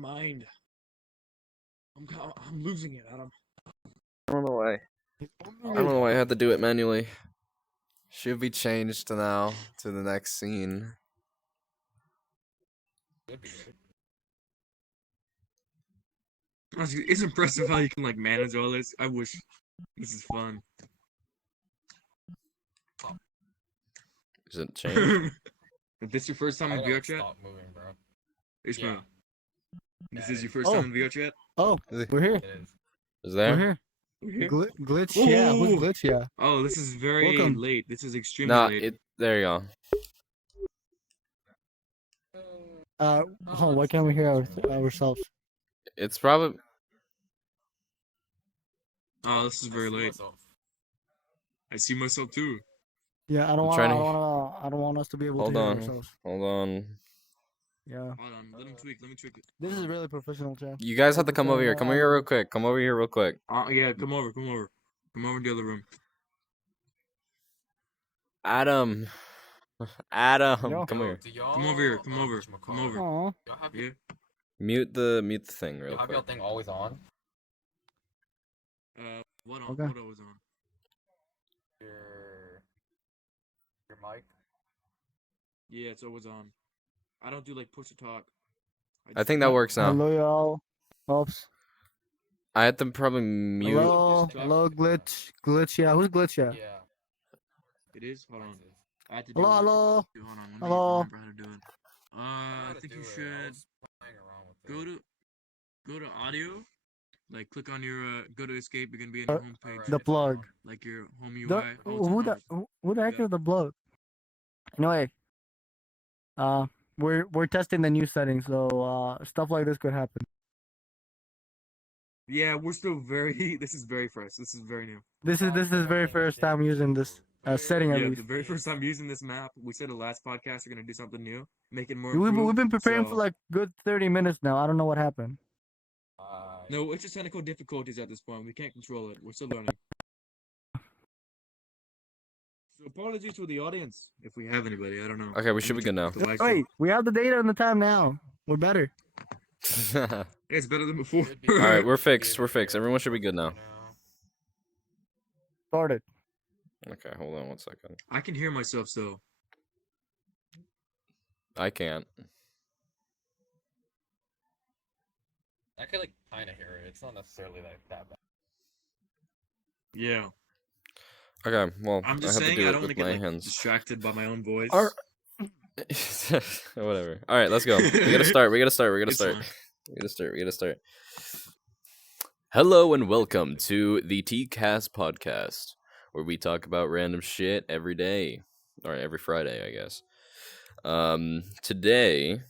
mind. I'm losing it, Adam. I don't know why. I don't know why I had to do it manually. Should be changed now to the next scene. Honestly, it's impressive how you can like manage all this. I wish this is fun. Is it changed? If this your first time in VR chat? Stop moving, bro. Ishmael, Yeah. this is your first time in VR chat? Oh, we're here. It is. Is We're there? here. We're here? Glitch, Ooh. yeah. Who's glitch, yeah? Oh, this is very Welcome. late. This is extremely Nah, late. there you go. Why can't we hear ourselves? It's probably. Oh, this is very late. I see myself too. Yeah, I don't want us to be able Hold to hear on. ourselves. Hold on. Yeah. Hold on, let me tweak it. This is really professional, chat. You guys have to come over here. Come over here real quick. Come over here real quick. Yeah, come over. Come over in the other room. Adam. Adam, Yo. come here. Come over here. Come over. Aw. Y'all have, Yeah. Mute the thing real y'all have your quick. thing always on? What on? Okay. What was on? Your mic? Yeah, it's always on. I don't do like push to talk. I think that works now. Hello, y'all. Oops. I had to probably mute. Hello, glitch. Glitch, yeah. Who's glitch, yeah? Yeah. It is. Hold on. I had to do Hello, it. hello. Hold on. Let me Hello. remember how to do it. I think you should go to audio. Like click on your go to escape. You're gonna be in your home page. The plug. Like your home UI. Who the heck is the blood? Anyway, we're testing the new settings, so stuff like this could happen. Yeah, we're still very. This is very fresh. This is very new. This is very first time using this setting at Yeah, least. the very first time using this map. We said the last podcast we're gonna do something new, make it more. We've been preparing so... for like good 30 minutes now. I don't know what happened. No, it's just technical difficulties at this point. We can't control it. We're still learning. So apologies to the audience if we have anybody. I don't know. Okay, we should be good now. Wait, we have the data and the time now. We're better. Yeah, it's better than before. Alright, we're fixed. We're fixed. Everyone should be good now. Started. Okay, hold on 1 second. I can hear myself still. I can't. I could like kind of hear it. It's not necessarily like that bad. Yeah. Okay, well, I'm I just have to saying do I it don't want with to my get like, hands. distracted by my own voice. Whatever. Alright, let's go. We gotta start. It's fine. Hello and welcome to the TEACAST podcast, where we talk about random shit every day. Or every Friday, I guess. Today,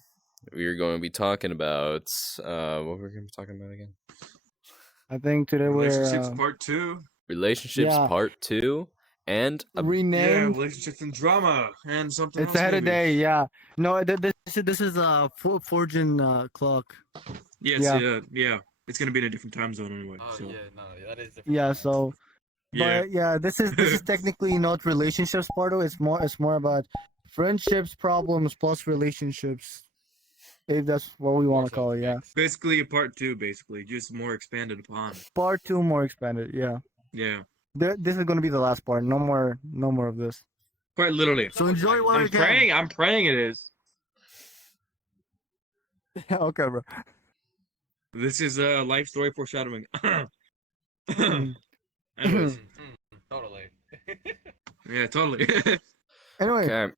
we are going to be talking about, what were we going to be talking about again? I think today Relationships we're Part 2. Relationships yeah. Part 2, and Yeah, renamed. relationships and drama, and something It's else. ahead of maybe. day. Yeah. No, this is forging clock. Yes, yeah. It's gonna be in a different time zone anyway. Oh so. yeah, no, that is different. Yeah. So. Yeah. But yeah, this is technically not relationships part of it. It's more about friendships, problems plus relationships. If that's what we want to call it, yeah. Basically a part 2, just more expanded upon. Part 2 more expanded, yeah. Yeah. This is gonna be the last part. No more of this. Quite literally. So enjoy what I'm praying it is. Okay, bro. This is a life story foreshadowing. Anyways. Totally. Yeah, totally. Anyway, okay.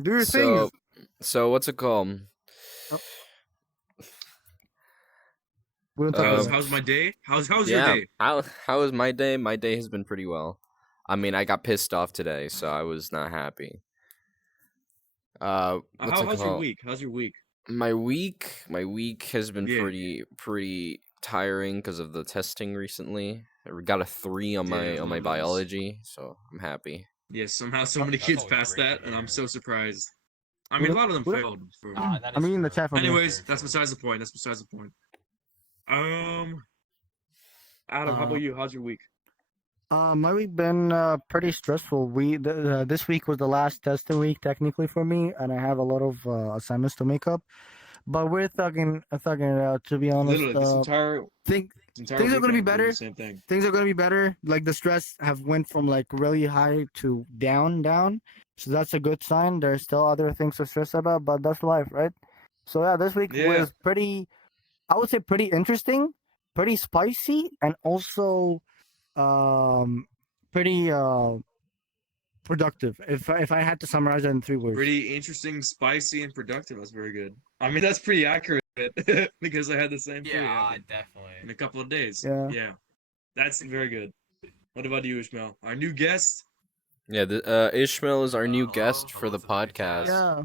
do your thing. So what's it called? How's my day? How's your day? How was my day? My day has been pretty well. I mean, I got pissed off today, so I was not happy. How's your week? How's your week? My week has been pretty tiring because of the testing recently. I got a 3 on my biology, so I'm happy. Yes, somehow so many kids passed that, and I'm so surprised. I mean, a lot of them failed. I mean, in the chat. Anyways, that's besides the point. Adam, how about you? How's your week? My week been pretty stressful. This week was the last testing week technically for me, and I have a lot of assignments to make up. but we're thugging it out. To be honest, Literally, this entire things this entire things are gonna be weekend, we're doing better. the same thing. Things are gonna be better. Like the stress have went from like really high to down. So that's a good sign. There's still other things to stress about, but that's life, right? So yeah, this week Yeah. was pretty. I would say pretty interesting, pretty spicy, and also pretty productive. If I had to summarize it in 3 words. Pretty interesting, spicy, and productive. That's very good. I mean, that's pretty accurate because I had the same thing happen in definitely. a couple of days. Yeah. That's very good. What about you, Ishmael? Our new guest? Yeah, Ishmael is our new Hello, guest for hello the to the new podcast. Yeah.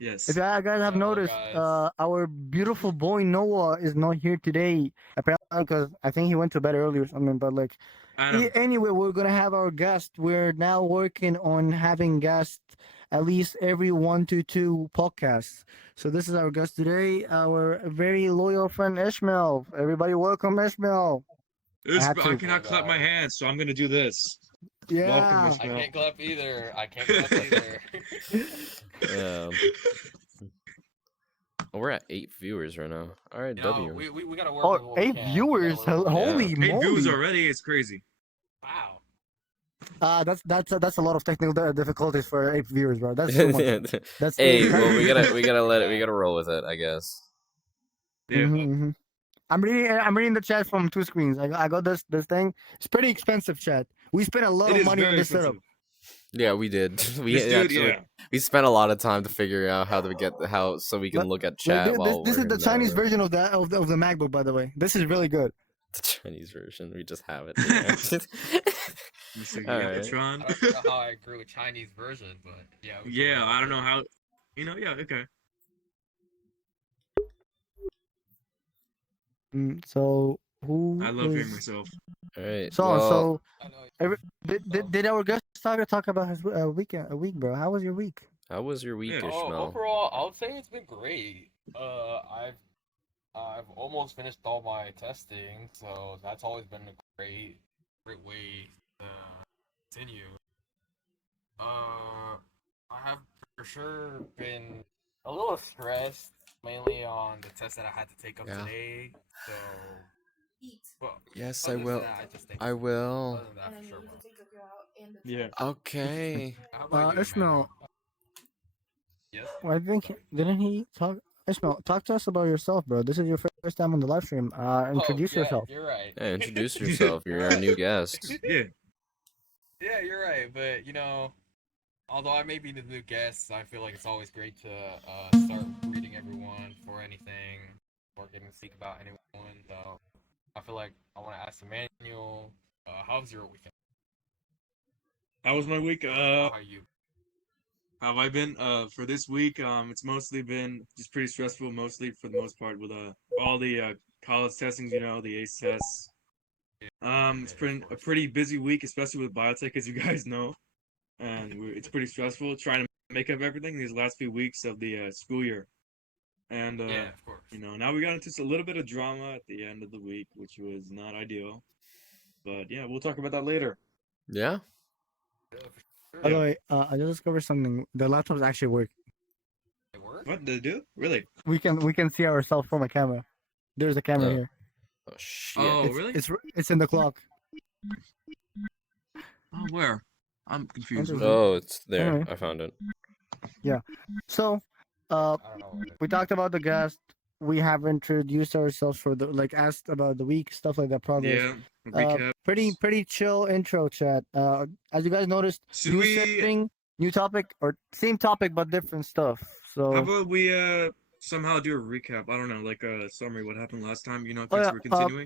Yes. If you guys have Hello, noticed, guys. our beautiful boy Noah is not here today. Apparently, because I think he went to bed early or something. But like, Adam. anyway, we're gonna have our guest. We're now working on having guests at least every 1 to 2 podcasts. So this is our guest today, our very loyal friend Ishmael. Everybody, welcome Ishmael. I to- cannot clap my hands, so I'm gonna do this. Yeah. Welcome, I Ishmael. can't clap either. I can't clap either. Yeah. Oh, we're at 8 viewers right now. All right, You know, W. we gotta work Oh, with what we 8 can. viewers. We gotta work with what we Holy can. 8 views moly. already. It's crazy. Wow. That's a lot of technical difficulties for 8 viewers, bro. That's too much. That's Hey, well, we that's- gotta roll with it, I guess. Yeah. Mhm. I'm reading the chat from 2 screens. I got this thing. It's pretty expensive, chat. We spent a lot It of is money on very this setup. expensive. Yeah, we did. We This dude, actually yeah. we spent a lot of time to figure out how to get so we can Like- look at Like, chat while this we're is the in Chinese middle version of the MacBook, by the way. This is really good. the Chinese version. We just have it. Let's see, All yeah, right. Patron. I don't know how I grew a Chinese version, but yeah. we can Yeah, work I don't with know it. how. Yeah, okay. So who I love hearing is- myself. All right. So well, I know. did our guest talk about his week, bro? How was your week? how was your week, Yeah. Ishmael? Overall, I would say it's been great. I've almost finished all my testing, so that's always been a great way to continue. I have for sure been a little stressed, mainly on the test that I had to take up Yeah. today. So, well, Yes, other I than will. that, I just think I will. other than that, for sure. Will. Yeah. Okay. How about you, Ishmael. Emmanuel? Yes. Well, I think didn't he talk? Ishmael, talk to us about yourself, bro. This is your first time on the live stream. Introduce Oh, yeah, yourself. You're right. Yeah, introduce yourself. You're our new guest. Yeah. Yeah, you're right. But although I may be the new guest, I feel like it's always great to start reading everyone for anything or getting to speak about anyone. So I feel like I want to ask Emmanuel, how's your weekend? How was my week? How are you? How have I been? For this week, it's mostly been just pretty stressful, mostly for the most part, with all the college testings, the ACE tests. It's been a pretty busy week, especially with biotech, as you guys know, and it's pretty stressful trying to make up everything these last few weeks of the school year. And Yeah, of course. now we got into a little bit of drama at the end of the week, which was not ideal. But yeah, we'll talk about that later. Yeah. Yeah, for sure. By the way, I just discovered something. The laptops actually work. It worked? What did it do? Really? We can see ourselves from a camera. There's a camera Oh. here. Oh shit. Oh, It's, really? it's in the clock. Oh, where? I'm confused. Interesting. Oh, it's there. Anyway. I found it. So, I don't know what it is. we talked about the guest. We have introduced ourselves for the asked about the week, stuff like that. Progress. Yeah. Recap. Pretty chill intro chat. As you guys noticed, Should new we? setting, new topic, or same topic but different stuff. So. How about we somehow do a recap? I don't know, like a summary what happened last time. Oh Since yeah, we're continuing.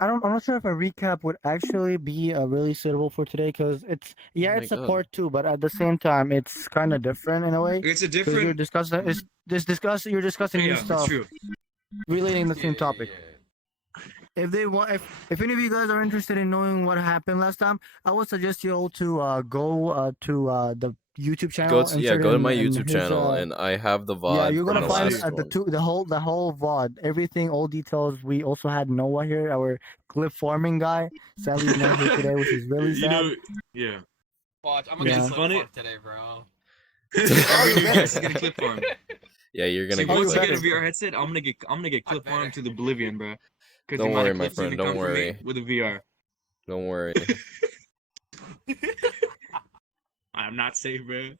I'm not sure if a recap would actually be really suitable for today because it's Oh my it's a God. part 2, but at the same time it's kind of different in a way It's a because you're different. discussing you're discussing new Yeah, it's stuff true. relating the same Yeah, topic. yeah. If they want, if any of you guys are interested in knowing what happened last time, I would suggest you all to go to the YouTube channel. Go insert to in- my in YouTube his, channel, and I have the VOD. yeah, you're from gonna the find last one. the whole VOD, everything, all details. We also had Noah here, our clip farming guy. Sadly, he's not here today, which is really sad. Yeah. Watch, I'm gonna Yeah. get It's clip funny- farm today, bro. Every new guest is getting clip farm. Yeah, you're See, gonna Oh, get once you I get a better. VR headset, I'm gonna get clip on to the oblivion, bro. Because the Don't amount worry, of my clips friend. gonna come Don't from me worry. with a VR. Don't worry. I'm not safe, bro.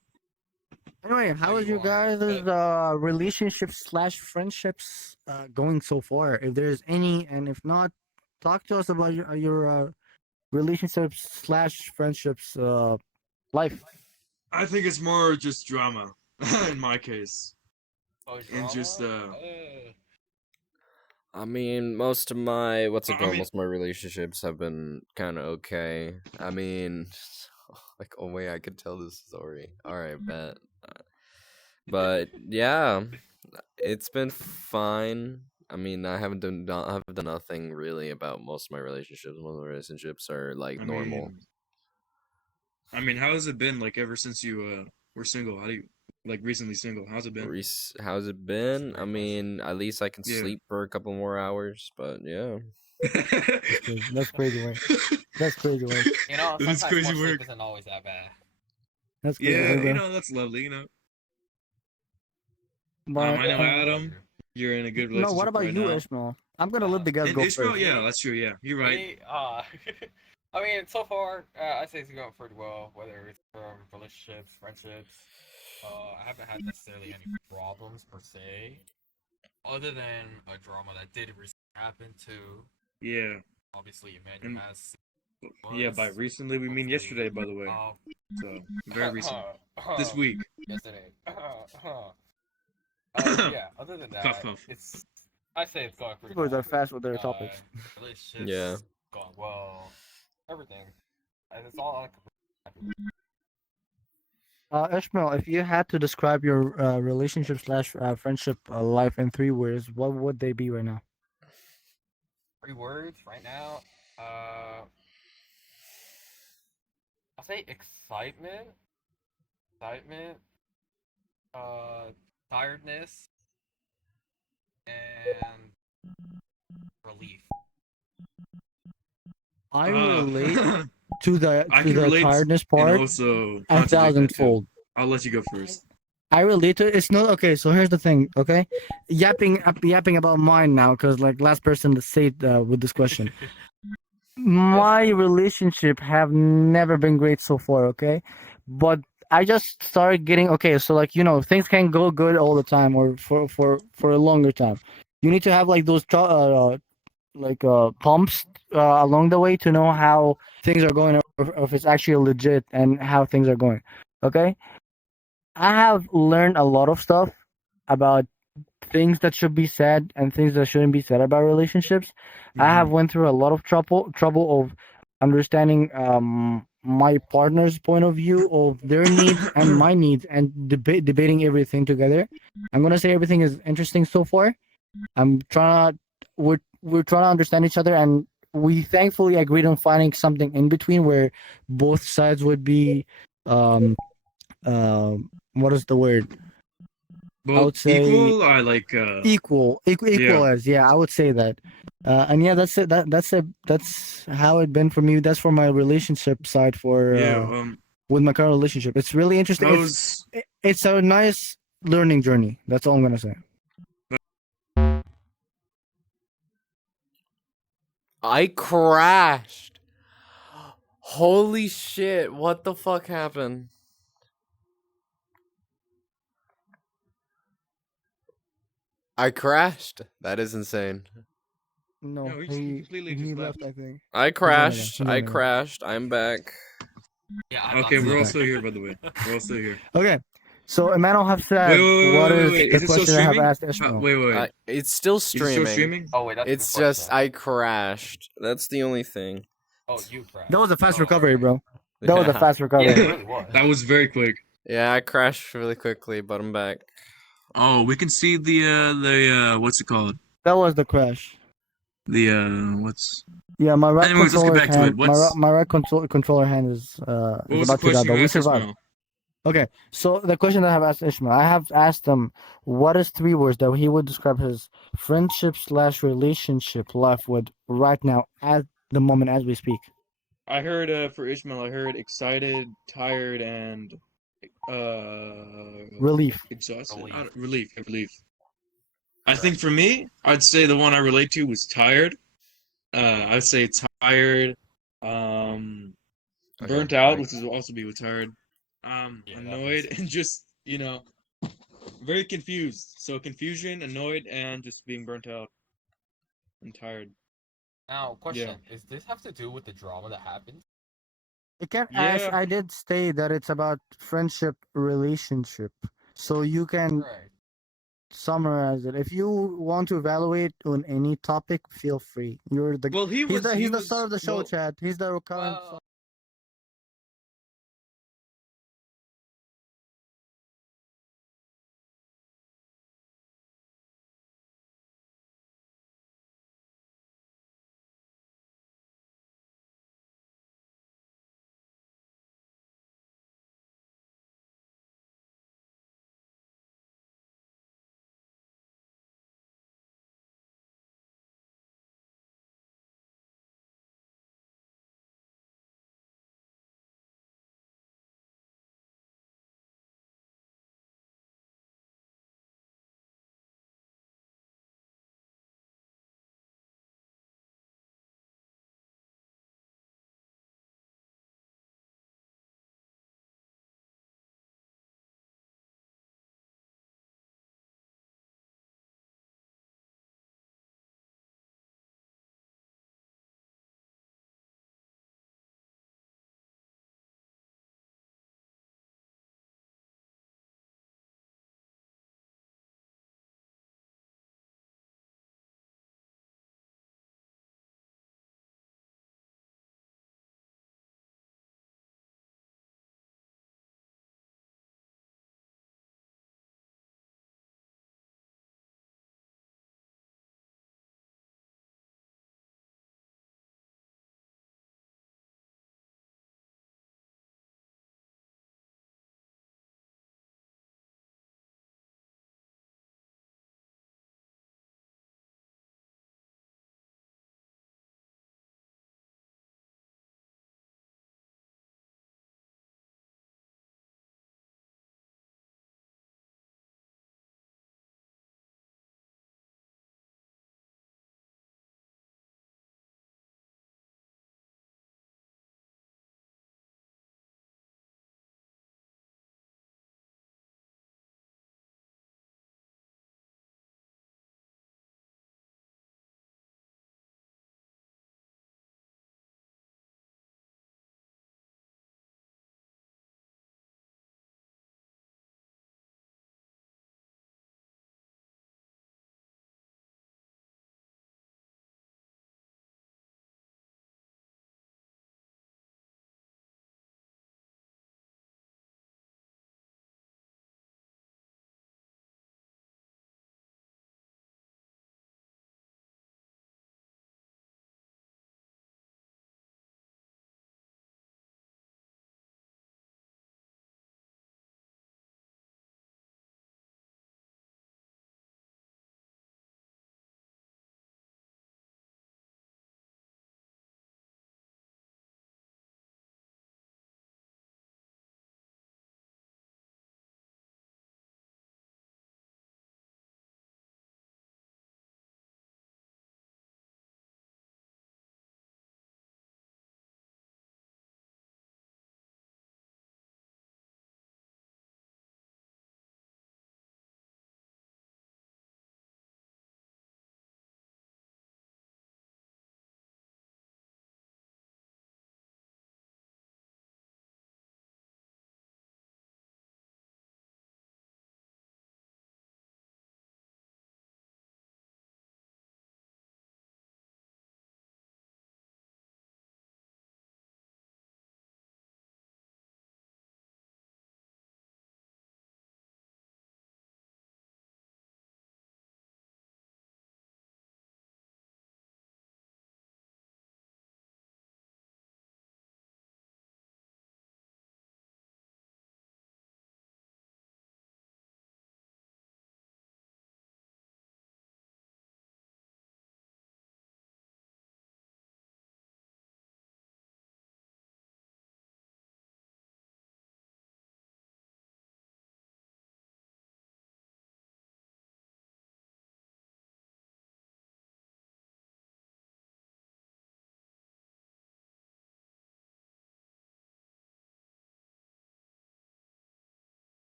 Anyway, No, how is you your aren't, guys' but- relationships slash friendships going so far? If there's any, and if not, talk to us about your relationships slash friendships life. I think it's more just drama in my case, Oh, and just drama? I mean, most of my I mean- most of my relationships have been kind of okay. I mean, like, oh wait, I could tell this story. All right, bet. But yeah, it's been fine. I mean, I haven't done nothing really about most of my relationships. Most of my relationships are like normal. I mean, how has it been like ever since you were single? How do you like recently single? How's it been? How's it been? I Great mean, at least I can Yeah. sleep for a couple more hours. But yeah, That's crazy work. That's crazy work. You know, That's sometimes crazy more sleep work. isn't always that bad. That's crazy Yeah, work, bro. you know that's lovely. You know, But I know Adam, you're in a good no, relationship what about right you, now. Ishmael? I'm gonna let the guys And go Ishmael, first. yeah, that's true. Yeah, you're right. Me, I mean, so far, I'd say it's going pretty well. Whether it's from relationships, friendships, I haven't had necessarily any problems per se, other than a drama that did recently happen to. Yeah, Obviously, Emmanuel and has. yeah. By recently, we mean Hopefully, yesterday, by the way. So very recent. This week. Yesterday. Yeah. Other than Cough, that, cough. I say it's going pretty You guys well. are fast with their topics. Relationships Yeah. going well. Everything. And it's all I can. Ishmael, if you had to describe your relationship slash friendship life in 3 words, what would they be right now? 3 words right now. I'll say excitement. Excitement. Tiredness. And relief. I relate to I the can relate tiredness and part also a contradict that too. thousandfold. I'll let you go first. I relate to it's not okay. So here's the thing, okay? Yapping about mine now, because like last person to say it, with this question. My relationship have never been great so far, okay? But I just started getting okay. So like things can go good all the time, or for a longer time. You need to have like those pumps along the way to know how things are going, or if it's actually legit and how things are going. Okay, I have learned a lot of stuff about things that should be said and things that shouldn't be said about relationships. I have went through a lot of trouble of understanding my partner's point of view of their needs and my needs, and debating everything together. I'm gonna say everything is interesting so far. I'm trying to we're trying to understand each other, and we thankfully agreed on finding something in between where both sides would be what is the word? I would Both say equal or like equal as, yeah, I would say that. And yeah, that's it. That's how it been for me. That's for my relationship side for yeah, with my current relationship. It's really interesting. how's It's a nice learning journey. That's all I'm gonna say. I crashed. Holy shit! What the fuck happened? I crashed. That is insane. No, No, he he completely he just left. left. I think. I crashed. He's I on again. crashed. I'm back. Yeah, I Okay, thought we're so. all still here, by the way. We're all still here. Okay, so Emmanuel have said, Wait, what is wait. the Is it still question I have streaming? asked Ishmael? Wait. It's still Is it streaming. still streaming? Oh wait, that's It's a good just question. I crashed. That's the only thing. Oh, you crashed. That was a fast Oh, recovery, alright. bro. That was a Yeah. fast Yeah, recovery. it really was. That was very quick. Yeah, I crashed really quickly, but I'm back. Oh, we can see the what's it called? That was the crash. The what's Yeah, my right Anyways, let's get controller's back to hand. it. What's My right controller hand is what is was the about to die, question but you we asked survived. Ismail? Okay, so the question that I have asked Ishmael, I have asked him what is 3 words that he would describe his friendship slash relationship life with right now at the moment as we speak. I heard for Ishmael, I heard excited, tired, and Relief. exhausted. Relief. Relief. Relief. I Correct. think for me, I'd say the one I relate to was tired. I'd say tired. Um, Okay, burnt out, like which would also be with tired. Yeah, that makes Annoyed sense. and just very confused. So confusion, annoyed, and just being burnt out and tired. Now, Yeah. question: Is this have to do with the drama that happened? It can, as Yeah. I did say, that it's about friendship relationship. So you can Right. summarize it. If you want to evaluate on any topic, feel free. You're the Well, he's the star of the show, well, Chad. He's the current Well,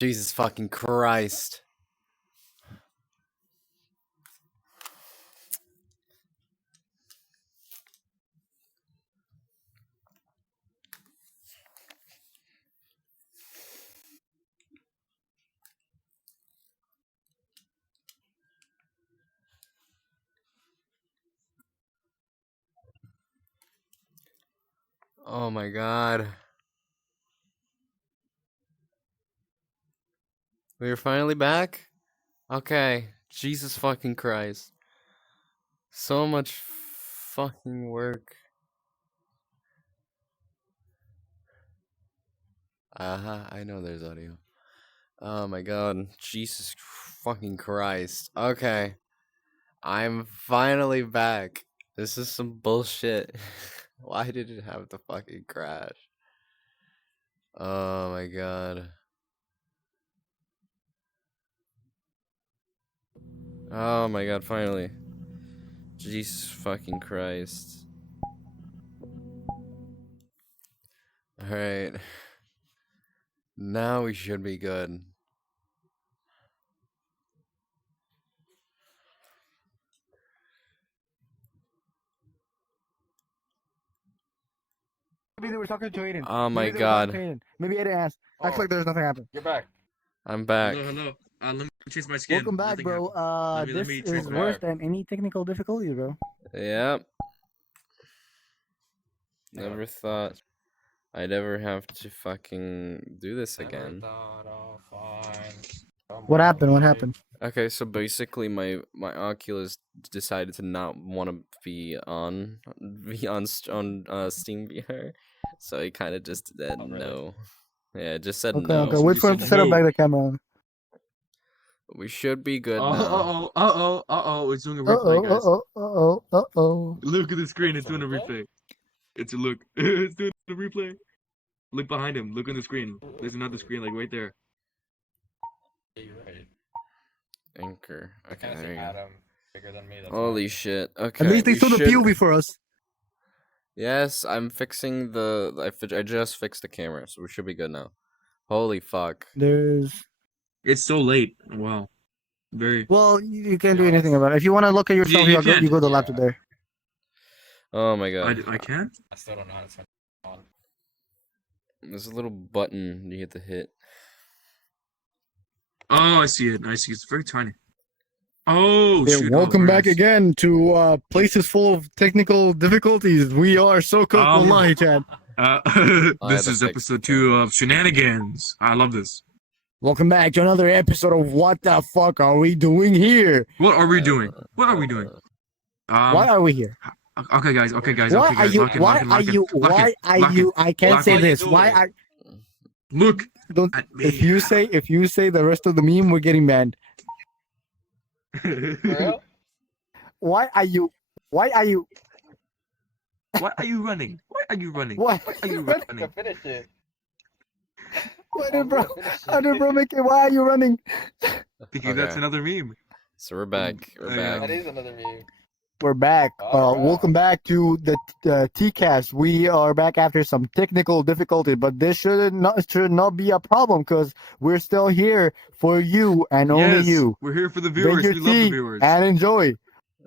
Jesus fucking Christ. Oh my god. We're finally back? Okay. Jesus fucking Christ. So much fucking work. I know there's audio. Oh my god. Jesus fucking Christ. Okay. I'm finally back. This is some bullshit. Why did it have to fucking crash? Oh my god. Oh my god, finally. Jesus fucking Christ. Alright. Now we should be good. Maybe they were talking to Aiden. Oh my Maybe they were talking to god. Aiden. Maybe Aiden asked. Acts Oh. like there's nothing happened. You're back. I'm back. Hello. Let me change my skin. Welcome back, Nothing bro. happened. Let This me is change my- worse than any technical difficulty, bro. Yep. Never thought I'd ever have to fucking do this Never again. thought I'll find What happened? What someone happened? Okay, so basically my Oculus decided to not want to be on Steam VR. So it kind of just said Oh, really? no. Yeah, it just said Okay, no. okay. So Wait you for him said to set up no. back the camera. We should be good now. It's doing a Uh replay, oh, guys. oh. Look at the screen. It's It's a doing a replay? replay. It's a look. It's doing a replay. Look behind him. Look on the screen. There's another screen, like right there. Yeah, you're right. Anchor. I Okay, kind of there see you go. Adam bigger than me. That's Holy why. shit. Okay. At least they we saw the should- POV for us. Yes, I'm fixing I just fixed the camera, so we should be good now. Holy fuck. There's. It's so late. Wow. Very. Well, you can't To do be anything honest. about it. If you want to look at yourself, you you can. go to the Yeah. laptop there. Oh my god. I can't. I still don't know how to turn it on. There's a little button you have to hit. Oh, I see it. I see. It's very tiny. Oh Yeah, shoot! welcome very back nice. again to places full of technical difficulties. We are so cooked, wallahi, Chad. This had is to fix the episode 2 camera. of Shenanigans. I love this. Welcome back to another episode of What the Fuck Are We Doing Here? What are we doing? What are we doing? Why are we here? Okay, guys. Okay, guys. Why Okay, are guys. you? Lock in, Why lock in, are lock in, you? lock in, Why are lock in, you? I can't lock say in. What are you this. Why doing? are? Look Don't. at me. If you say the rest of the meme, we're getting banned. For real? Why are you? Why are you? Why are you running? Why are you running? Why are you I running? can finish it. Why Oh, did bro? finish it. How did bro make it? Why are you running? Thinking that's Okay. another meme. So we're back. We're Yeah. That back. is another meme. We're back. Alright. Welcome back to the TEACAST. We are back after some technical difficulty, but this should not be a problem because we're still here for you and only Yes, you. we're here for the Drink viewers. your We love the tea viewers. and enjoy.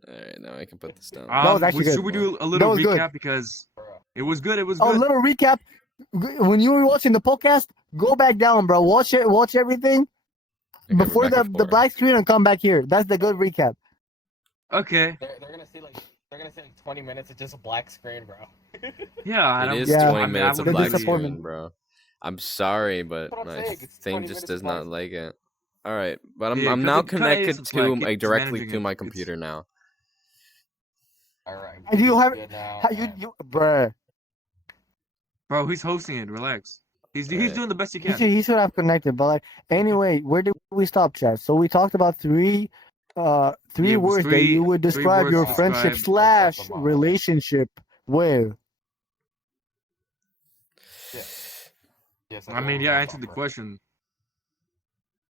Alright, now I can put this down. That was actually Should good. we do a That little was good. recap because it was good. It was A good. little recap. When you were watching the podcast, go back down, bro. Watch it. Watch everything Okay, we're before back the at 4. black screen and come back here. That's the good recap. Okay. They're gonna see like 20 minutes of just a black screen, bro. Yeah, I It don't. is Yeah. 20 I mean, minutes I of wouldn't black believe you. disappointment. screen, bro. I'm sorry, but That's what I'm my saying, it's thing 20 just minutes does of not black like it. Alright, but Yeah, I'm cut now the- cut connected Ace Black. to He's directly managing to it. my It's- computer now. Alright. And you have- good now, How man. you, bruh. Bro, he's hosting it. Relax. He's Alright. doing the best he He can. should have connected, but like anyway, where did we stop, Chad? So we talked about three Yeah, it was words that three- you would three describe words your to friendship describe- slash relationship with. Yes, I do mean, have yeah, I a answered the buffer. question.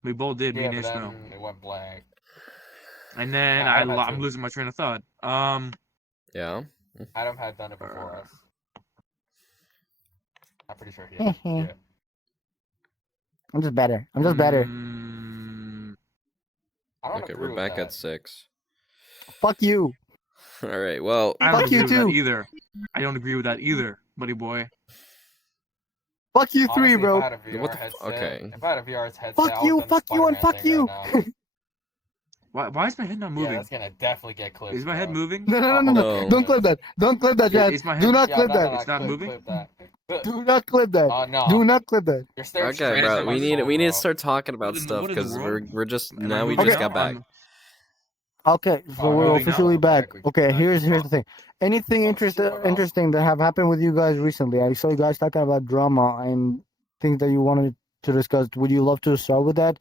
We both did. Me Yeah, and but Ishmael. then it went black. And then Adam had I'm to- losing my train of thought. Yeah? Adam had done it before us. I'm pretty sure he had. Yeah. I'm just better. I'm just better. I don't Okay, agree we're with back that. at 6. Fuck you. All right. Well, I don't Fuck you agree with that too. either. I don't agree with that either, buddy boy. Fuck you three, Honestly, if I bro. had a VR what the headset, okay. if I had a VR headset, Fuck I would you. have done the Fuck you, and Spider-Man fuck thing right you. now. Why is my head not Yeah, moving? that's gonna definitely get clipped. Is my head bro. moving? No, no, no, Oh, no, hold no. on, No. Don't clip that. Don't clip that, Chad. Is my Do head? not Yeah, clip no, no, that. no, It's not clip, moving? clip that. Do not clip that. No. Do not clip that. You're staring Okay, straight It's bro. into not my We need soul, we need to bro. start talking about stuff what in the because world? we're just Am I now we moving just Okay. got now? back. Okay, so Oh, we're no, moving now? officially no, back. we Okay, back. here's the thing. Anything Oh, shit, my mouse. interesting that have happened with you guys recently? I saw you guys talking about drama and things that you wanted to discuss. Would you love to start with that,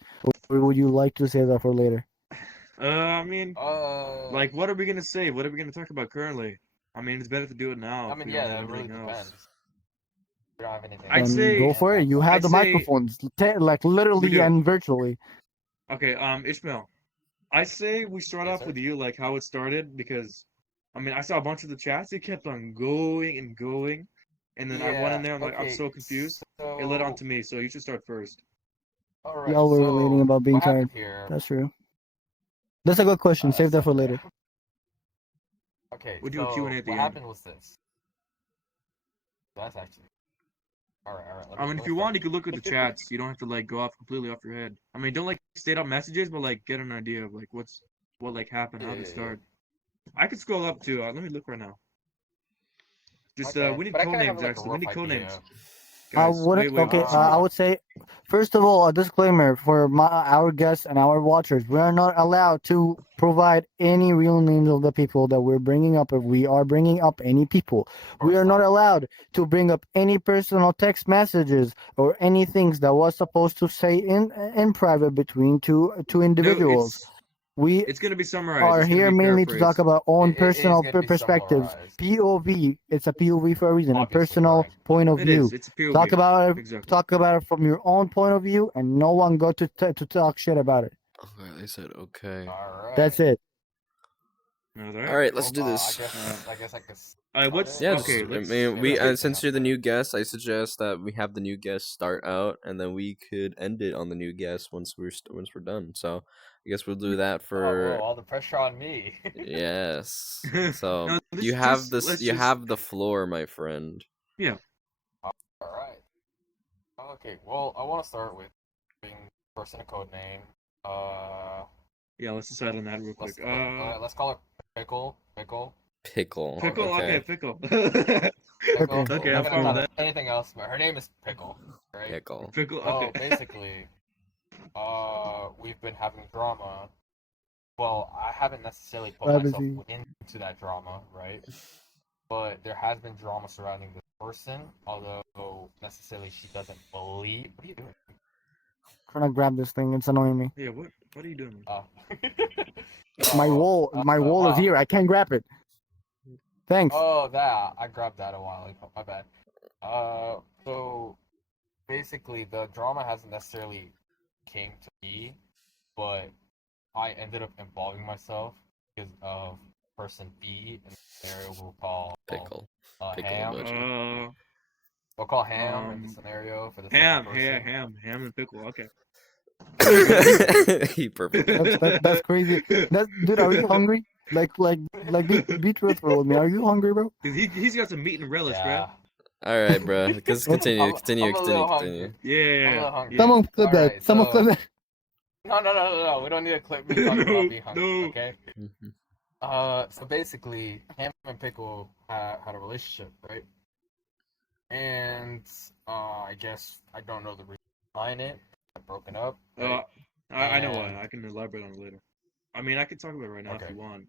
or would you like to save that for later? I mean, Uh, what are we gonna say? What are we gonna talk about currently? I mean, it's better to do it now I if mean, we don't yeah, have that really anything else. depends. We don't have anything. I'd else Then say- go to for it. talk You about. have I'd the say- microphones, like literally do. and virtually. Okay, Ishmael, I say we start Yes, off sir. with you, like how it started, because I mean, I saw a bunch of the chats. It kept on going and going, and then I went in there. I'm like, I'm so confused. It led on to me, so you should start first. All right, Y'all were so relating about being what happened tired. here? That's true. That's a good question. Save that for Sorry. later. Okay, We'll do a so Q&A at the what end. happened was this. That's actually. All right. I mean, if you want, you could look at the chats. You don't have to like go off completely off your head. I mean, don't like state out messages, but like get an idea of like what like happened, how Yeah, did it yeah, start. I could scroll up too. Let me look right now. Just Okay, we need but I code kinda have, names like, a actually. We rough need code idea. names. I Guys, wouldn't. wait, Okay, what's I your- would say, first of all, a disclaimer for our guests and our watchers: we are not allowed to provide any real names of the people that we're bringing up. If we are bringing up any people, we course are not not. allowed to bring up any personal text messages or any things that was supposed to say in private between two No, individuals. We it's gonna be summarized. are It's gonna here be mainly to talk paraphrased. about own It is personal gonna be perspectives. summarized. POV. It's a POV for a reason. A Obviously, personal correct. point of It view. is. It's a POV. Talk about it. Exactly. Talk about it from your own point of view, and no one go to talk shit about it. Okay, they said okay. All right. That's it. All All right, let's do I this. guess I could. What's Yeah, okay? just, I Let's. mean, we let's- since you're the new guest, I suggest that we have the new guest start out, and then we could end it on the new guest once we're done. So I guess we'll do that for whoa, all the pressure on me. yes. So No, you let's have just- this. let's You just- have the floor, my friend. Yeah. All right. Okay. Well, I want to start with being person a code name. Yeah. Let's decide on that real quick. Let's call her Pickle. Pickle. Pickle. Okay. Okay, pickle. Pickle. Okay, We're I'm gonna fine call with it anything else, but her name is Pickle. Right. Pickle. Pickle. So Okay. basically, we've been having drama. Well, I haven't necessarily put myself Privacy. into that drama, right? But there has been drama surrounding this person, although necessarily she doesn't believe. What are you doing? Trying to grab this thing. It's annoying me. Yeah. What are you doing? My wall. My wall is wow. here. I can't grab it. Thanks. Oh, that I grabbed that a while ago. My bad. So basically, the drama hasn't necessarily came to me, but I ended up involving myself because of person B in the scenario we'll call Pickle. Pickle Ham. emoji. We'll call Ham in the scenario for the Ham. second person. Ham and pickle. Okay. He perfect. That's crazy. Dude, are you hungry? Be truthful with me. Are you hungry, bro? Cause he's got some meat and relish, Yeah. right? All right, bro. Just continue. I'm a Continue. little Continue. hungry. Yeah. I'm a little hungry. Someone clip that. Alright, Someone so- clip that. No. We don't need to clip me talking No, about being hungry, no. okay? Mhm. So basically, Ham and Pickle had a relationship, right? And I guess I don't know the reason behind it. They're broken up. Right? I know why. And- I can elaborate on it later. I mean, I can talk about it right now if Okay. you want.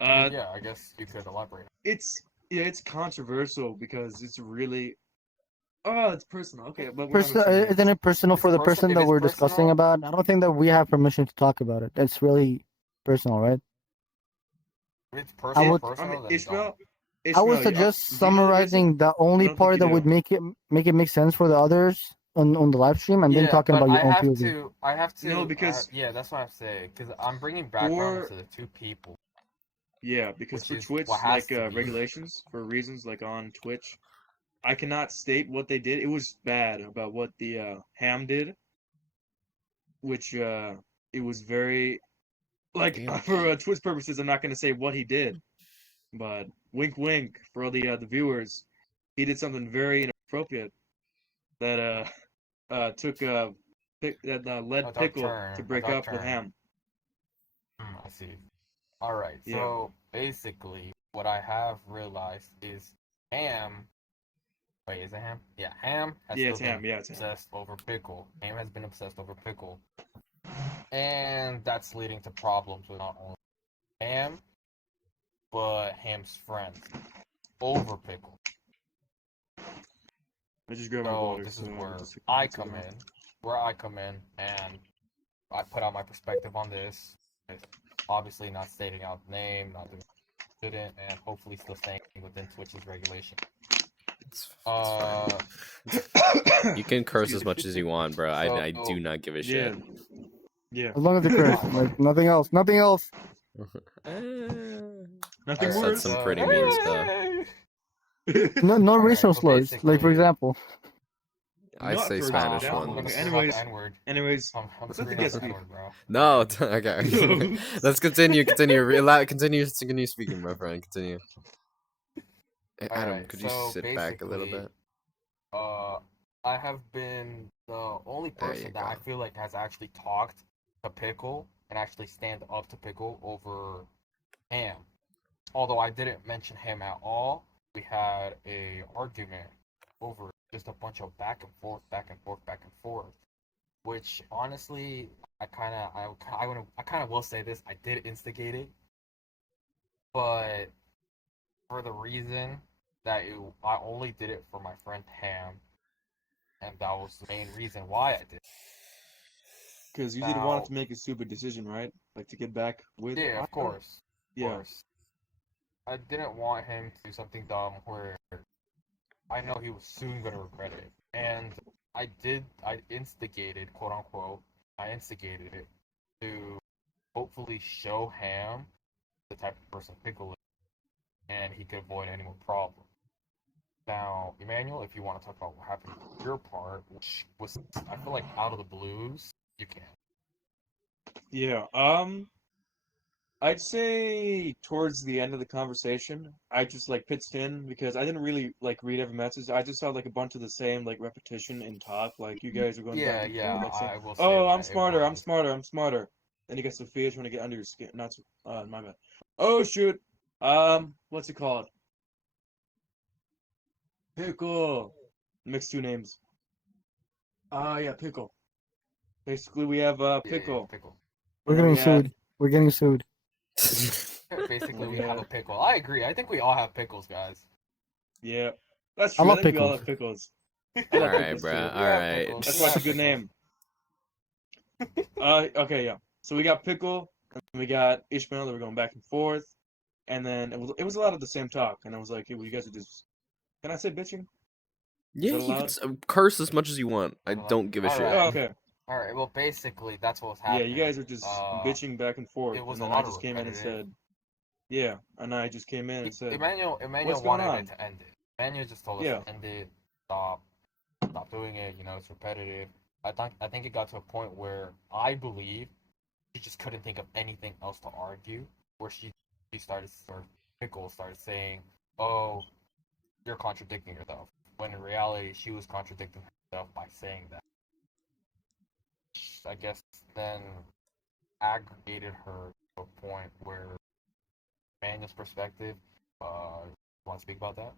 Yeah, I guess you could elaborate. It's controversial because it's really. Oh, it's personal. Okay, but we're not gonna say Isn't it personal It's for the person- person if that it's we're discussing personal- about? I don't think that we have permission to talk about it. It's really personal, right? If it's personal, would- personal, I mean, then Ishmael. don't. I would Ishmael, suggest do you know the reason? summarizing the only I don't think part you that would do. make it make sense for the others on the live stream, and then talking but about your I own have POV. I have to. No, because- yeah, that's what I'm saying. Because I'm bringing background For- into the two people. Yeah, because Which for is Twitch, what has like to be. regulations for reasons like on Twitch, I cannot state what they did. It was bad about what the Ham did, which it was very like Damn. for Twitch purposes. I'm not gonna say what he did, but wink, wink for all the viewers. He did something very inappropriate that took that led A dark Pickle turn. to A break dark up with turn. Ham. I see. All right. Yeah. So basically, what I have realized is Ham. Wait, is it Ham? Yeah, Ham has Yeah, still it's been Ham. Yeah, it's Ham. obsessed over Pickle. Ham has been obsessed over Pickle, and that's leading to problems with not only Ham, but Ham's friends over Pickle. I just grabbed my So water. this So is where just I come in, and I put out my perspective on this. With obviously not stating out the name, not doing didn't, and hopefully still staying within Twitch's regulation. It's Uh, fine. You can curse as much as you want, bro. I So- do not give a Yeah. shit. Yeah. As long as they curse, like nothing else. Nothing else. Nothing I said worse. some pretty mean stuff. No, no Alright, racial so slurs. Like for basically- example. I Not say for Spanish example. I'm ones. screwing out Anyways, the N-word. anyways, I'm let screwing the out guest the speak. N-word, bro. No, okay. Let's continue. Continue speaking, my friend. Continue. Hey, Adam, Alright, could you so sit back a little basically, bit? I have been the only There person you that I go. feel like has actually talked to Pickle and actually stand up to Pickle over Ham. Although I didn't mention him at all, we had a argument over just a bunch of back and forth, back and forth, back and forth. Which honestly, I kind of will say this. I did instigate it, but for the reason that I only did it for my friend Ham, and that was the main reason why I did it. Because you didn't want Now- to make a stupid decision, right? Like to get back with. Yeah, of course. Of Yeah. course. I didn't want him to do something dumb where I know he was soon gonna regret it. And I instigated, quote unquote, I instigated it to hopefully show Ham the type of person Pickle is, and he could avoid any more problems. Now, Emmanuel, if you want to talk about what happened with your part, which was, I feel like, out of the blues, you can. Yeah. I'd say towards the end of the conversation, I just like pitched in because I didn't really like read every message. I just saw like a bunch of the same like repetition in talk. Like you guys are going Yeah, back and yeah, forth, like saying, I will say "Oh, that I'm it smarter, I'm was. smarter, I'm smarter." Then you get Sophia trying to get under your skin. Not my bad. Oh shoot. What's it called? Pickle. Mixed two names. Yeah, Pickle. Basically, we have Yeah, Pickle. pickle. We're And then we getting had sued. We're getting sued. Basically, we Yeah. have a pickle. I agree. I think we all have pickles, guys. yeah. That's I true. I love think we all pickles. have pickles. I love Alright, pickles bro. too. We have Alright. pickles. That's We why it's a have good pickles. name. Okay, yeah. So we got Pickle, and we got Ishmael that were going back and forth, and then it was a lot of the same talk, and I was like, hey, well, you guys are just. Can I say bitching? Yeah, that you can allowed? curse as much as you want. I don't give a shit. Alright. Oh, okay. All right. Well, basically, that's what was Yeah, happening. you guys are just bitching back and forth, It was and a then I lot just of came in and repetitive. said, yeah, and I just came in and said, Emmanuel what's going wanted on? it to end it. Emmanuel just told us Yeah. to end it. Stop doing it. You know, it's repetitive. I think it got to a point where I believe she just couldn't think of anything else to argue. Where she started, or Pickle started saying, "Oh, you're contradicting yourself," when in reality she was contradicting herself by saying that. I guess then aggregated her to a point where Emmanuel's perspective. Want to speak about that?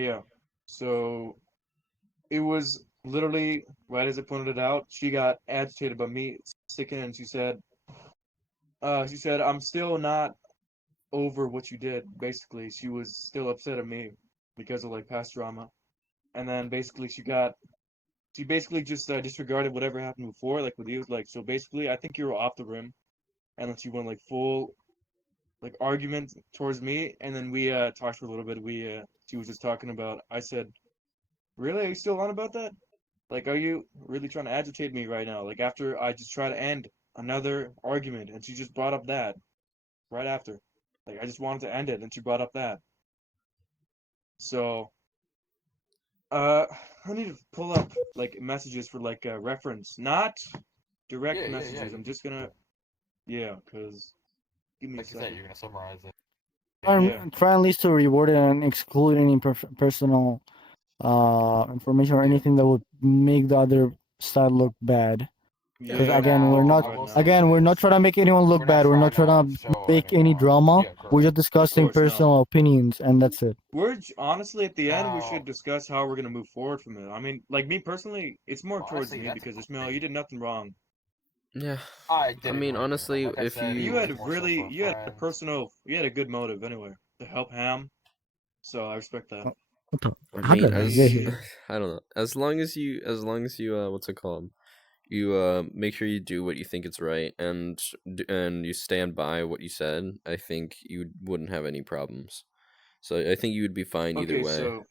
Yeah. So it was literally right as I pointed it out. She got agitated by me sticking, and she said, I'm still not over what you did. Basically, she was still upset at me because of like past drama, and then basically she basically just disregarded whatever happened before, like with you. Like so, basically, I think you were off the rim, and then she went like full like argument towards me, and then we talked for a little bit. She was just talking about. I said, really, are you still on about that? Like, are you really trying to agitate me right now? Like after I just try to end another argument, and she just brought up that right after. Like I just wanted to end it, and she brought up that. So I need to pull up like messages for like reference, not direct Yeah, messages. I'm just gonna, yeah, cause give me a like you said, second. you're gonna summarize it. Yeah. Try at least to reward it and exclude any personal information or Yeah. anything that would make the other side look bad. Yeah, Because yeah, Now, again, we're I'm not right I will now. say again we're not this: trying to make anyone look we're not bad. We're not trying trying to to show make any anyone. drama. Yeah, We're correct. just discussing Course, no. personal opinions, and that's it. Honestly at the end we Now, should discuss how we're gonna move forward from it. I mean, like me personally, it's more towards honestly, me that's because Ismail, you great. did nothing wrong. Yeah. I I didn't mean, do anything wrong. honestly, Like I if said, you it You was had more so for you had a friends. personal, you had a good motive anyway to help Ham, so I respect that. I How mean, did I get as here? I don't know, as long as you what's it called? You make sure you do what you think is right, and and you stand by what you said. I think you wouldn't have any problems. So I think you would be fine either Okay, way.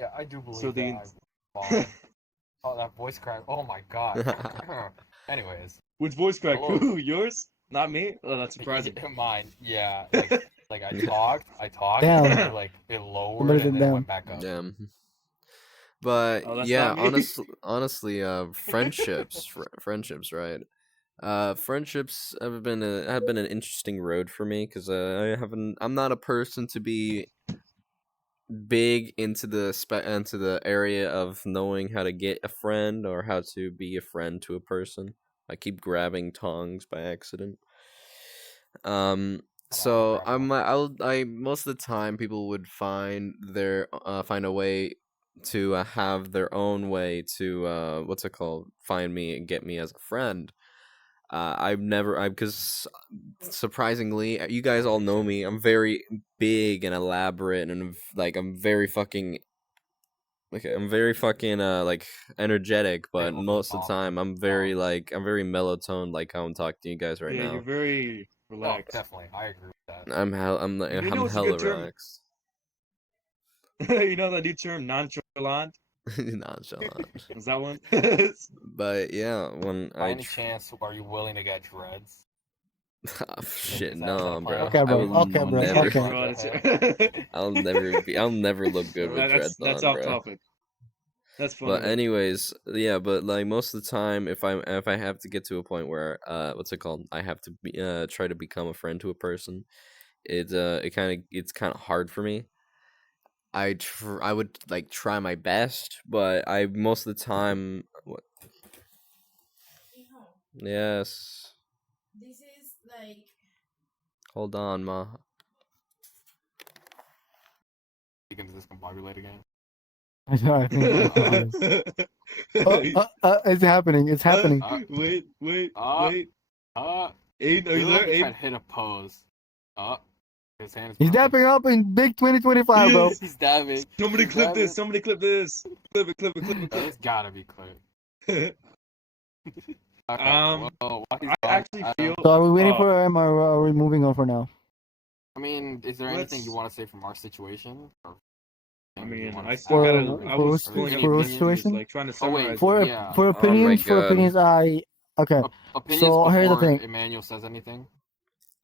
Yeah, I do so believe that the I fine. Oh, that voice crack. Oh my god. Anyways, which voice crack? hello. Who? Yours? Not me? Oh, that's surprising. Mine. Yeah, like I talked, and then Damn, it lowered, somebody and said then it damn. went back up. Yeah. But Oh, that's yeah, not me. honestly, friendships, right? Friendships have been an interesting road for me because I'm not a person to be big into into the area of knowing how to get a friend or how to be a friend to a person. I keep grabbing tongs by accident. Um, Hold on, I'm gonna so grab one. I most of the time people would find a way to have their own way to what's it called, find me and get me as a friend. I've never I because surprisingly you guys all know me. I'm very big and elaborate and like I'm very fucking like energetic, Big but open most of the talker. time Pause. I'm very mellow toned like how I'm talking to you guys right Yeah, you're now. very Oh, relaxed. definitely, I agree with that. You know I'm what's a hella good term? relaxed. You know that new term, nonchalant? Nonchalant. Is that one? But yeah, when By any chance, are you willing to get dreads? shit, Is that no, part bro. of the Okay, I bro. will plan? Okay, bro. Okay, Oh never. Okay. go god, ahead. I'll never look good with dreads that's on, off bro. topic. That's funny But though. anyways, yeah, but like most of the time, if I have to get to a point where what's it called? I have to try to become a friend to a person. It's kind of hard for me. I would like try my best, but I most of the time what? Yes. Hold on, ma. You can discombobulate again. I think it is. It's happening. It's happening. Wait, Uh, wait. I Aiden, are you feel like there, he tried Aiden? to hit a pose. Uh, his hand is He's broken. dapping up in big 2025, bro. Yes. He's dabbing. Somebody He's clip dabbing. this. Somebody clip this. Clip it. Clip it. Clip it. Oh, Clip it's gotta be clear. it. Okay, well, while he's I gone, actually feel. So are we waiting Oh, for him, or are we moving on for now? I mean, is there anything you let's. want to say from our situation? Or I things you mean, want I to still add? gotta. For I for was which Or pulling up any the for which opinions? messages, situation? like trying to Oh wait, summarize For everything. yeah. for Oh my opinions, god. I okay. Opinions So here's the before thing. Emmanuel says anything.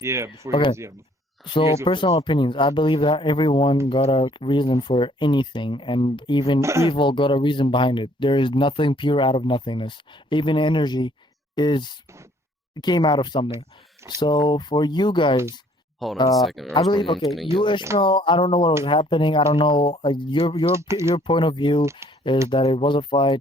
Yeah, before you Okay, guys. Yeah, you so guys go personal first. opinions. I believe that everyone got a reason for anything, and even evil got a reason behind it. There is nothing pure out of nothingness. Even energy is came out of something. So for you guys, Hold on a second. I Or believe someone's okay. gonna You yell at me. Ishmael, I don't know what was happening. I don't know. Your point of view is that it was a fight.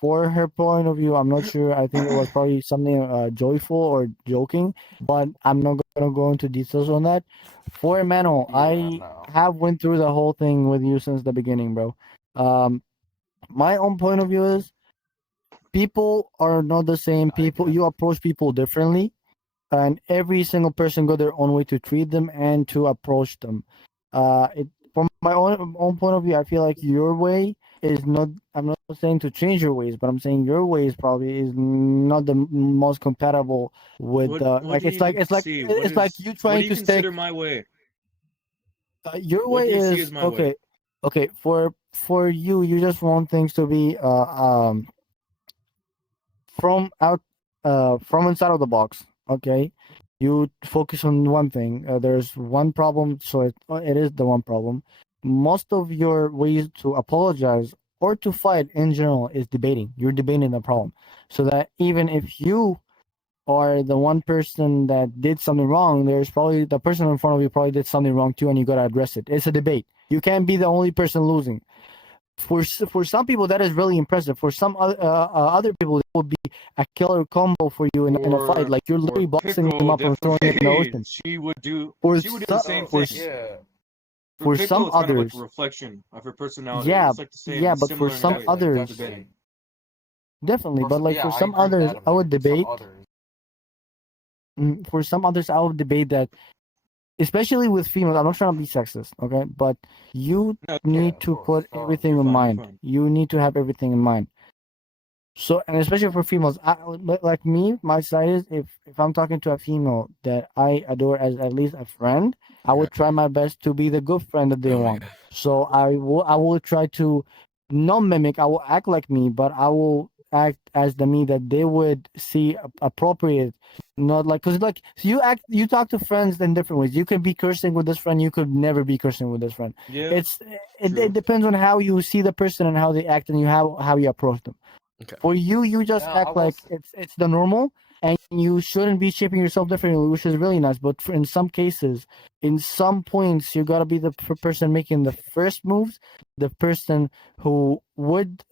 For her point of view, I'm not sure. I think it was probably something joyful or joking, but I'm not gonna go into details on that. For Emmanuel, Yeah, I no. have went through the whole thing with you since the beginning, bro. Um, my own point of view is people are not the same. I People, guess. you approach people differently, and every single person got their own way to treat them and to approach them. From my own point of view, I feel like your way is not. I'm not saying to change your ways, but I'm saying your ways probably is not the most compatible with the. What Like do you even see? it's like you What do trying you to stick. consider my way? Your What way do you see is as my way? okay. Okay, for you, you just want things to be from out from inside of the box. Okay, you focus on one thing. There's one problem, so it is the one problem. most of your ways to apologize or to fight in general is debating. You're debating the problem, so that even if you are the one person that did something wrong, there's probably the person in front of you probably did something wrong too, and you gotta address it. It's a debate. You can't be the only person losing. For some people that is really impressive. For some other people, it would be a killer combo for you in a fight. Like you're literally boxing them Pickle, up and throwing it in the ocean. she would do For the same for thing. Yeah. For for Pickle, some it's kind of like others, a reflection of her personality. yeah, It's like the same, yeah, it's but for similar in some that others, debating. definitely. But like Yeah, for I some agree with others, Adam I would there. Some debate. others. For some others, I would debate that, especially with females. I'm not trying to be sexist, okay? But you No, Yeah, need of to course. put Oh, everything you're in fine. You're mind. fine. You need to have everything in mind. So, and especially for females, like me, my side is if I'm talking to a female that I adore as at least a friend, I would try my best to be the good friend that they Oh my want. god. So I will try to not mimic. I will act like me, but I will act as the me that they would see appropriate. Not like because like so you talk to friends in different ways. You can be cursing with this friend. You could never be cursing with this friend. Yeah, It true. depends on how you see the person and how they act and how you approach them. Okay. For you just Now, I act will like it's the normal, and you shouldn't be shaping yourself differently, which is really nice. But in some cases, in some points, you gotta be the person making the first moves, the person who would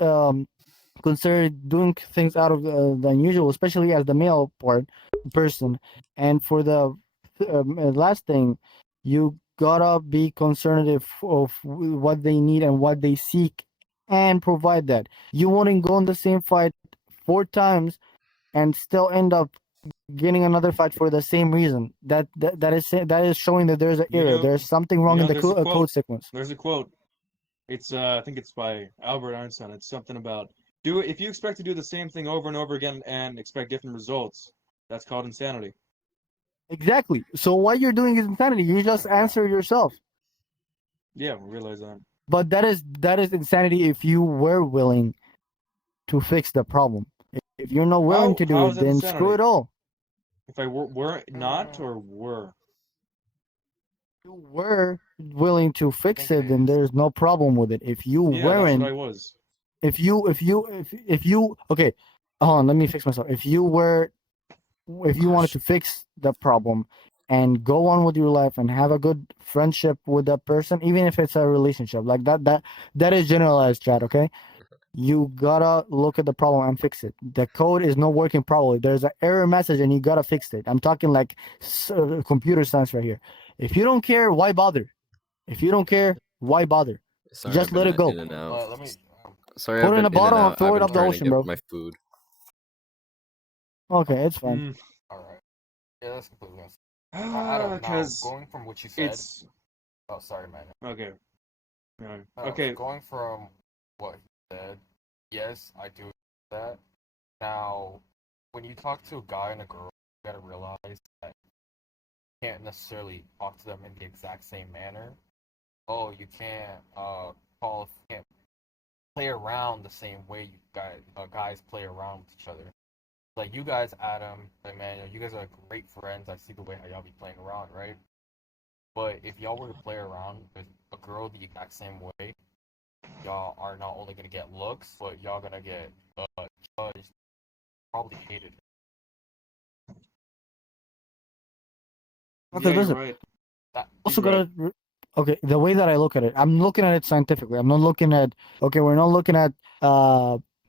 consider doing things out of the unusual, especially as the male part person. And for the last thing, you gotta be concerned of what they need and what they seek, and provide that. You wouldn't go in the same fight 4 times and still end up getting another fight for the same reason. That is showing that there's an You error. know, There's something wrong in the there's a code quote. sequence. There's a quote. It's I think it's by Albert Einstein. It's something about do if you expect to do the same thing over and over again and expect different results, that's called insanity. Exactly. So what you're doing is insanity. You just answer yourself. Yeah, we realize that. But that is insanity if you were willing to fix the problem. If you're not willing to do How is it, that then screw insanity? it all. If I were not or were? If you were willing to I fix think it it, then is. there's no problem with it. If you Yeah, that's what weren't, I was. if you okay, hold on, let me fix myself. If you wanted Gosh. to fix the problem and go on with your life and have a good friendship with that person, even if it's a relationship like that is generalized, chat. Okay, you gotta look at the problem and fix it. The code is not working properly. There's an error message and you gotta fix it. I'm talking like computer science right here. If you don't care, why bother? If you don't care, why bother? Sorry, I've Just been let it go. in and out. Let me. Sorry, Put I've it in been a in and bottle and out. I've throw it been up the trying to ocean, get bro. my food. Okay, it's fine. Mm. All right. Yeah, that's completely honest. Adam, now Because going from what you said. it's Oh, sorry, man. okay. Yeah. No, Okay. going from what he said, yes, I do that. Now, when you talk to a guy and a girl, you gotta realize that you can't necessarily talk to them in the exact same manner. Oh, you can't you can't play around the same way guys play around with each other. Like you guys, Adam, Emmanuel, you guys are great friends. I see the way how y'all be playing around, right? But if y'all were to play around with a girl the exact same way, y'all are not only gonna get looks, but y'all gonna get judged, probably hated. Okay, Yeah, you're listen. right. That He's Also right. gotta okay, the way that I look at it, I'm looking at it scientifically. I'm not looking at okay, we're not looking at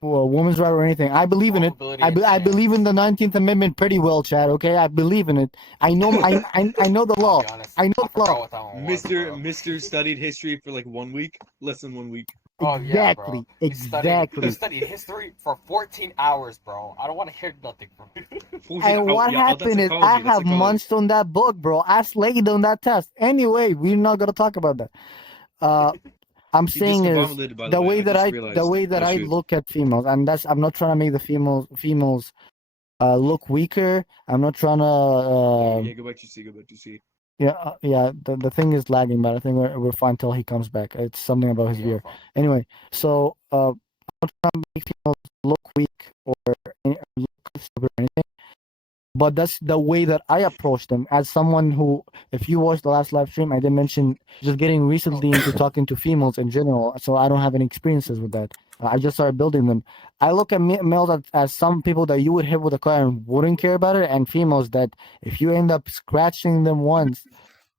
women's right or anything. I believe in it. probability and I believe in chance. the 19th Amendment pretty well, Chad. Okay, I believe in it. I know the I'll law. be honest, I know I the law. forgot what that one was, bro. Mr. studied history for like 1 week, less than 1 week. Oh yeah, bro. Exactly, You exactly. studied history for 14 hours, bro. I don't want to hear nothing from you. 14 And oh what yeah, oh that's happened is I psychology. That's have psychology. munched on that book, bro. I slayed on that test. Anyway, we're not gonna talk about that. Uh, I'm He saying is discombobulated, by the the way. way I that just the realized. way that Oh I shoot. look at females, and that's I'm not trying to make the females look weaker. I'm not trying to Yeah, go back to see. Go back to see. yeah. The thing is lagging, but I think we're fine till he comes back. It's something about his Yeah, we're beer. fine. Anyway, so I'm not trying to make females look weak or look stupid or anything. but that's the way that I approach them as someone who, if you watched the last live stream, I did mention just getting recently into talking to females in general. So I don't have any experiences with that. I just started building them. I look at males as some people that you would hit with a car and wouldn't care about it, and females that if you end up scratching them once,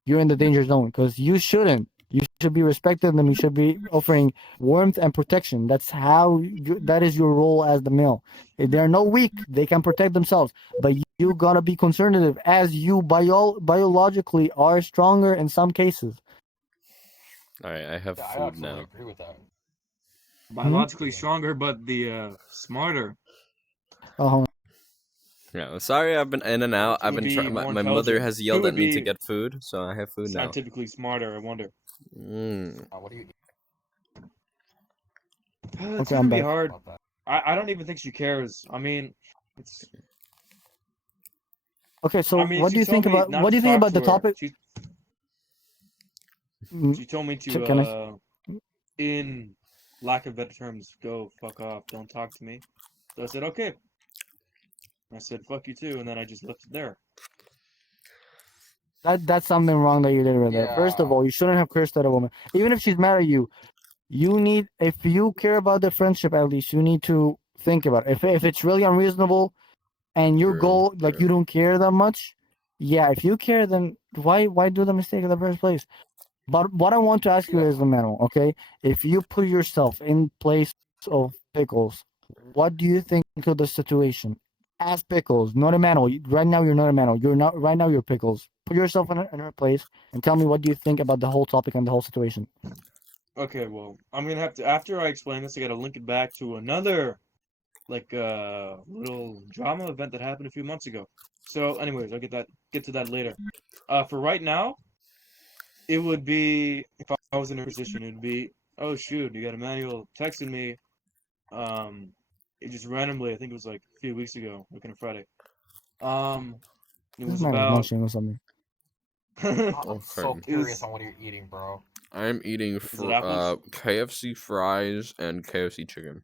you're in the danger zone because you shouldn't. You should be respecting them. You should be offering warmth and protection. That's how that is your role as the male. If they're no weak, they can protect themselves. But you gotta be conservative as you biologically are stronger in some cases. All right, I have Yeah, I food absolutely now. agree with that. Biologically stronger, but the smarter. Uh-huh. Yeah, sorry, I've been in and out. Who I've would been be trying. more My mother intelligent? has Who yelled at would me to be get food, so I have food now. scientifically smarter? I wonder. What do you It's Okay, gonna I'm be back. hard. about that? I don't even think she cares. I mean, it's. Okay, so I mean, what she do you told think me about not what do to you think talk about to the her. topic? Mm, She told me Can I? to, in lack of better terms, go fuck off. Don't talk to me. So I said okay. I said fuck you too, and then I just left it there. That's something wrong that you did right there. First of Yeah. all, you shouldn't have cursed at a woman, even if she's mad at you. You need, if you care about the friendship, at least you need to think about it. If it's really unreasonable and your True, goal, like, true. you don't care that much, yeah, if you care, then why do the mistake in the first place? But what I want to ask you Yeah. is, Emmanuel, okay, if you put yourself in place of Pickles, what do you think of the situation as Pickles, not Emmanuel? Right now you're not Emmanuel, you're not, right now you're Pickles. Put yourself in her place and tell me what do you think about the whole topic and the whole situation. Okay, well, I'm gonna have to, after I explain this, I gotta link it back to another like little drama event that happened a few months ago. So, anyways, I'll get to that later. For right now, it would be, if I was in her position, it would be, oh shoot, you got Emmanuel texting me. Um, it just randomly, I think it was like a few weeks ago, like on a Friday. Um, it This was man is about. munching or something. I'm so Okay. curious Is on what you're eating, bro. I'm eating is it apples? KFC fries and KFC chicken.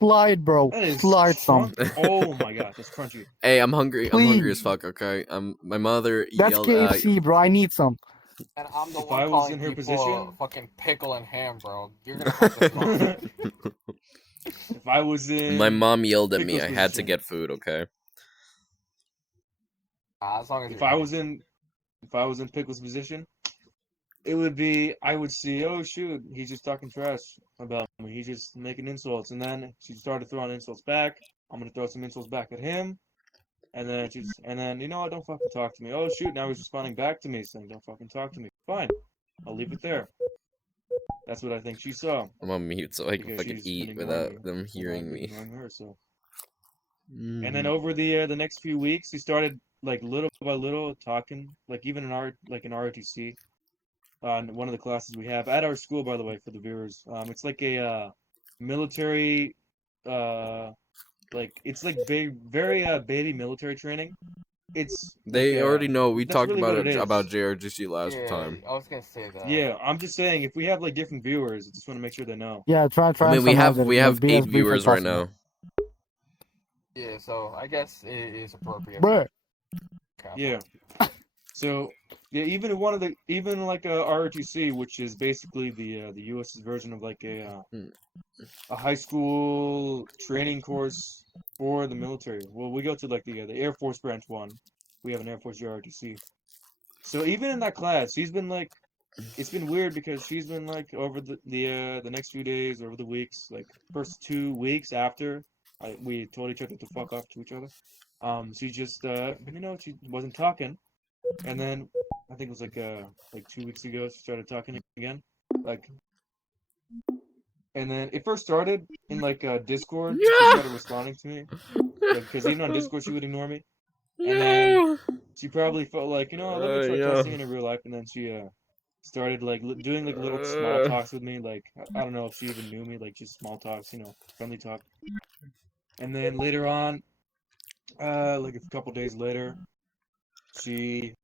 Slide, bro. That is Slide some. Oh my god, that's crunchy. Hey, I'm hungry. I'm hungry as Please. fuck. Okay. My mother That's yelled. KFC, bro. I need some. And I'm the If one I was calling in her people position, fucking pickle and ham, bro. You're gonna have to stop. if I was My in mom yelled at me. Pickle's I had to position, get food. Okay. As long as if you're I eating. was in if I was in Pickle's position, it would be, I would see, oh shoot, he's just talking trash about me. He's just making insults, and then she started throwing insults back. I'm gonna throw some insults back at him, and then you know what? Don't fucking talk to me. Oh shoot, now he's responding back to me saying, don't fucking talk to me. Fine, I'll leave it there. That's what I think she saw I'm on mute so I can because fucking she's been eat ignoring me without them and I've hearing been me. ignoring her. So, and then Mm. over the next few weeks, he started like little by little talking, like even in our like in ROTC, on one of the classes we have at our school, by the way, for the viewers. It's like a military, uh, like it's like very baby military training. It's like They already know. We that's talked really about what it it about is. JRGC last Yeah, time. I was gonna say that. Yeah, I'm just saying if we have like different viewers, I just want to make sure they know. Yeah, try I and mean, we summarize have it. we Like, have be as 8 brief as viewers right possible. now. Yeah, so I guess it is appropriate. Bruh. Yeah. So yeah, even like a ROTC, which is basically the US's version of like Hmm. a high school training course for the military. Well, we go to like the Air Force branch one. We have an Air Force ROTC. So even in that class, she's been like, it's been weird because she's been like over the next few days, over the weeks, like first 2 weeks after we told each other to fuck off to each other. She just she wasn't talking, and then I think it was like 2 weeks ago she started talking again, like, and then it first started in like Discord. She started responding to me, like because even on Discord she would ignore me, and then No. she probably felt like, let me try Yeah. testing in real life, and then she started like doing like little small talks with me, like I don't know if she even knew me, like just small talks, friendly talk. And then later on, like a couple days later, she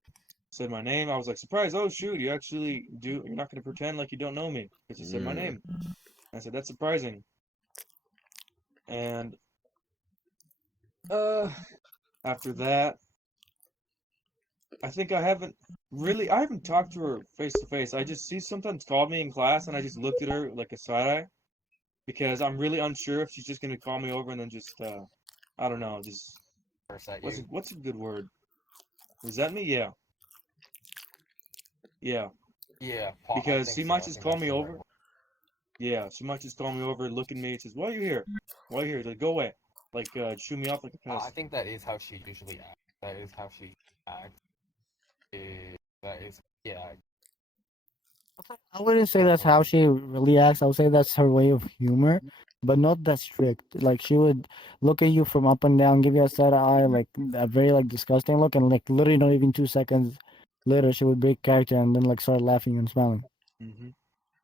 said my name. I was like surprised. Oh shoot, you actually do. You're not gonna pretend like you don't know me because you said my Mm. name. I said that's surprising. And uh, After that, I think I haven't talked to her face to face. I just she sometimes called me in class and I just looked at her like a side eye because I'm really unsure if she's just gonna call me over and then just I don't know, just Curse at you. what's a good word? Resent me? Yeah. Yeah. Yeah, I Because think she so. might I just think call that's me the right over. word. Yeah, she might just call me over, look at me, and says, "Why are you here? Why are you here?" Like, go away. Like, shoo me off like a I pest. think that is how she usually acts. That is how she acts. That is, yeah. I wouldn't say that's how Definitely. she really acts. I would say that's her way of humor, but not that strict. Like she would look at you from up and down, give you a side eye, like a very like disgusting look, and like literally not even 2 seconds later, she would break character and then like start laughing and smiling. Hmm.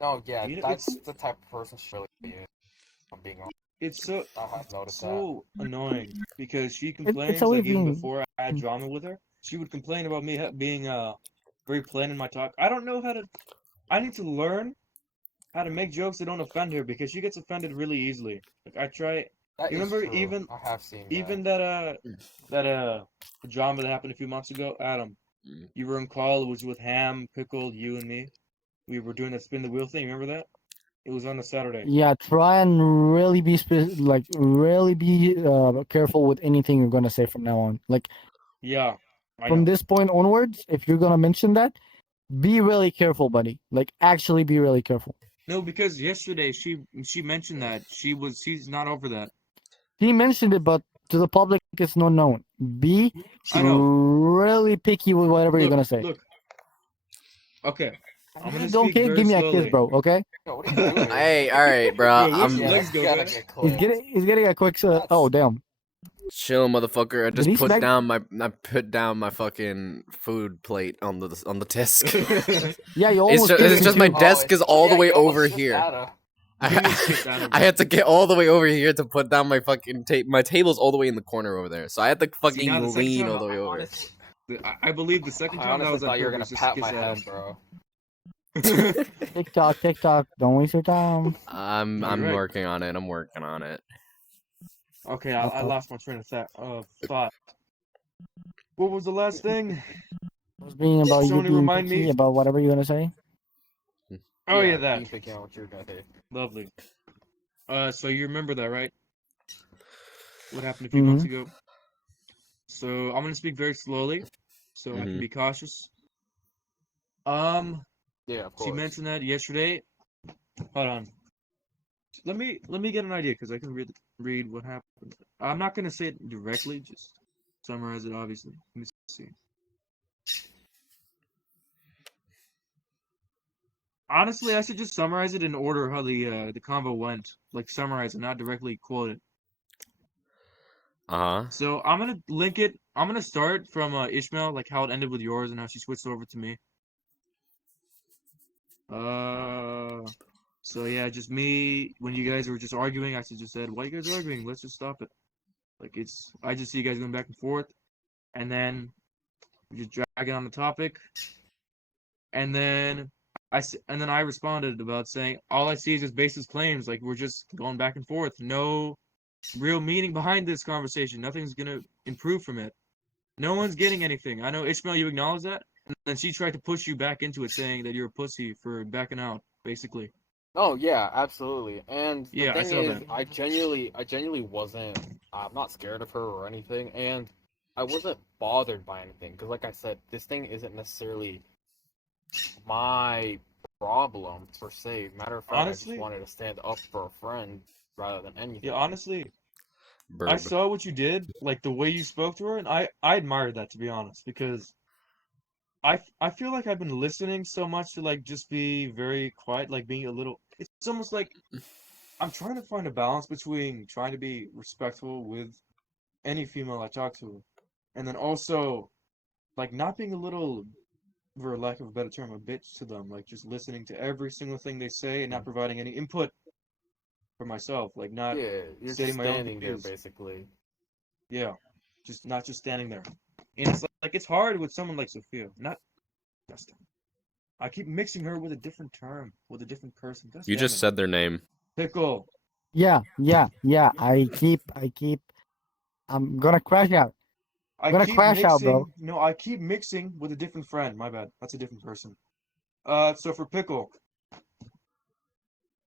No, yeah, You know, that's the type of person she really is. If I'm being honest. it's so I have noticed that. so annoying because she It's complains a way like of even being. before I had drama with her, she would complain about me being very plain in my talk. I don't know how to. I need to learn how to make jokes that don't offend her because she gets offended really easily. Like I try. That You is remember true. I have seen that. even that drama that happened a few months ago, Adam. Mm. You were in call. It was with Ham, Pickle, you, and me. We were doing that spin the wheel thing. Remember that? It was on a Saturday. Yeah, try and really be like really be careful with anything you're gonna say from now on. Like Yeah, I from know. this point onwards, if you're gonna mention that, be really careful, buddy. Like actually be really careful. No, because yesterday she mentioned that she's not over that. He mentioned it, but to the public, it's not known. Be I know. really picky with whatever you're Look, gonna say. look. Okay, And I'm if you gonna don't speak care, very give me a kiss, slowly. bro. Okay? Yo, what are you doing? Hey, all right, bro. Bro, where's your I'm Yeah, legs you go, gotta guy? get He's close. getting a quick. Oh damn! chill, motherfucker. I Did just he put smack? down I put down my fucking food plate on the desk. Yeah, you It's almost just, kissed it's me just my too. desk is all the Yeah, way you almost over kissed here. Ada. You almost kissed Adam. I had to get all the way over here to put down my fucking my table's all the way in the corner over there, so I had to See, now the fucking second lean time, all the way over. Honestly, I believe the second I time that honestly was on thought you were gonna purpose just to pat my kiss Adam. head, bro. TikTok, TikTok. Don't waste your time. I'm No, you're I'm right. working on it. I'm working on it. Okay, I Uh-oh. lost my train of thought. What was the last thing? Was being about you Somebody being remind picky me. about whatever you're gonna say. Oh yeah, Yeah, that. being picky on what you're gonna say. Lovely. So you remember that, right? What happened a few months Mm-hmm. ago? So I'm gonna speak very slowly, so I can Mhm. be cautious. Um, Yeah, of she course. mentioned that yesterday. Hold on. Let me get an idea because I can read what happened. I'm not gonna say it directly, just summarize it. Obviously, let me see. Honestly, I should just summarize it in order how the convo went. Like summarize it, not directly quote it. Uh huh. So I'm gonna link it. I'm gonna start from Ishmael, like how it ended with yours and how she switched over to me. Uh, so yeah, just me. When you guys were just arguing, I just said, "Why you guys arguing? Let's just stop it." Like I just see you guys going back and forth, and then we just dragging on the topic, and then and then I responded about saying all I see is just baseless claims. Like we're just going back and forth. No real meaning behind this conversation. Nothing's gonna improve from it. No one's getting anything. I know Ishmael, you acknowledge that, and then she tried to push you back into it, saying that you're a pussy for backing out, basically. Oh yeah, absolutely. And the Yeah, I thing saw is, that. I genuinely wasn't. I'm not scared of her or anything, and I wasn't bothered by anything because, like I said, this thing isn't necessarily my problem per se. Matter of fact, I just Honestly, wanted to stand up for a friend rather than yeah, anything. honestly, I Burb. saw what you did, like the way you spoke to her, and I admired that to be honest, because I feel like I've been listening so much to like just be very quiet, like being a little. It's almost like I'm trying to find a balance between trying to be respectful with any female I talk to, and then also like not being a little, for lack of a better term, a bitch to them, like just listening to every single thing they say and not providing any input for myself, like not Yeah, you're just stating my own standing there views. basically. Yeah, just not just standing there. And it's like it's hard with someone like Sophia, not Dustin. I keep mixing her with a different term, with a different person. God You damn just it. said their name. Pickle. Yeah. I'm gonna crash out. I gonna keep crash out, bro. mixing. No, I keep mixing with a different friend. My bad. That's a different person. So for Pickle,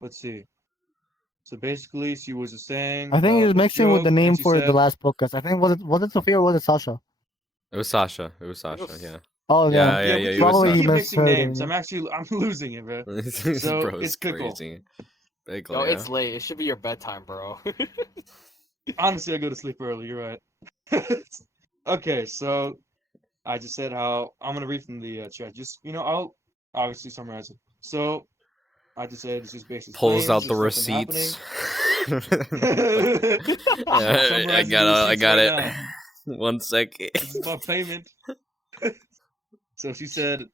let's see. So basically, she was just saying I think about he's this mixing with the joke, and name she for the said, last podcast. I think was it Sophia or was it Sasha? It was Sasha. It was It Sasha. was- Yeah. Oh Yeah. yeah, Yeah. "Yeah, Yeah. we It keep was probably we he keep Sasha. mixing misheard names. him. I'm losing it, bro." This So bro it's is Pickle. crazy. Pickle. Yo, Yeah. it's late. It should be your bedtime, bro. Honestly, I go to sleep early. You're right. Okay, so I just said how I'm gonna read from the chat. Just I'll obviously summarize it. So I just said it's just basically Pulls explains out the there's something happening. receipts. I'm I summarizing the got. I receipts got right it. now. 1 second. This is my payment. So she said,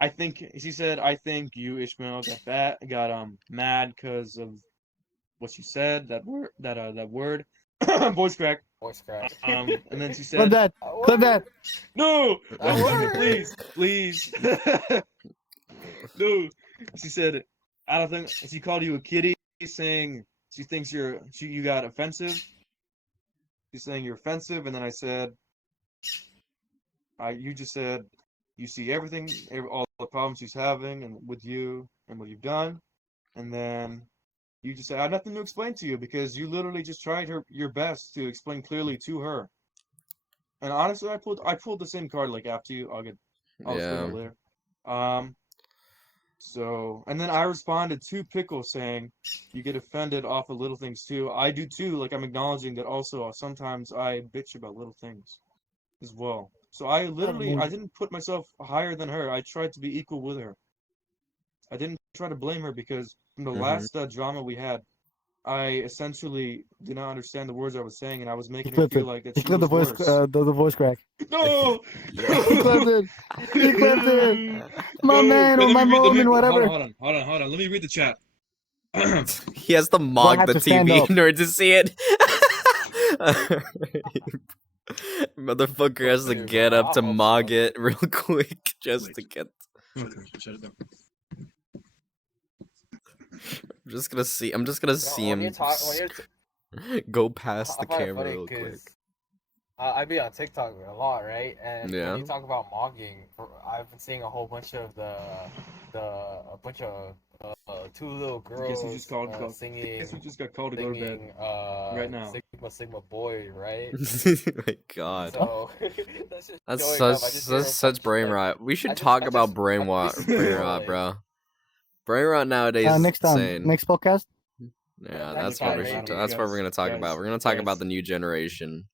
I think you, Ishmael, got mad because of what you said, that word, voice crack. Voice crack. And then she Clip said, that. Clip that. no, That word. please. No. She said, I don't think she called you a kitty, saying she thinks you got offensive. She's saying you're offensive, and then I said, you just said you see everything, all the problems she's having, and with you and what you've done, and then you just said I have nothing to explain to you because you literally just tried your best to explain clearly to her. And honestly, I pulled the same card like after you. I'll explain Yeah. that later. Um. So and then I responded to Pickle saying, "You get offended off of little things too. I do too. Like I'm acknowledging that also sometimes I bitch about little things as well. So I didn't put myself higher than her. I tried to be equal with her. I didn't try to blame her because from the Mhm. last drama we had, I essentially did not understand the words I was saying, and I was He making her clipped feel it. like that He she clipped the was voice. worse. The voice crack. No, He clipped it. He clipped it. My no. man Wait, or my let me mom and hold on, whatever. hold on. Let me read the chat. He has to Bro, I mog had the to stand TV up. in order to see it. Motherfucker has to Dude, get bro, up I to hope mog so. it real quick just to get. Okay, shut it down. I'm just gonna You see know, when him go past I the find it camera funny real quick. because I be on TikTok a lot, right? And when Yeah. you talk about mogging, I've been seeing a whole bunch of a bunch of two little Guess who just girls called? Guess singing who just got called to go to bed right now? Sigma Boy, right? My God. So that's just That's showing such up. I just hear a such bunch brain like rot. We I should just talk I about just brain I rot, just brain feel rot, like bro. Brain rot nowadays is Next time. insane. Next podcast. Yeah, next that's what time we I should. don't know, maybe. That's what we're gonna talk about. We're gonna talk about the new generation.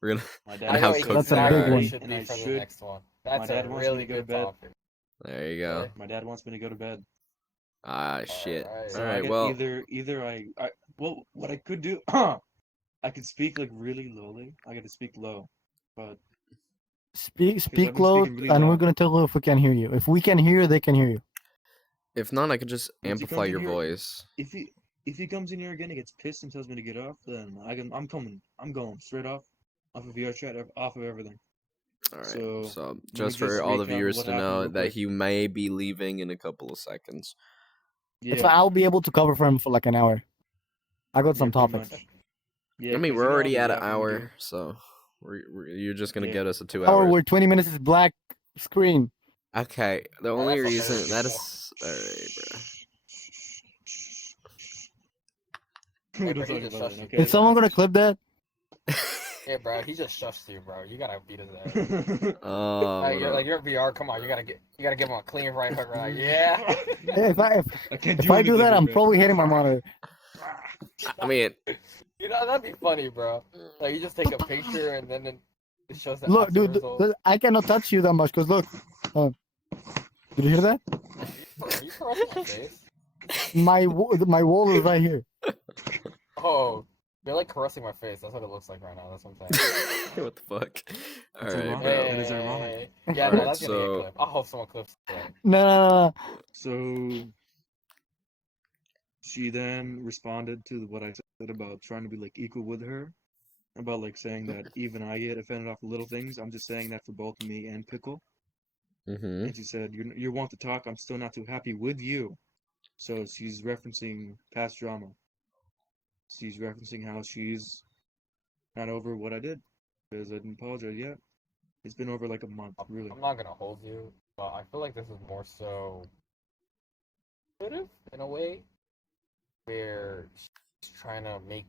We're gonna My dad and I how know wants to go to cooked That's a they bed big are. exactly what one. it should and be I for the should. next one. My That's dad a wants me really to go to good bed. topic. There you go. Okay? My dad wants me to go to bed. Ah, shit. Alright. So All I right. get Well, either well, what I could do, I could speak like really lowly. I got to speak low, but because I've Speak been low, speaking really and we're loud. gonna tell you if we can hear you. If we can hear you, they can hear you. if not, I could just Once he amplify comes in your here, voice. if he comes in here again, he gets pissed and tells me to get off. Then I'm coming. I'm going straight off of VR chat, off of everything. All right. So So let me just for all the recount viewers what to happened know real that quick. he may be leaving in a couple of seconds. If Yeah, I'll be able to cover for him for like an hour. I got some pretty topics. much. Yeah, I mean, 'cause we're I'll already be at an off when we do. hour, so you're just gonna Yeah. get us a 2 Hour hours. where 20 minutes is black screen. Okay, the Alright, only that's reason that understandable. is alright, bro. We Hey, don't bro, he talk just about shushed that. you Okay. Is pretty someone bad. gonna clip that? Yeah, bro, he just shushed you, bro. You gotta beat his ass. What up? You're VR. Come on, you gotta give him a clean right hook, right? Yeah. If I I can't if do I do anything, that, I'm bro. probably hitting my monitor. I mean, You know that'd be funny, bro. Like you just take a picture and then it shows the Look, after dude, result. I cannot touch you that much because look. Did you hear that? Are you caressing my face? My wall is right here. Oh, you're like caressing my face. That's what it looks like right now. That's what I'm saying. what the fuck? That's Alright, ironic. bro. That is ironic. Yeah, no, Alright, that's gonna get so clipped. I hope someone clips that. No. So she then responded to what I said about trying to be like equal with her, about like saying that even I get offended off of little things. I'm just saying that for both me and Pickle. mm-hmm. And she said, "You want to talk? I'm still not too happy with you." So she's referencing past drama. She's referencing how she's not over what I did. because I didn't apologize yet. It's been over like a month, really. I'm not gonna hold you, but I feel like this is more so positive in a way, where she's trying to make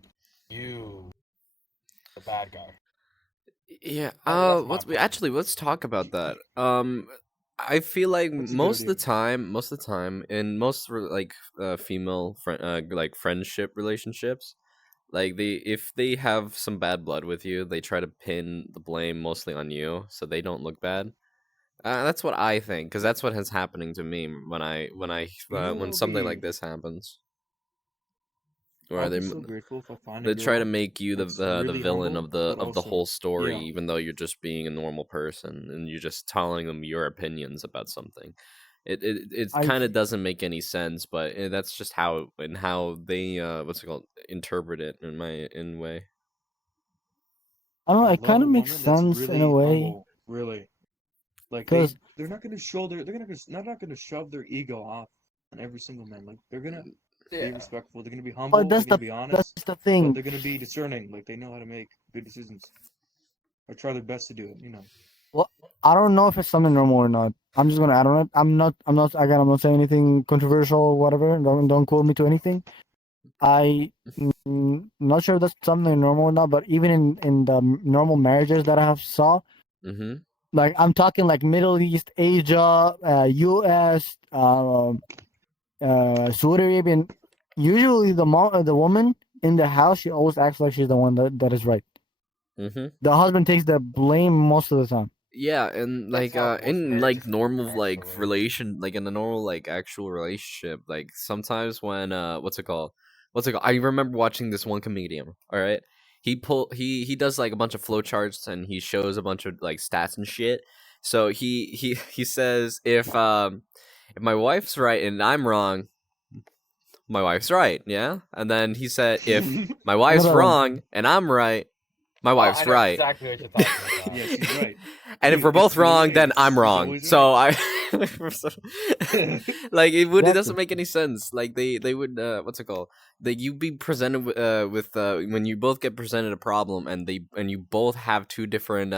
you the bad guy. Yeah. That's my Let's opinion. actually let's talk about that. I feel like That's a good most of the idea. time, in most female like friendship relationships, like if they have some bad blood with you, they try to pin the blame mostly on you, so they don't look bad. That's what I think, because that's what has happening to me You know, when something like this happens, where I'll be so grateful if I find a they try to girl make you that's the really villain humble, but of the also, whole story, yeah, even though you're just being a normal person and you're just telling them your opinions about something. It I kind of doesn't make any sense, but that's just how they what's it called, interpret it in way. I don't know. I It love kind a of makes woman that's sense in a really way humble, really. Like because they're not gonna show they're not gonna shove their ego off on every single man. Like they're gonna be Yeah. respectful. They're gonna be but humble. They're gonna be that's honest, the but thing. they're gonna be discerning. Like they know how to make good decisions or try their best to do it. You know. Well, I don't know if it's something normal or not. I'm just gonna add on it. I'm not. Again, I'm not saying anything controversial or whatever. Don't quote me to anything. I not sure if that's something normal or not. But even in the normal marriages that I have saw, Mm-hmm. like I'm talking like Middle East, Asia, U.S., Saudi Arabian. Usually the woman in the house, she always acts like she's the one that is right. Mm-hmm. The husband takes the blame most of the time. Yeah, and That's like how most in like marriages normal are, like actually. relation, like in a normal like actual relationship, like sometimes when what's it called, I remember watching this one comedian, all right, he does like a bunch of flowcharts and he shows a bunch of like stats and shit. So he says, if my wife's right and I'm wrong, my wife's right, yeah. And then he said, if my wife's Another one. wrong and I'm right, my Oh, I wife's know right. exactly what you're talking about. Yeah, she's right. And if we're It's both wrong, then I'm she's wrong. always So right. like it doesn't Exactly. make any sense. Like they would what's it called? That you be presented with when you both get presented a problem and you both have two different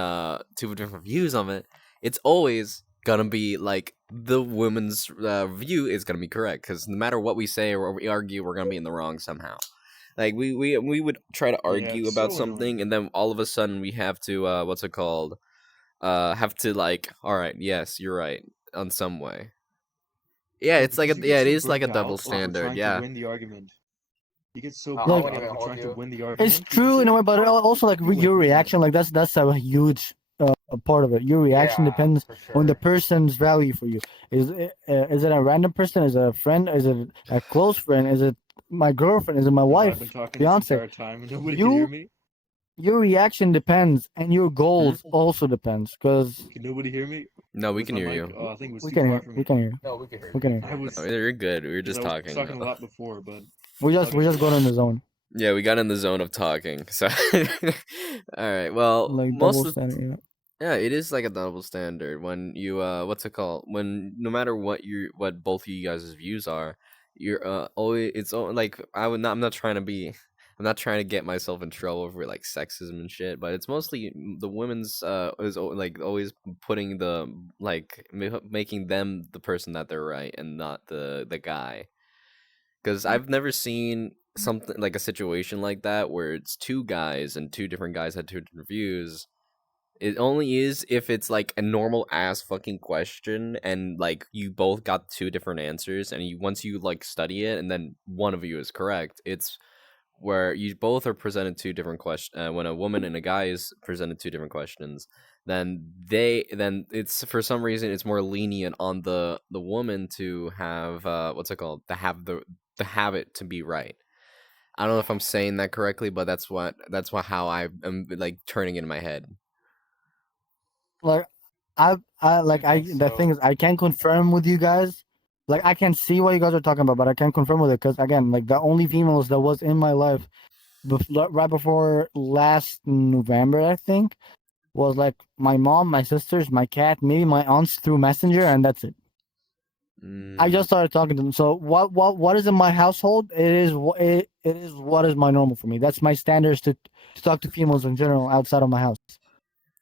views on it. It's always gonna be like the woman's view is gonna be correct, because no matter what we say or what we argue, we're gonna be in the wrong somehow. Like we would try to Yeah, argue it's about so annoying. something, and then all of a sudden we have to what's it called, have to like, all right, yes, you're right on some way. Yeah, Yeah, it's like because you get it so is like a burnt double out over standard. trying to Yeah. win the argument. You get so I burnt Like wouldn't out even over hold trying to you. win the it's argument because you true in say, a way, you know but what, also like you your win. You know. reaction, like that's a huge part of it. Your reaction Yeah, depends for on the sure. person's value for you. Is it a random person? Is it a friend? Is it a close friend? Is it my girlfriend? Is it my Have I been wife? talking this Fiance? entire time and nobody can hear You me? your reaction depends, and your Hmm? goals also depends. Because Can nobody hear me? No, we Was can my hear mic? you. Oh, I think it was we too can far hear, from we me. can hear, No, we can hear we you. can hear. I No, was you're good. We were because just I was talking. talking a lot before, but We okay. just got in the zone, Yeah, we got in the zone of talking. So all right. Well, like most double of standard. yeah, it is like a double standard when you what's it called? When no matter what both of you guys' views are, you're always like I'm not trying to be, I'm not trying to get myself in trouble over like sexism and shit, but it's mostly the women's like always putting the like making them the person that they're right and not the guy. Cuz I've never seen something like a situation like that where it's two guys and two different guys had two different views. It only is if it's like a normal ass fucking question and like you both got two different answers, and you once you like study it and then one of you is correct. It's where you both are presented two different questions. When a woman and a guy is presented two different questions, then it's for some reason it's more lenient on the woman to have what's it called, to have the habit to be right. I don't know if I'm saying that correctly, but that's what how I am like turning it in my head. Like Okay, the thing so is, I can't confirm with you guys. Like I can see what you guys are talking about, but I can't confirm with it because again, like the only females that was in my life right before last November, I think, was like my mom, my sisters, my cat, maybe my aunts through Messenger, and that's it. I Mm, just started talking to them. So what is in my household? It is what is my normal for me. That's my standards to talk to females in general outside of my house.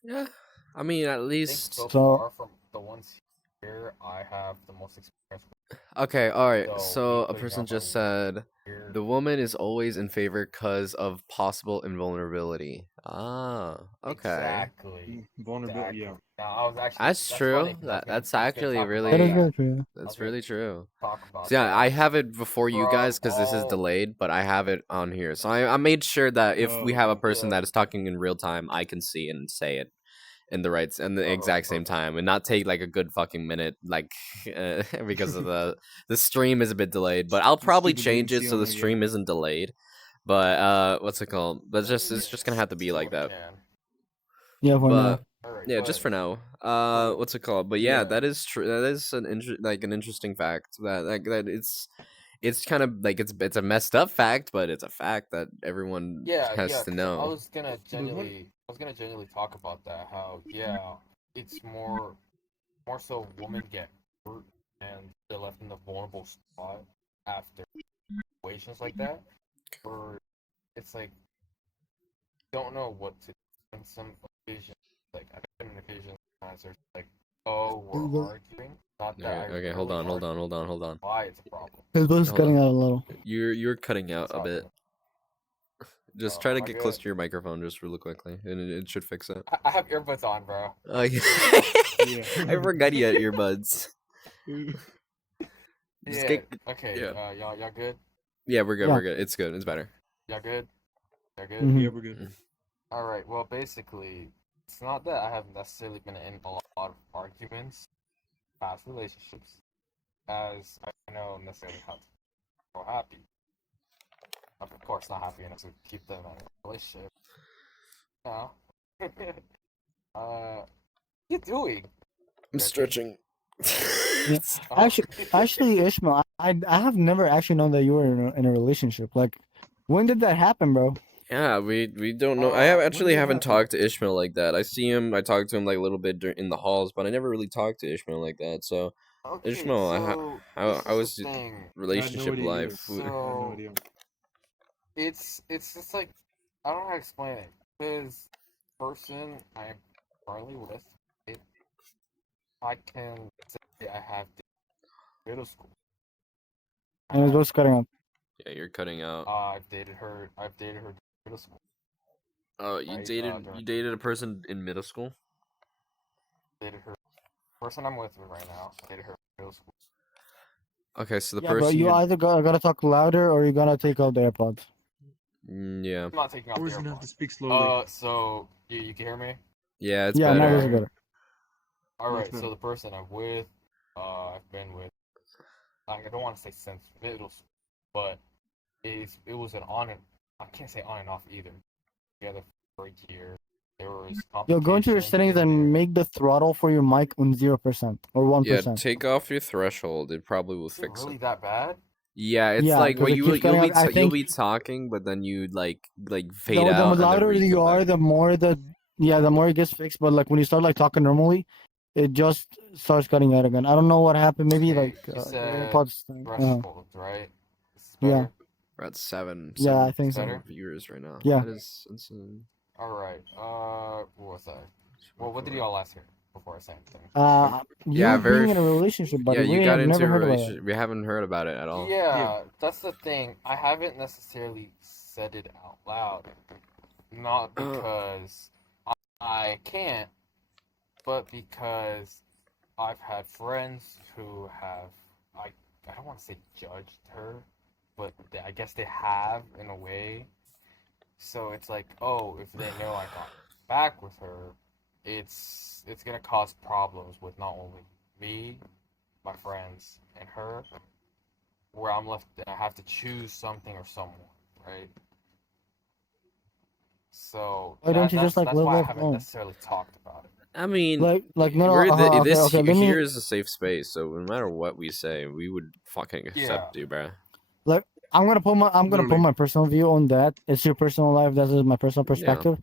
Yeah. I mean, at I think least. so So- far from the ones here, I have the most experience with. Okay, alright. So, So me a putting person up just on said here. the woman is always in favor because of possible invulnerability. Ah, okay. Exactly. Vulnerability. Exactly. Yeah. Now, I was actually. That's true. Funny 'cause I was That's gonna actually talk really. about That is that. very true. That's gonna really true. Talk about So yeah, that. I have it before you From guys because this is all- delayed, but I have it on here. So I made sure that if we Oh, have a okay. person Yeah. that is talking in real time, I can see and say it in the right and the exact same perfect. time, and not take like a good fucking minute, like because of the stream is a bit delayed. But I'll Just probably keep it change it so the DMC, yeah. stream isn't delayed. But what's it called? But it's just gonna have to be like that. Yeah, for now. But Alright, yeah, just for now. What's it called? But yeah, Yeah. that is true. That is an an interesting fact that that it's kind of like it's a messed up fact, but it's a fact that everyone has to 'cause know. I was gonna genuinely talk about that. How it's more so women get hurt and they're left in the vulnerable spot after situations like that, or it's like don't know what to do in some occasions. Like I've been in occasions times where it's like, oh, we're arguing. Not that I Okay, hold really on. argue, Why it's a problem? His voice is Hold cutting on. out a little. You're cutting out What's a bit. happening? Just Oh, try to am I get good? close to your microphone just really quickly, and it should fix it. I have earbuds on, bro. Oh yeah. Yeah. I forgot you had earbuds. Just Yeah. get- Okay. yeah. Y'all good? Yeah, we're good. Yeah. We're good. It's good. It's better. Y'all good? Y'all good? Mhm. Yeah, we're good. All right. Well, basically, it's not that I haven't necessarily been in a lot of arguments, past relationships, as I know necessarily how to feel happy. Of course, not happy enough to keep them in a relationship. No. What you doing? I'm stretching. Yeah. Oh. Actually, Ishmael, I have never actually known that you were in a relationship. Like, when did that happen, bro? Yeah, we don't know. I have When actually did it haven't happen? talked to Ishmael like that. I see him. I talked to him like a little bit in the halls, but I never really talked to Ishmael like that. So Okay, Ishmael, so how this how is was the your thing. I had no relationship idea either. life? I had no So idea. it's just like I don't know how to explain it. Because person I'm currently with, it I can say I have middle school. And his voice is cutting out. Yeah, you're cutting out. I've dated her middle school. Oh, you right, dated during- you dated a person in middle school? Dated her person I'm with right now. Dated her middle school. Okay, so the Yeah, but person you you either gotta talk louder or you gotta take out the AirPods. yeah. I'm not taking off Always the gonna have to AirPods. speak slowly. So you can hear me? Yeah, it's Yeah, now better. this is better. Alright, better. so the person I'm with, I've been with, like, I don't want to say since middle school, but it was an on and, I can't say on and off either. Together for a year. There was Yo, go into your competition settings in and there. make the throttle for your mic on 0% or 1%. Yeah, take off your threshold. It probably will Is it fix really it. that bad? Yeah, it's Yeah, like 'cause well, it keeps cutting out. I you'll think be talking, but then you like the fade out and then louder re you come are, back. the more the more it gets fixed. But like when you start like talking normally, it just starts cutting out again. I don't know what happened. Maybe Okay, like you your said AirPods. threshold, right? This is Yeah. better? We're at seven Yeah, I think so. better? viewers right now. Yeah. That is insane. Alright, what was that? Well, what did y'all last hear before I say anything? Yeah, You very being in a f- relationship, buddy. Yeah, you We got have into never a heard about relationship. We haven't heard about it at all. Yeah, that's the thing. I haven't necessarily said it out loud. Not because I can't, but because I've had friends who have, I don't want to say judged her, but I guess they have in a way. So it's like, oh, if they know I got back with her, it's gonna cause problems with not only me, my friends, and her, where I'm left, I have to choose something or someone, right? So Why don't you just, like, that's live why I life haven't alone? necessarily talked about it. I mean, Like no, we're okay, this okay. Let me here is a safe space, so no matter what we say, we would fucking accept you, bruh. like I'm gonna put Literally. my personal view on that. It's your personal life. That is my personal Yeah. perspective.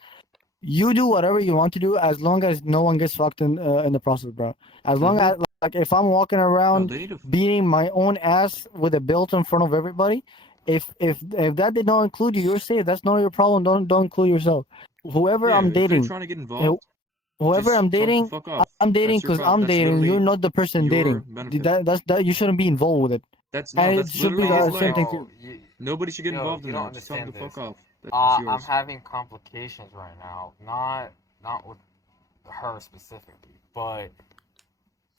You do whatever you want to do as long as no one gets fucked in the process, bro. As long as like if I'm walking No, around they need to. beating my own ass with a belt in front of everybody, if that did not include you, you're safe. That's not your problem. Don't include yourself. Whoever Yeah, I'm if they're dating, trying to get involved, Whoever Just I'm tell 'em to dating, fuck off. I'm dating That's your because problem. I'm That's dating. You're literally not the person your dating. benefit. That's you shouldn't be involved with it. That's And it that's should be literally his the same life. thing too. Nobody should get involved in you don't that. Just tell him understand to fuck this. off. That's I'm yours. having complications right now. Not with her specifically, but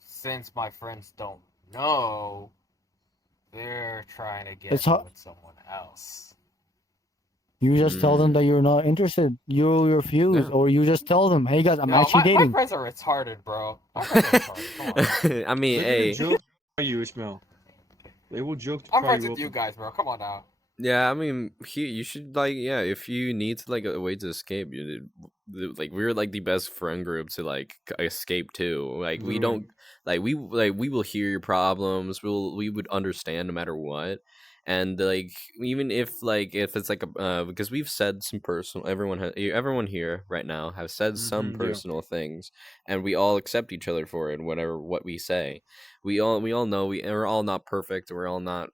since my friends don't know, they're trying to get It's me hard. with someone else. You just tell them that you're not interested. You refuse, Yeah. or you just tell them, "Hey guys, I'm No, actually my dating." friends are retarded, bro. My friends are retarded. Come on. I mean, They're gonna hey, joke to you, Ishmael. They will joke to I'm pry friends you with you open. guys, bro. Come on now. yeah, I mean, you should like, yeah, if you need to like a way to escape, like we're like the best friend group to like escape to. Like we Literally. don't we will hear your problems. We would understand no matter what. And like even if it's like a because we've said some personal everyone here right now have said some Yeah. personal things, and we all accept each other for it. Whatever what we say, we all know we're all not perfect. We're all not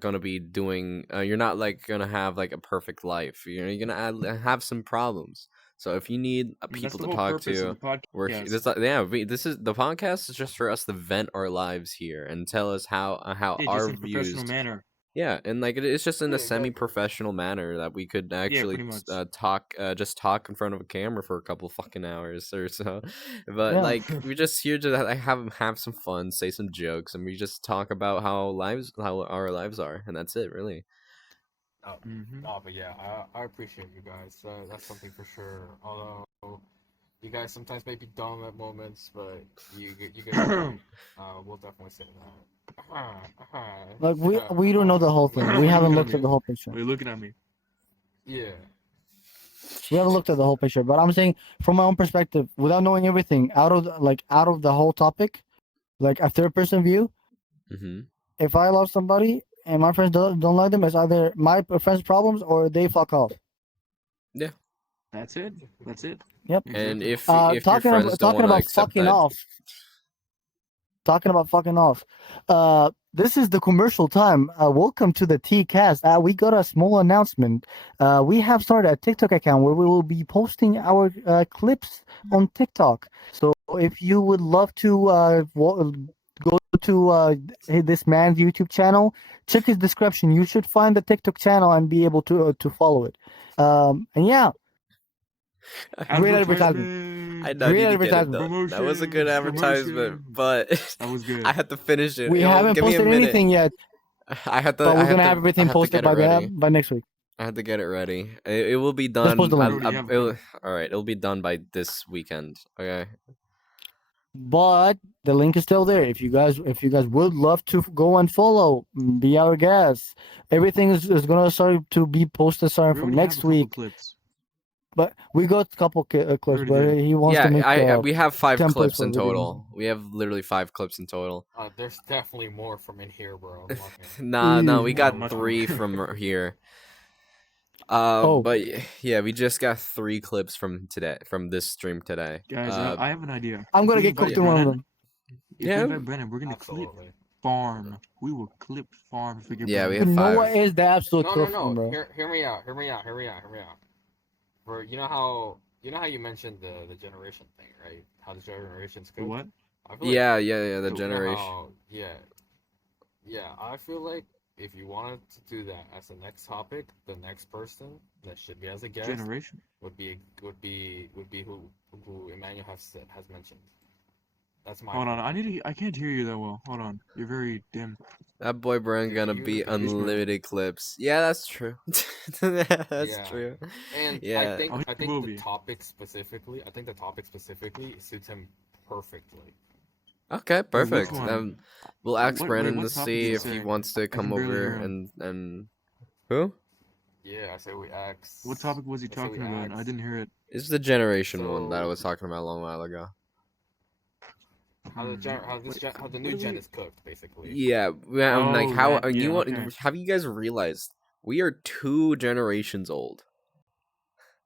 gonna be doing you're not like gonna have like a perfect life. You're gonna have some problems. So if you need And that's people the to whole talk purpose of the to, podcast. this yeah this is the podcast is just for us to vent our lives here and tell us how Yeah, just our in a professional views. manner. Yeah, and like it's just in Yeah, a exactly. semi-professional manner that we could actually pretty much. just talk in front of a camera for a couple fucking hours or so. But Yeah. like we're just here to have some fun, say some jokes, and we just talk about how our lives are, and that's it, really. Oh, Mm-hmm. but yeah, I appreciate you guys. That's something for sure. Although you guys sometimes may be dumb at moments, but you guys are great. We'll definitely say that. Like we don't know the whole thing. Why We are you haven't looking at looked me? at the whole picture. Why are you looking at me? Yeah. We haven't looked at the whole picture. But I'm saying from my own perspective, without knowing everything, out of the whole topic, like a third person view. Mm-hmm. If I love somebody and my friends don't like them, it's either my friends' problems or they fuck off. Yeah. That's it. That's it. Yep. And Exactly. if your Talking friends about don't want to accept fucking that, off. Talking about fucking off. This is the commercial time. Welcome to the TEACAST. We got a small announcement. We have started a TikTok account where we will be posting our clips on TikTok. So if you would love to go to this man's YouTube channel, check his description. You should find the TikTok channel and be able to follow it. And yeah, great advertisement. I know Great you didn't get it advertisement. though. That was a good Promotion, advertisement, promotion. but That was good. I had to finish it. We haven't Give me a posted minute. anything yet, I but we're gonna had have to everything posted get it ready. by next week. I had to get it ready. It will be Just post done. the We link. already have All right, it'll be done by this weekend. Okay. But the link is still there. If you guys would love to go and follow, be our guests. Everything is gonna start to be posted starting We from already have next a couple week. clips. But we got a couple clips, already but did. he wants to make we have 5 templates clips for in videos. total. We have literally 5 clips in total. There's definitely more from in here, bro. No, we Ew. got much 3 more. from here. Oh. But yeah, we just got 3 clips from this stream today. Guys, I have an idea. I'm If gonna we get invite cooked in one of Brennan- them. If Yeah. we invite Brennan, we're gonna clip Absolutely. farm. We will clip farm if we get Yeah, Brennan. we You have know 5. what is the absolute No, cliff no, one, no. bro? Hear me out. For you know how you mentioned the generation thing, right? How the generations The go. what? I feel Yeah, the you know generation. how- yeah. I feel like if you wanted to do that as the next topic, the next person that should be as a guest Generation. would be who Emmanuel has mentioned. That's my. Hold on, I can't hear you that well. Hold on, you're very dim. That boy Brian Dude, gonna you- be Ishmael. unlimited clips. Yeah, that's true. That's Yeah. true. And Yeah. Oh, I he think will the be. topic specifically suits him perfectly. Okay, perfect. one? We'll ask Wait, Brandon what to topic see did you if he say? wants to come barely over hear him. and who? Yeah, I say we ask. What topic was he That's what talking we about? I asked. didn't hear it. It's the generation one that I So- was talking about a long while ago. How the new gen is cooked, basically. Yeah, like Oh, how that- you yeah, want? okay. Have you guys realized we are 2 generations old?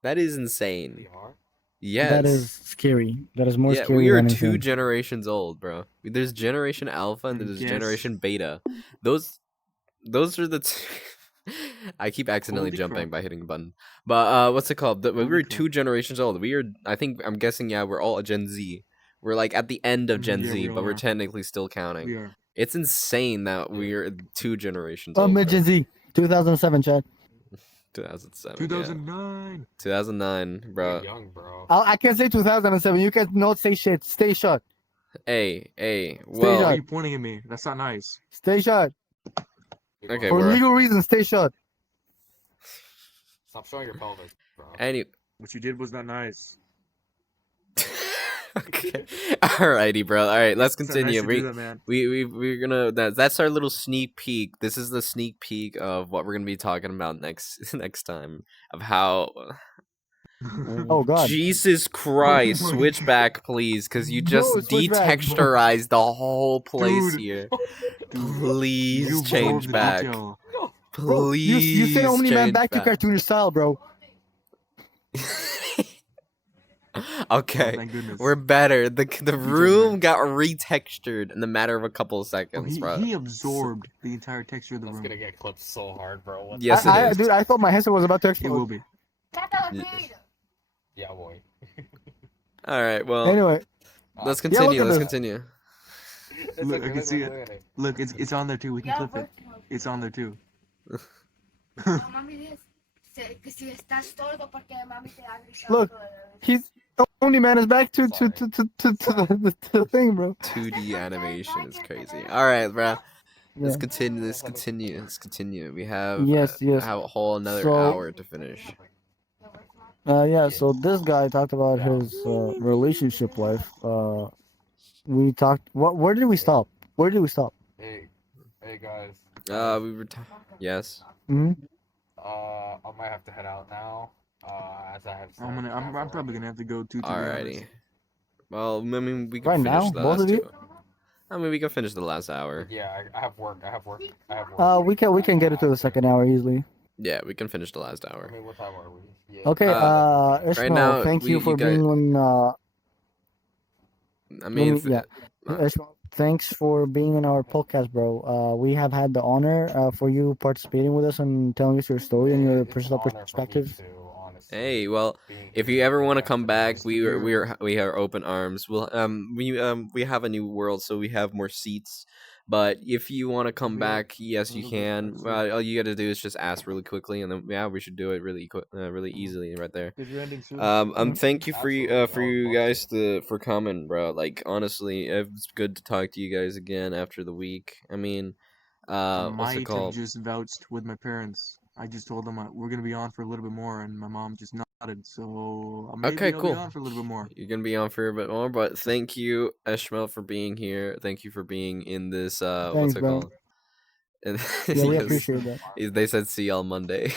That is We insane. are. Yes. That is scary. That is more Yeah, scary we are than 2 anything. generations old, bro. There's Generation Alpha and And there's guess- Generation Beta. Those are the I keep accidentally Holy jumping crap. by hitting the button. But what's it called? We Holy were crap. 2 generations old. I'm guessing, yeah, we're all a Gen Z. We're like at the end of Gen Yeah, Z, we but all we're are. technically still We counting. are. It's insane that Yeah. we're 2 generations I'm older. a Gen Z. 2007, Chad. 2007, 2009. yeah. 2009, You're bro. young, bro. I can't say 2007. You can not say shit. Stay shut. Hey, Why well, are shut. you pointing at me? That's not nice. Stay shut. You're okay, going For we're legal reasons, stay shut. Stop showing your pelvis, bro. any. What you did was not nice. Okay, alrighty, bro. All right, let's It's not nice continue. to do that, man. We're gonna that's our little sneak peek. This is the sneak peek of what we're gonna be talking about next time of how. Oh God. Jesus Christ, Oh my switch God. back, please, because you No, just switch back. detexturized the whole place Dude. here. Dude, Please you absorbed change the back. detail. Bro, you said Please Omni-Man change back to back. cartoonish style, bro. Oh, Okay, thank goodness. we're better. The Detail room man. got retextured in the matter of a couple of Oh, seconds, bro. he absorbed the entire texture of the That's room. gonna get clipped so hard, bro. What the Yes, it is. Dude, I thought my headset was about to It will explode. be. Yeah, boy. All right, well, Anyway, let's Yeah, continue. at let's this. continue. Look, I can see it. Look, it's on there too. We can clip it. It's on there too. Look, he's Omni-Man is back to Sorry. the thing, bro. 2D animation is crazy. All right, bro. Let's Yeah. continue. Let's continue. We have Yes. have a whole another So- hour to finish. Yeah. So this guy talked about his relationship life. We talked. Where did we stop? Where did we stop? Hey, guys. We were yes. Hmm. I might have to head out now. As I have. I'm probably gonna have to go too. To be honest. Alrighty. Well, I mean, we can Right finish now, the both last of you? 2. I mean, we can finish the last hour. Yeah, I have work. I have work. We can get it to the second hour easily. Yeah, we can finish the last I hour. mean, what time are we? Yeah. Okay. Ishmael, now, thank you for you being on. I mean, Ishmael, thanks for being on our podcast, bro. We have had the honor for you participating with us and telling us your story and your It's an personal honor for me perspectives. too, honestly, hey, well, being if here you ever for want to the come back, explanation. we are open arms. We'll we have a new world, so we have more seats. But if you want to come We are- back, yes, you can. All you got to do is just ask really quickly, and then yeah, we should do it really really easily right there. Because you're ending soon. Thank you for Absolutely. you guys for coming, bro. Like honestly, it's good to talk to you guys again after the week. I mean, I what's it might called? have just vouched with my parents. I just told them we're gonna be on for a little bit more, and my mom just nodded. So maybe Okay, I'll cool. be on for a little bit more. You're gonna be on for a bit more, but thank you, Ishmael, for being here. Thank you for being in this. What's Thanks, it bro. called? And Yeah, we yes, appreciate that. they said see you on Monday,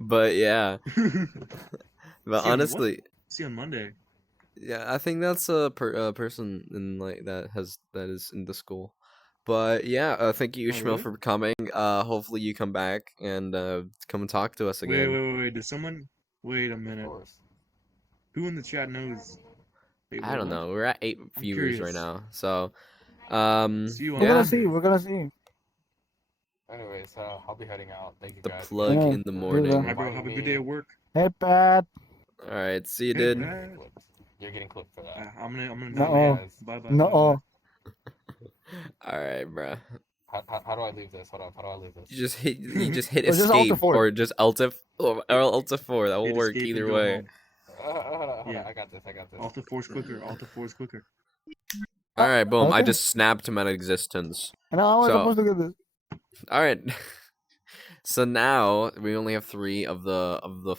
but yeah. But See you on what? honestly, See you on Monday. yeah, I think that's a person in like that is in the school. But yeah, thank you, Oh, Ishmael, really? for coming. Hopefully you come back and come and talk to us again. Wait. Does someone? Wait a Of minute. course. Who in the chat knows? Wait, I don't what? know. We're at 8 I'm viewers right curious. now, so See you on We're gonna yeah. Monday. see. We're gonna see. Anyways, I'll be heading out. Thank you The guys. plug Yeah, in the yeah, morning. Hi, bro. Have a good day at work. Hey, Pat. All right, see you, Hey, dude. man. You're getting clipped for that. I'm gonna No. guys. Bye. No. All right, bruh. How do I leave this? Hold on. How do I leave this? You just hit Or just escape Alt F4. or just Alt F4. That will Hit work escape and either go way. home. Hold on. Yeah. I got this. Alt F4's quicker. Alt F4's quicker. All right, boom. I Okay. just snapped him out of existence. And how am I So- supposed to get this? All right. So now we only have 3 of the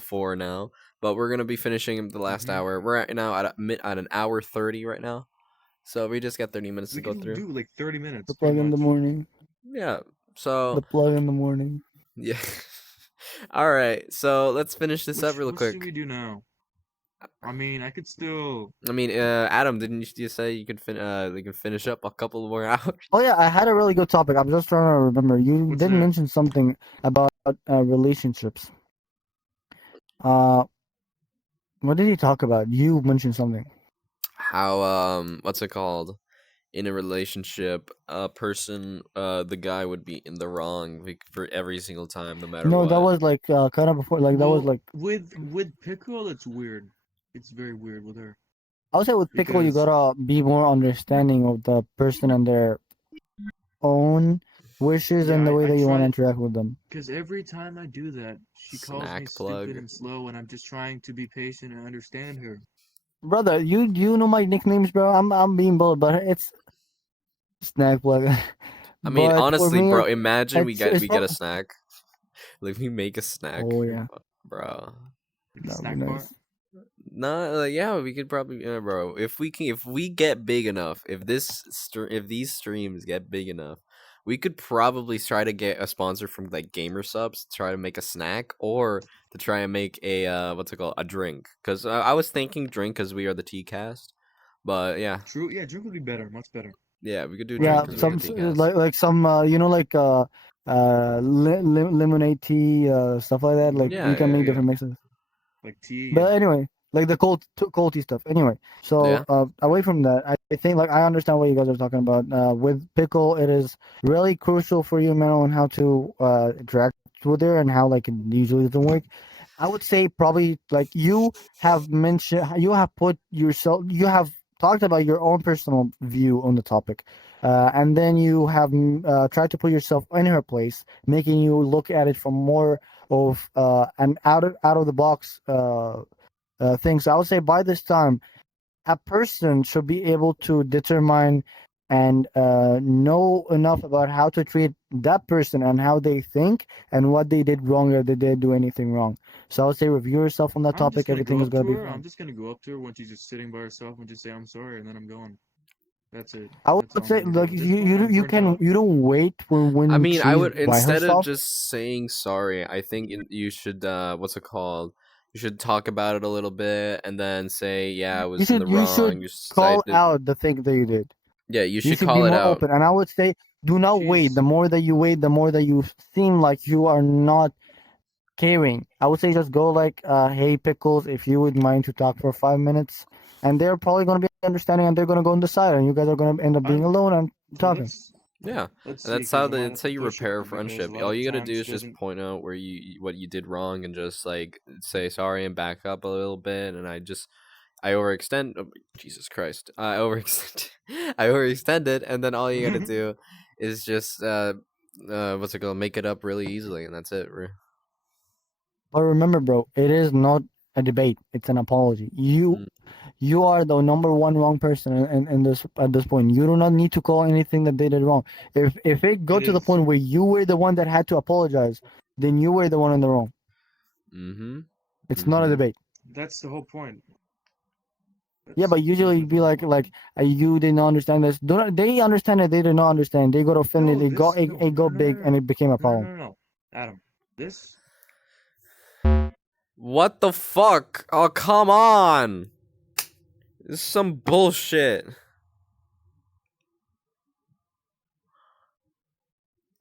4 now, but we're gonna be finishing the last Mhm. hour. We're at now at an hour 30 right now, so we just got 30 minutes We to go can through. do like 30 minutes. The pretty plug in the much. morning. Yeah. So The plug in the morning. yeah. All right. So let's finish this up real What quick. should we do now? I mean, I could still. I mean, Adam, didn't you say you could we can finish up a couple more hours? Oh yeah, I had a really good topic. I'm just trying to remember. You What's did that? mention something about relationships. What did you talk about? You mentioned something. How what's it called? in a relationship, the guy would be in the wrong for every single time, no matter No, that what. was like kind of before. Like that was Well, like with Pickle, it's weird. It's very weird with her I would say with Piccolo, you because gotta be more understanding of the person and their own wishes yeah, and the way I that you want to try interact with them. because every time I do that, she calls me Snack stupid plug. and slow, and I'm just trying to be patient and understand her. Brother, you know my nicknames, bro. I'm being bold, but it's snack plug. I mean, But for honestly, me, bro, imagine it's we get a probably. snack. Like we make a snack, Oh yeah, bro. Like a that would be snack bar. nice. No, like, yeah, we could probably, bro. If we get big enough, if these streams get big enough, we could probably try to get a sponsor from like Gamer Subs, to try to make a snack, or to try and make a what's it called, a drink. Cause I was thinking drink, cause we are the TCast, but yeah, True, yeah, drink would be better, much better. yeah, we could do drink, Yeah, cause we're Like the TCast. like some like lemonade tea stuff like that. Like Yeah, you can yeah, make yeah, different mixes. tea, yeah. But anyway, like the cold tea stuff. Anyway, so yeah. away from that, I think like I understand what you guys are talking about. With pickle, it is really crucial for you, man, on how to interact with her and how like it usually doesn't work. I would say probably like you have mentioned, you have put yourself, you have talked about your own personal view on the topic, and then you have tried to put yourself in her place, making you look at it from more of an out of the box thing. So I would say by this time, a person should be able to determine and know enough about how to treat that person and how they think and what they did wrong or did they do anything wrong. So I would say review yourself on that I'm just topic. gonna Everything go is up gonna to be her. fine. I'm just gonna go up to her when she's just sitting by herself and just say I'm sorry, and then I'm going. That's it. I That's would all I'm say gonna do. like At this point, I'm you burnt can out. you don't wait I when mean, I she's would, by instead of herself. just saying sorry, I think you should what's it called? You should talk about it a little bit and then say, yeah, I was in the You wrong. should call Did, out the thing that you did. yeah, you You should should be call it more out. open. And I would say do not wait. She's The more that you wait, the more that you seem like you are not caring. I would say just go like, hey Pickles, if you would mind to talk for 5 minutes, and they're probably gonna be understanding, and they're gonna go on the side, and you guys are gonna end up being I'm. alone and Well, talking. Yeah, let's and see, because a lot that's how of you push her repair a because a friendship. lot All of you gotta times do she is just doesn't. point out what you did wrong and just like say sorry and back up a little bit. And I overextend. Oh, Jesus Christ, I overextend. I overextended, and then all you gotta do is just what's it called? Make it up really easily, and that's it. But remember, bro, it is not a debate; it's an apology. Mm, You are the number one wrong person in this at this point. You do not need to call anything that they did wrong. If it go It to the is. point where you were the one that had to apologize, then you were the one in the wrong. mm-hmm. It's not a Mm-hmm. debate. That's the whole point. Yeah, That's but usually literally it'd the be whole like point. you did not understand this. Do not, they understand it. They did not understand. They got offended. No, this no It no got no no big and no it became a no no problem. no no. Adam, this What the fuck? Oh, come on! This is some bullshit.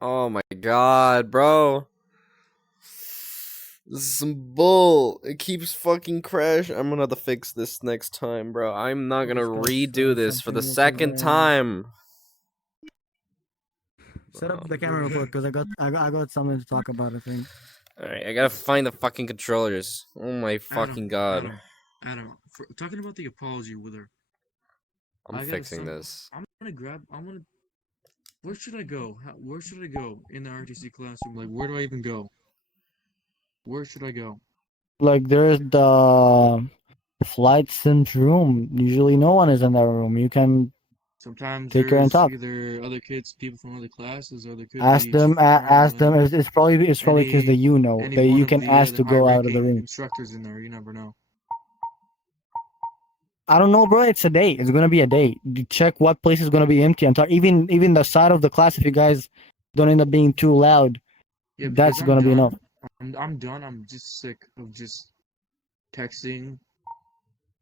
Oh my god, bro. This is some bull. It keeps fucking crashing. I'm gonna have to fix this next time, bro. I'm not I'll gonna discuss redo this for something the real quick. second time. Set up Bro. the camera real quick because I got something to talk about. I think. Alright, I gotta find the fucking controllers. Oh my Adam fucking god. Adam. For talking about the apology with her, I'm I got fixing some. this. I'm gonna grab. I'm gonna. Where should I go? Where should I go in the RTC classroom? Like, where do I even go? Where should I go? Like there's the flight sims room. Usually no one is in that room. You can Sometimes take her and there's talk. either other kids, people from other classes, or there could be just Ask them. random It's probably because that you know any that one you of can the ask other to go out of the high-ranking room. instructors in there. You never know. I don't know, bro. It's a day. It's gonna be a day. You check what place is gonna be empty and talk. Even the side of the class, if you guys don't end up being too loud, Yeah, because that's I'm gonna be enough. done. I'm done. I'm just sick of just texting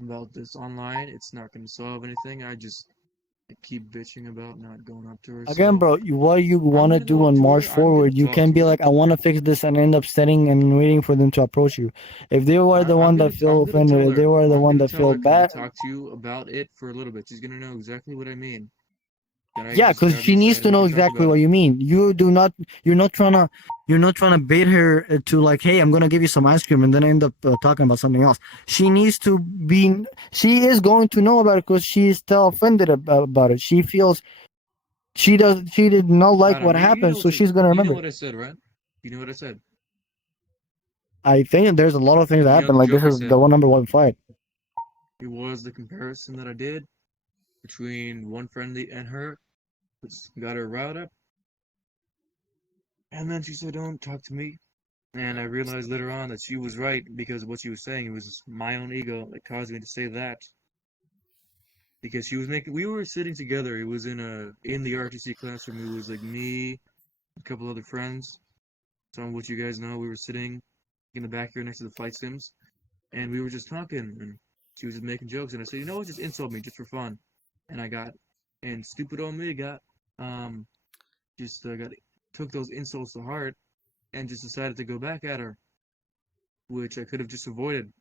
about this online. It's not going to solve anything. I keep bitching about not going up to her. Again, So bro, what you I'm wanna gonna go do up on to March her. I'm gonna forward, you talk can to be her. like, I wanna fix this, and end up sitting and waiting for them to approach you. If they were the one that feel I'm gonna offended, tell if they her. were the I'm one gonna that tell feel her. Can I bad, talk to you about it for a little bit? She's gonna know exactly what I mean. Can I Yeah, just because grab she your needs side to and we know can talk exactly about what it? you mean. You're not trying to bait her to like, hey, I'm gonna give you some ice cream, and then end up talking about something else. She needs to be. She is going to know about it because she is still offended about it. She feels she did not I like don't what know. happened, so she's gonna You know remember it. what I said, right? You know what I said. I think that there's a lot of things that You know happen. the Like this joke I is the said. one number one fight. It was the comparison that I did between one friendly and her, which got her riled up. And then she said, "Don't talk to me." And I realized later on that she was right because of what she was saying. It was my own ego that caused me to say that. Because she was making, we were sitting together. It was in the RTC classroom. It was like me, a couple other friends. Some of what you guys know. We were sitting in the back here next to the flight sims, and we were just talking. And she was just making jokes. And I said, you know what? Just insult me, just for fun. And and stupid old me um, just got took those insults to heart and just decided to go back at her, which I could have just avoided.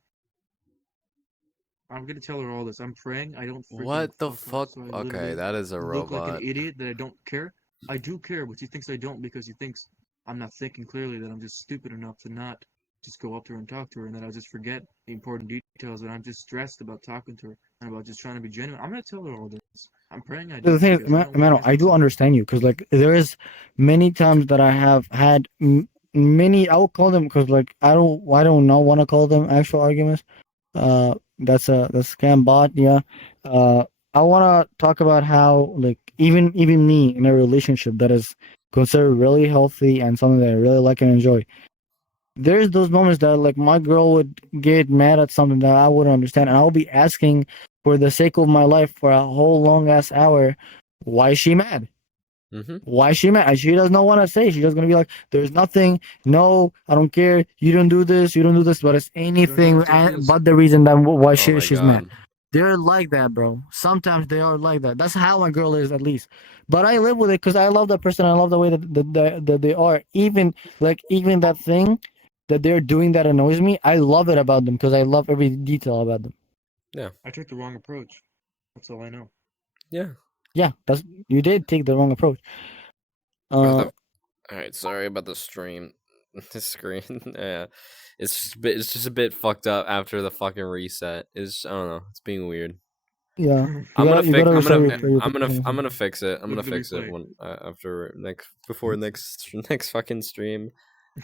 I'm gonna tell her all this. I'm praying I don't freaking What the fuck up, fuck? so I Okay, literally that is a look like an robot. idiot that I don't care. I do care, but she thinks I don't because she thinks I'm not thinking clearly, that I'm just stupid enough to not just go up to her and talk to her, and that I'll just forget the important details, and I'm just stressed about talking to her and about just trying to be genuine. I'm gonna tell her all this. I'm praying I The do thing is, because I don't want you Emmanuel, guys I to do suffer. understand you because like there is many times that I have had many. I would call them because like I don't know want to call them actual arguments. That's scam bot. Yeah. Uh, I want to talk about how like even me in a relationship that is considered really healthy and something that I really like and enjoy. There's those moments that like my girl would get mad at something that I wouldn't understand, and I'll be asking for the sake of my life for a whole long ass hour, why is she mad? Mm-hmm. Why is she mad? And she does not want to say. She's just gonna be like, "There's nothing. No, I don't care. You don't do this. You don't do this." But it's Don't hurt anything yourself for this. but the reason that why Oh my she's mad. god. They're like that, bro. Sometimes they are like that. That's how my girl is, at least. But I live with it because I love that person. I love the way that they are. Even that thing that they're doing that annoys me. I love it about them because I love every detail about them. Yeah. I took the wrong approach. That's all I know. Yeah. Yeah, that's you did take the wrong approach. What Uh, the Alright, sorry about the stream. The screen. Yeah. It's just a bit fucked up after the fucking reset. It's I don't know. It's being weird. yeah, I'm gonna you fix. gotta I'm restart gonna. Continue. I'm gonna fix it. I'm Look gonna at the fix it replay. when after next before next next fucking stream.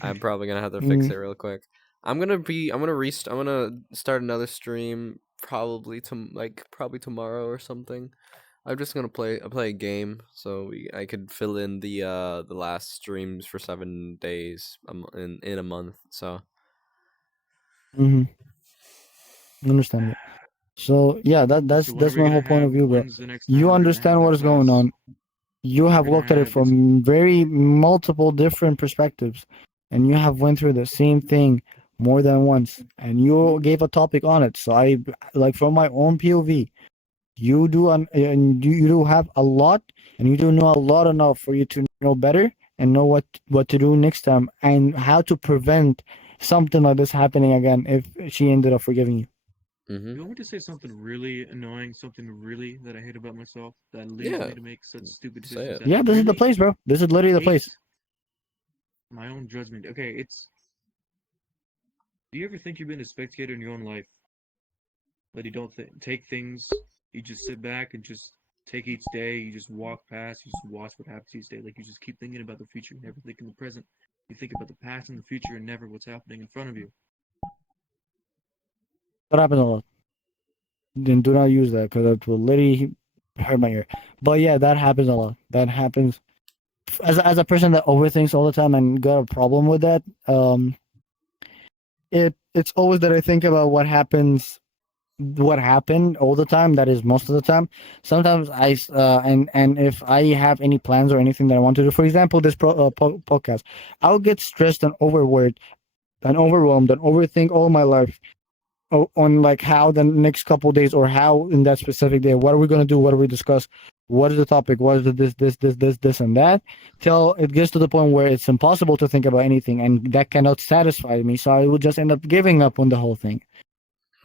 I'm probably gonna have to fix mm, it real quick. I'm gonna start another stream probably probably tomorrow or something. I'm just gonna play a game so I could fill in the last streams for 7 days in a month. So mm-hmm, understandable. So yeah, So when are that's we my gonna whole point have? of view, bro. When's the next time You we're gonna have understand that what is going class? on. You We're have gonna looked at it have it's from very multiple different perspectives, and you have went through the same thing more than once, and you gave a topic on it. So I like from my own POV, and you do have a lot, and you do know a lot enough for you to know better and know what to do next time and how to prevent something like this happening again if she ended up forgiving you. hmm You want me to say something really annoying, something really that I hate about myself that leads yeah, me to make such stupid say decisions it. that I Yeah, this is the really place, bro. This is literally the hate place. my own judgment. Okay, it's. Do you ever think you've been a spectator in your own life? That you don't take things, you just sit back and just take each day, you just walk past, you just watch what happens each day. Like you just keep thinking about the future, never think in the present. You think about the past and the future and never what's happening in front of you. That happens a lot. Then do not use that because it will literally hurt my ear. But yeah, that happens a lot. That happens as a person that overthinks all the time and got a problem with that. It's always that I think about what happened all the time. That is most of the time. Sometimes and if I have any plans or anything that I want to do, for example, this podcast, I'll get stressed and overwhelmed and overthink all my life on like how the next couple days or how in that specific day, what are we going to do, what do we discuss, what is the topic, what is the this and that, till it gets to the point where it's impossible to think about anything and that cannot satisfy me, so I would just end up giving up on the whole thing.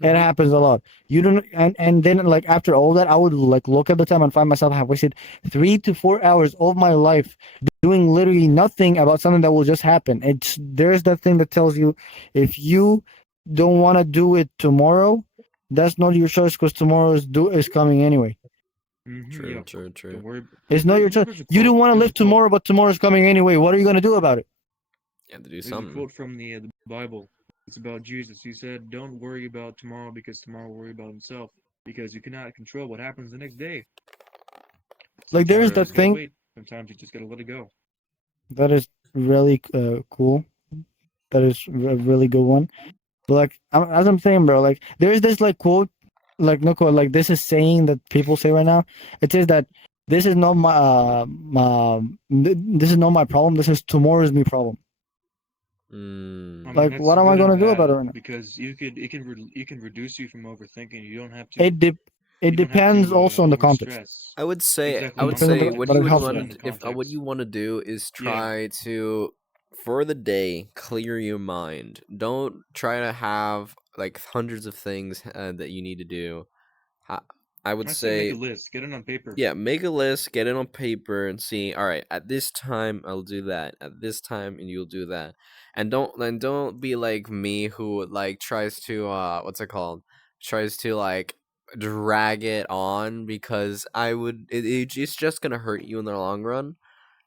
It Mhm. happens a lot. You don't, and then like after all that, I would like look at the time and find myself have wasted 3 to 4 hours of my life doing literally nothing about something that will just happen. It's there's that thing that tells you if you don't want to do it tomorrow, that's not your choice because tomorrow is coming anyway. True, Yep. true, true. Don't worry. It's not your choice. There's a You quote. don't want to There's a live quote. tomorrow, but tomorrow's coming anyway. What are you gonna do about it? You have to do There's a something. quote from the Bible. It's about Jesus. He said, "Don't worry about tomorrow because tomorrow will worry about himself. Because you cannot control what happens the next day. Like there Sometimes is you True. that just gotta thing wait. Sometimes you just gotta let it go." that is really cool. That is a really good one. But like as I'm saying, bro, like there's this like quote, like no quote, like this is saying that people say right now. It says that this is not this is not my problem. This is tomorrow's me problem. I Mm. mean, Like that's what am I good and gonna do about bad it right now? because you can reduce you from overthinking. It de- it You don't have depends to also on the over context. stress. I would say, Exactly. I It You would don't have depends to on say, the, what over you but it would helps stress a that lot. in want, the if what you context. want to do is Yeah. try to, for the day, clear your mind. Don't try to have like hundreds of things that you need to do. Ha- I would I say make say, a list. Get it on paper. yeah, make a list, get it on paper, and see. All right, at this time I'll do that. At this time, and you'll do that. And don't be like me who like tries to what's it called? Tries to like drag it on because it's just gonna hurt you in the long run.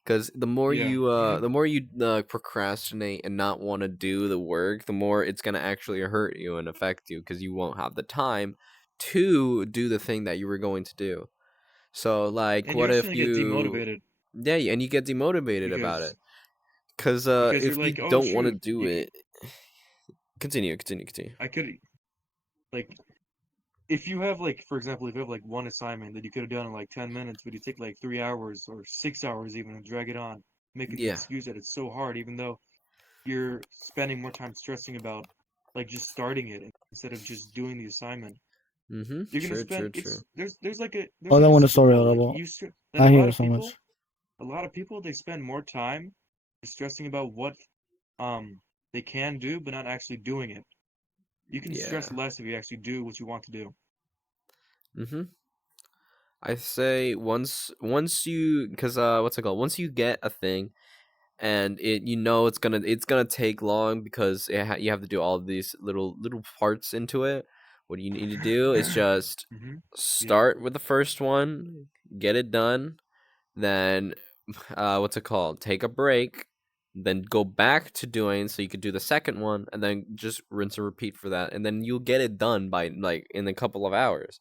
Because Yeah. the more you procrastinate and not want to do the work, the more it's gonna actually hurt you and affect you because you won't have the time to do the thing that you were going to do. So like, And you what if actually get you, demotivated yeah, and you get demotivated about because it because you're if you like, oh don't want to shoot, do it, continue. I could like if you have like for example if you have like one assignment that you could have done in like 10 minutes but you take like 3 hours or 6 hours even and drag it on making the Yeah. excuse that it's so hard even though you're spending more time stressing about like just starting it instead of just doing the assignment. Mm-hmm. You're gonna True. spend True. True. there's Oh, like that a one is so school of thought like relatable. that I hear it so much. a lot of people they spend more time stressing about what they can do but not actually doing it. You can Yeah. stress less if you actually do what you want to do. Mm-hmm. I say once you, because what's it called? Once you get a thing and it's gonna take long because you have to do all these little parts into it. What you need to do is just Mm-hmm. Yeah. start with the first one, get it done, then what's it called? Take a break, then go back to doing so you could do the second one, and then just rinse and repeat for that, and then you'll get it done by like in a couple of hours.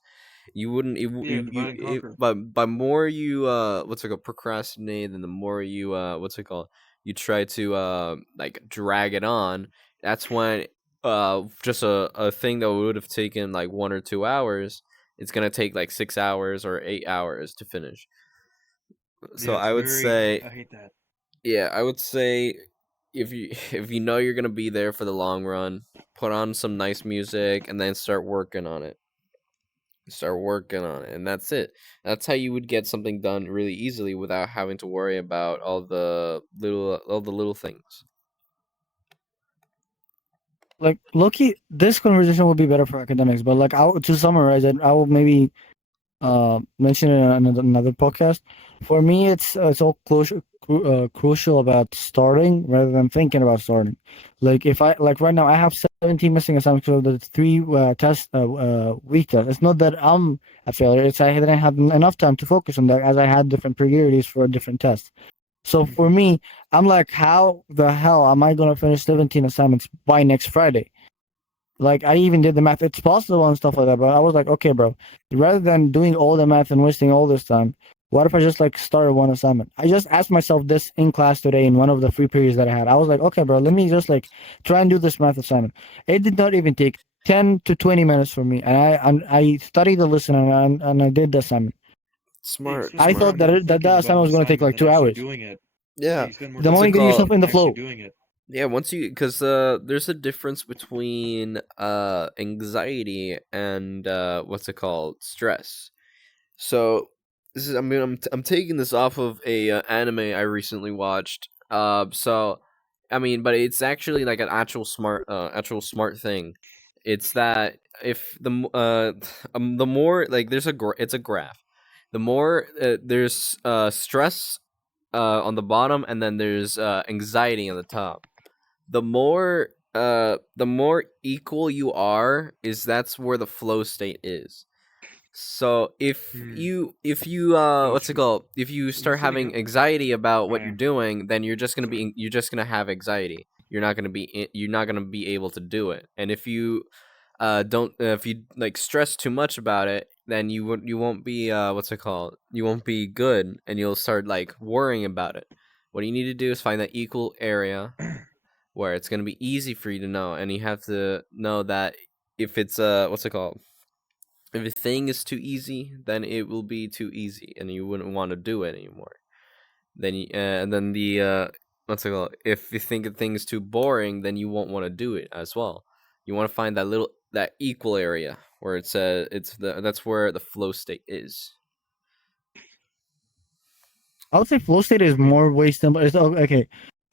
You wouldn't Yeah, divide and conquer. but by more you what's it called, procrastinate, and the more you what's it called, you try to like drag it on. That's when just a thing that would have taken like 1 or 2 hours, it's gonna take like 6 hours or 8 hours to finish. So Yeah, it's I would very say, I hate that. yeah, I would say, if you if you know you're gonna be there for the long run, put on some nice music and then start working on it. Start working on it, and that's it. That's how you would get something done really easily without having to worry about all the little things. Like Loki, this conversation would be better for academics, but like to summarize it, I will maybe mentioned in another podcast. For me, it's all crucial about starting rather than thinking about starting. Like if I like right now, I have 17 missing assignments because of the three test week tests. It's not that I'm a failure. It's I didn't have enough time to focus on that as I had different priorities for different tests. So for Mm-hmm. me, I'm like, how the hell am I gonna finish 17 assignments by next Friday? Like I even did the math. It's possible and stuff like that. But I was like, okay, bro. Rather than doing all the math and wasting all this time, what if I just like started one assignment? I just asked myself this in class today in one of the free periods that I had. I was like, okay, bro, let me just like try and do this math assignment. It did not even take 10 to 20 minutes for me, and I studied the lesson and I did the assignment. Yeah, you Smart, spend I more thought time smart. that overthinking the about assignment an was gonna take assignment like than two actually hours. doing it. Yeah, Yeah, you spend more The time what's moment it you get overthinking called? yourself than in the actually flow, doing it. Yeah, once you, because there's a difference between anxiety and what's it called, stress. So this is, I mean, I'm taking this off of a anime I recently watched. So I mean, but it's actually like an actual smart thing. It's that if the more like it's a graph. The more there's stress on the bottom, and then there's anxiety on the top. The more equal you are, is that's where the flow state is. So if you Oh, what's it true. called? If you You start said having again? anxiety about what you're Right. doing, then you're just gonna have anxiety. You're not gonna be able to do it. And don't if you like stress too much about it, then you won't be what's it called? You won't be good, and you'll start like worrying about it. What you need to do is find that equal area where it's gonna be easy for you to know, and you have to know that if it's what's it called? If a thing is too easy, then it will be too easy, and you wouldn't want to do it anymore. And then what's it called? If you think a thing is too boring, then you won't want to do it as well. You want to find that equal area where that's where the flow state is. I would say flow state is more way simple. Okay.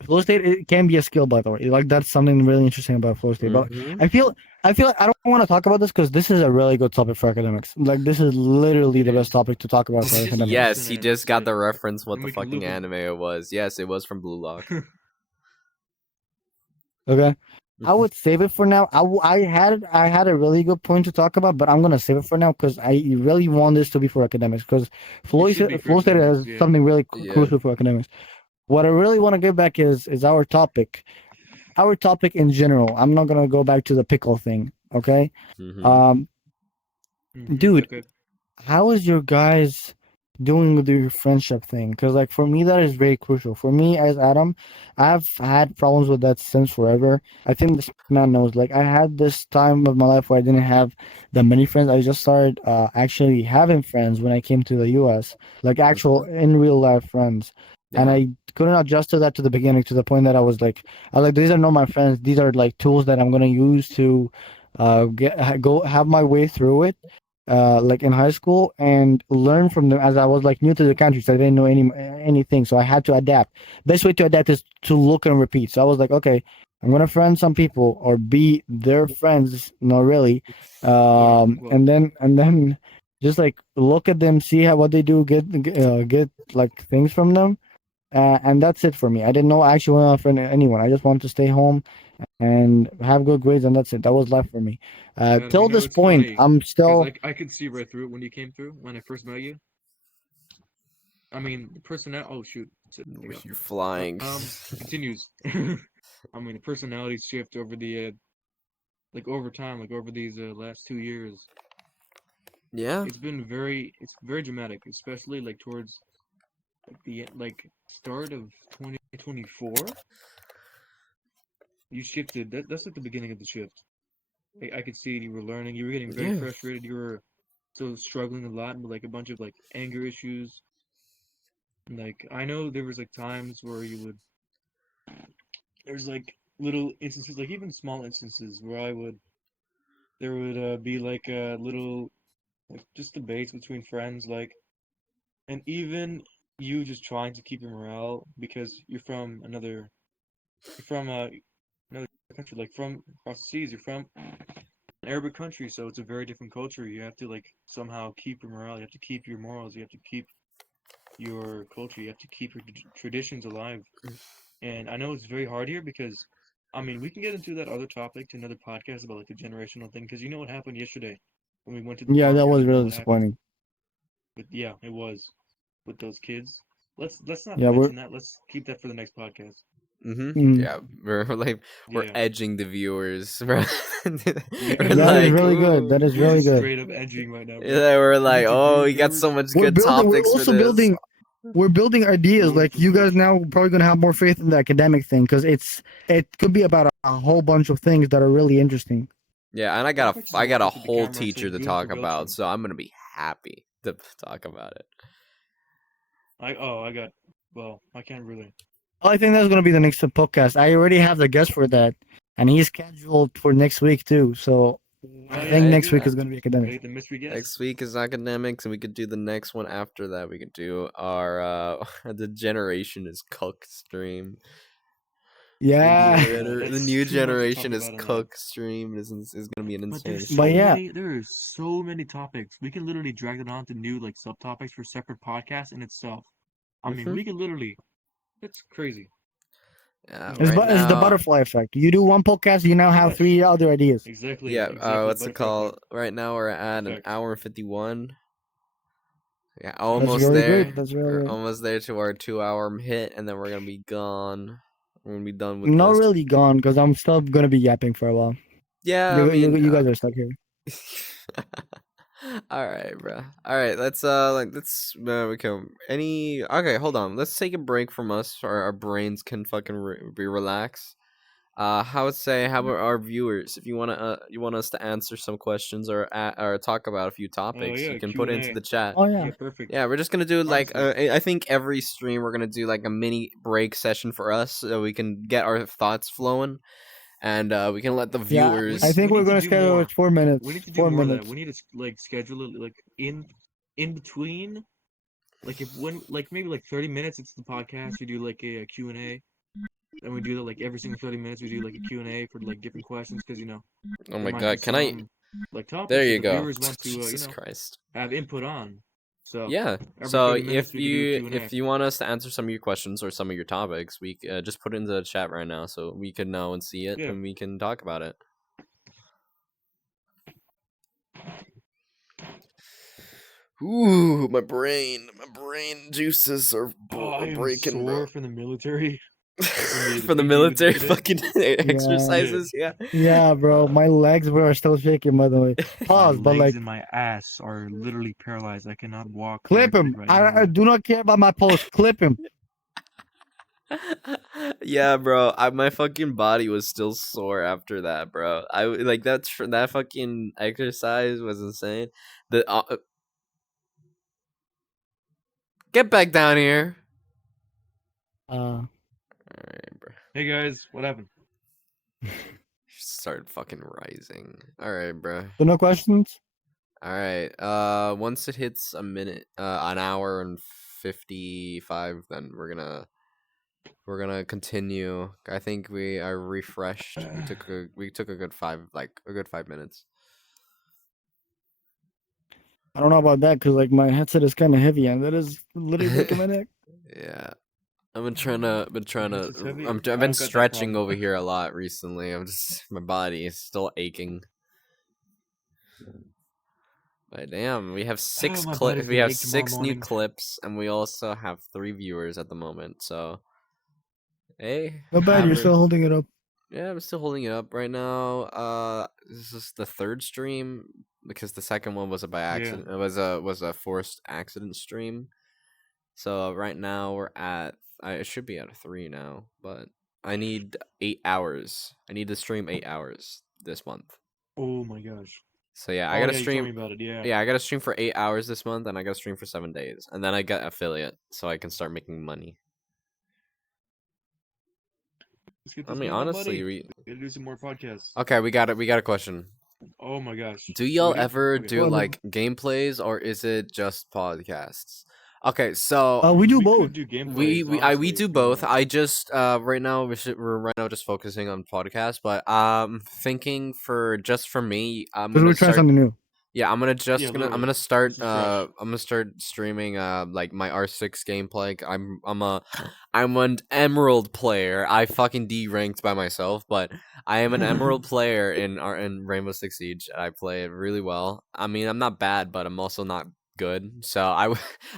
Flow state, it can be a skill, by the way. Like that's something really interesting about flow state. But Mm-hmm. I feel like I don't want to talk about this because this is a really good topic for academics. Like this is literally It the best is. topic to talk about for Just academics. focus Yes, on he it and just just got the reference what and the we can fucking loop it. anime it was. Yes, it was from Blue Lock. Okay. I would save it for now. I had a really good point to talk about, but I'm gonna save it for now because I really want this to be for academics because It should be for flow state academics, is yeah. something really Yeah. crucial for academics. What I really want to get back is our topic. Our topic in general. I'm not gonna go back to the pickle thing. Okay. Mm-hmm. Um, dude, Okay. how is your guys doing with your friendship thing? Because like for me, that is very crucial. For me as Adam, I've had problems with that since forever. I think this man knows. Like I had this time of my life where I didn't have that many friends. I just started actually having friends when I came to the U.S. Like actual in real life friends. And Yeah. I couldn't adjust to that to the beginning, to the point that I was like, these are not my friends. These are like tools that I'm gonna use to go have my way through it, like in high school, and learn from them, as I was like new to the country, so I didn't know anything, so I had to adapt. Best way to adapt is to look and repeat. So I was like, okay, I'm gonna friend some people or be their friends, not really, Well, and then just like look at them, see how what they do, get like things from them, and that's it for me. I didn't know I actually want to friend anyone. I just wanted to stay home and have good grades, and that's it. That was life for me. Till this it's point, funny I'm because still. I could see right through it when you came through when I first met you. I mean, the personality. Oh shoot, there you You're go. flying. It continues. I mean, the personality shift over the like over time, like over these last 2 years. Yeah. It's very dramatic, especially like towards like the like start of 2024. You shifted. That's like the beginning of the shift. I could see it. You were learning. You were getting very Yeah. frustrated. You were still struggling a lot with like a bunch of like anger issues. Like I know there was like times where you would there's like little instances, like even small instances where there would be like a little like just debates between friends, like, and even you just trying to keep your morale because you're from another country, like from across the seas. You're from an Arabic country, so it's a very different culture. You have to like somehow keep your morale. You have to keep your morals. You have to keep your culture. You have to keep your traditions alive. And I know it's very hard here because, I mean, we can get into that other topic to another podcast about like the generational thing because you know what happened yesterday when we went to the Yeah, park. that I was mean, really what happened disappointing. with yeah, it was with those kids. Let's not Yeah, we're. mention that. Let's keep that for the next podcast. Mm-hmm. Mm, Yeah, we're Yeah, edging the viewers. We're yeah, that is like, really good. ooh. That is we're really just good. straight up edging right now, bro. Yeah, we're We like, need to oh, do we got there so was much We're good building. We're topics for also this. building. We're building we're ideas. waiting Like for you guys push. now probably gonna have more faith in the academic thing because it could be about a whole bunch of things that are really interesting. Yeah, and As much as I I want got to a look at the whole camera and say teacher to good for talk about, Beltran, so I'm gonna be happy to talk about it. I got well, I can't really. Well, I think that's gonna be the next podcast. I already have the guest for that, and he's scheduled for next week too. So I Oh yeah, think yeah, next do week that. is gonna be Gotta academics. get the mystery guest. Next week is academics, and we could do the next one after that. We could do our the generation is cooked stream. Yeah. The that's new too much to generation talk is about on that. cook stream is gonna be an But insane there's show. so But yeah. many. There's so many topics. We can literally drag it on to new like subtopics for separate podcasts in itself. I mean, Mhm. we could literally. It's crazy. Yeah, It's, right it's the now. butterfly effect. You do one podcast, you now Pretty have much. 3 other ideas. Exactly. Yeah. Exactly. What's it Butterfly called? effect. Right now we're at an Effect. hour and 51. Yeah, That's almost really there. great. That's really We're great. almost there to our 2 hour hit, and then we're gonna be gone. We're gonna be done with Not this. really gone because I'm still gonna be yapping for a while. Yeah, I mean, You guys are stuck here. all right, bro. All right, let's we can any. Okay, hold on. Let's take a break from us, so our brains can fucking be relaxed. How would say? How about our viewers? If you want us to answer some questions or talk about a few Oh topics, yeah. you can put it into Q&A. the chat. Oh yeah. Yeah. Perfect. Yeah, we're just gonna do like Honestly. I think every stream we're gonna do like a mini break session for us, so we can get our thoughts flowing, and we can let the Yeah, We I viewers. need, think we we're need to gonna do schedule more. it 4 minutes. We need to do 4 more of that. minutes. We need to like schedule it like in between. Like if when like maybe like 30 minutes it's the podcast. We do like a Q&A. Then we do that like every single 30 minutes. We do like a Q&A for like different questions because Oh there my might be god, can I? some like There topics that you the go. viewers want to Jesus Christ. have input on. So Yeah. every So 30 minutes we could do a Q&A. if you want us to answer some of your questions or some of your topics, we just put it into the chat right now so we can know and see it Yeah. and we can talk about it. Ooh, my brain juices are I am breaking, bro. sore from the military. For the PT we did military today. fucking exercises, yeah. Yeah, bro. My legs bro are still shaking. By the way, My pause. But legs like, and my ass are literally paralyzed. I cannot walk clip correctly him. right now. I do not care about my post. Clip him. Yeah, bro. My fucking body was still sore after that, bro. Like that fucking exercise was insane. The get back down here. All right, bro. Hey guys, what happened? Start fucking rising. All right, bro. So no questions. All right. Once it hits a minute, an hour and 55, then we're gonna continue. I think we are refreshed. We took a good 5 minutes. I don't know about that because like my headset is kind of heavy and that is literally breaking my neck. Yeah. I've been trying to Yes, it's heavy. I've I don't been got that stretching problem. over here a lot recently. My body is still aching. But damn, we have My body's we gonna have ache tomorrow 6 new morning. clips and we also have 3 viewers at the moment. So, hey, Not bad. You're Average. still holding it up. yeah, I'm still holding it up right now. This is the third stream because the second one was a by accident. It was a forced accident stream. So right now we're at I should be at a 3 now, but I need 8 hours. I need to stream 8 hours this month. Oh my gosh. So yeah, Oh I gotta yeah, you told me stream. about it. Yeah. Yeah, I gotta stream for 8 hours this month, and I gotta stream for 7 days, and then I get affiliate, so I can start making money. Let's get I this mean, going, honestly, buddy. Gotta do some more podcasts. okay, we got it. We got a question. Oh my gosh. Do y'all We do? ever Okay. do Well, no. like gameplays, or is it just podcasts? Okay, so We do We both. could do gameplays. we honestly, do if you both. want. I just right now we're right now just focusing on podcasts, but thinking for just for me, I'm Because gonna we're trying start. something new. Yeah, I'm literally. gonna start This is fresh. I'm gonna start streaming like my R6 gameplay. I'm an emerald player. I fucking D-ranked by myself, but I am an emerald player in Rainbow Six Siege. I play it really well. I mean, I'm not bad, but I'm also not good. So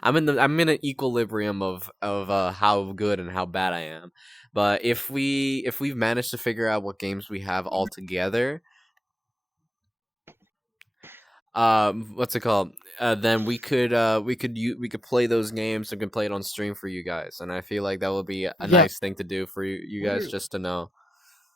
I'm in an equilibrium of how good and how bad I am. But if we've managed to figure out what games we have all together, what's it called, then we could play those games and can play it on stream for you guys, and I feel like that would be a Yeah. nice thing to do for you What guys are- just to know.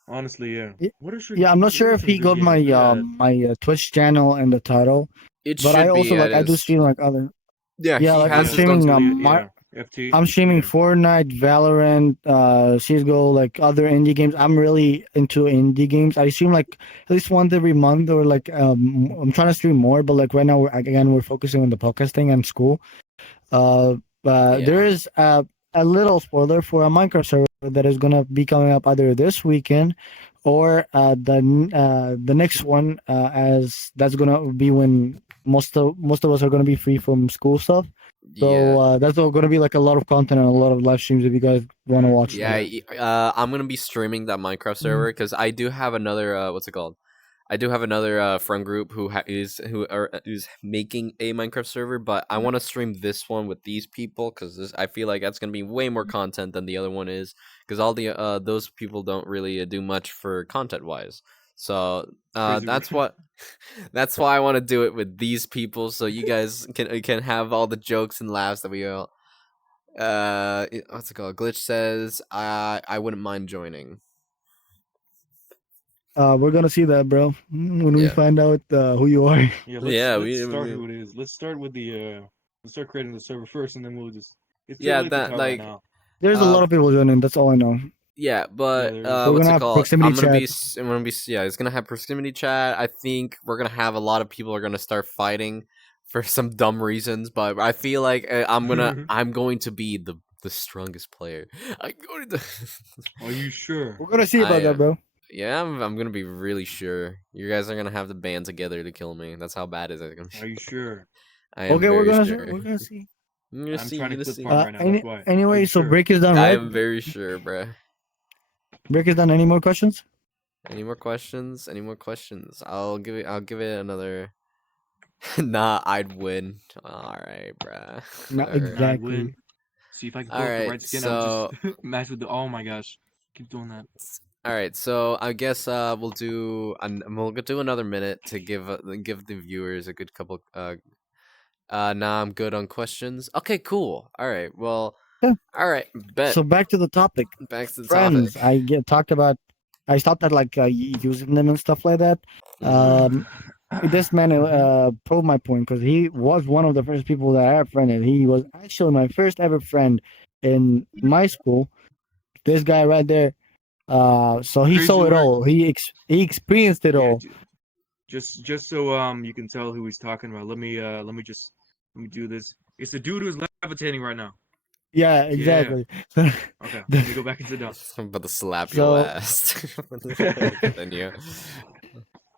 Honestly, yeah. Yeah, What are Yeah, I'm not what sure are if some he good got my games? We got my Twitch channel and the title, It but I should also be, it like I do is. stream like other. Yeah, Yeah, he like I'm has yeah, his own streaming literally, Twitch. yeah. FT. I'm streaming Yeah. Fortnite, Valorant, CS:GO, like other indie games. I'm really into indie games. I stream like at least once every month, or like I'm trying to stream more. But like right now, we're focusing on the podcasting and school. Yeah. There is a little spoiler for a Minecraft server that is gonna be coming up either this weekend or the next one, as that's gonna be when most of us are gonna be free from school stuff. So Yeah. that's all gonna be like a lot of content and a lot of live streams if you guys want to watch Yeah, them. I'm gonna be streaming that Minecraft Mm. server because I do have another what's it called? I do have another friend group who's making a Minecraft server, but I want to stream this one with these people because I feel like that's gonna be way more content than the other one is because all the those people don't really do much for content wise. So Crazy. that's what that's why I want to do it with these people so you guys can have all the jokes and laughs that we all what's it called? Glitch says I wouldn't mind joining. We're gonna see that, bro, when we Yeah. find out who you are. Yeah, Yeah, let's start who it is. Let's start with let's start creating the server first, and then we'll just. It's too yeah, late to that tell right like now. There's a lot of people joining. That's all I know. yeah, Yeah, but there is. We're what's gonna it have called? proximity chat. I'm gonna be yeah, it's gonna have proximity chat. I think we're gonna have a lot of people are gonna start fighting for some dumb reasons, but I feel like I'm going to be the strongest player. I'm going to. Are you sure? We're gonna see I about that, am. bro. Yeah, I'm gonna be really sure. You guys are gonna have to band together to kill me. That's how bad it is gonna be. Are you sure? I am Okay, very sure. we're gonna see. You're gonna I'm see. trying You're to gonna clip see. farm right now. That's why. Are Anyway, you so sure? break is done, I right? am very sure, bruh. Break is done. Any more questions? Any more questions? Any more questions? I'll give it. I'll give it another. Nah, I'd win. All right, bruh. Not Alright. Nah, I'd exactly. win. See if I can All pull up the right. right skin. I would just So, match with the. Oh my gosh, keep doing that. all right. So I guess we'll do another minute to give the viewers a good couple. Nah, I'm good on questions. Okay, cool. All right. Well, Yeah. all right. Bet. So back to the topic. Back to the Friends. topic. Talked about. I stopped at like using them and stuff like that. Um, this man proved my point because he was one of the first people that I friended. He was actually my first ever friend in my school. This guy right there. So he Crazy saw it work. all. He experienced it Yeah, all. just so you can tell who he's talking about. Let me do this. It's the dude who's levitating right now. Yeah, Yeah. exactly. Okay, let me go back and sit down. I'm about to slap your So- ass. Continue.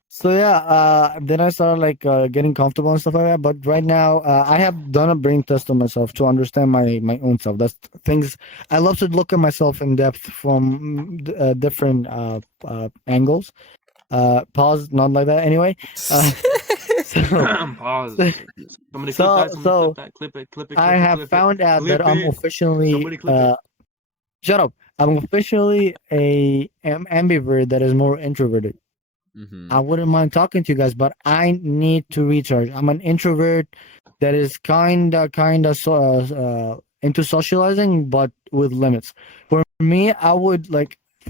So yeah, then I started like getting comfortable and stuff like that. But right now, I have done a brain test on myself to understand my own self. That's things I love to look at myself in depth from different angles. Pause, not like that. Anyway, so Pause. Somebody clip so that. Somebody so clip that. Clip it. Clip it. I Clip it. have Clip found it. out Clip that I'm it. officially Somebody clip it. shut up. I'm officially a ambivert that is more introverted. Mm-hmm. I wouldn't mind talking to you guys, but I need to recharge. I'm an introvert that is into socializing, but with limits. For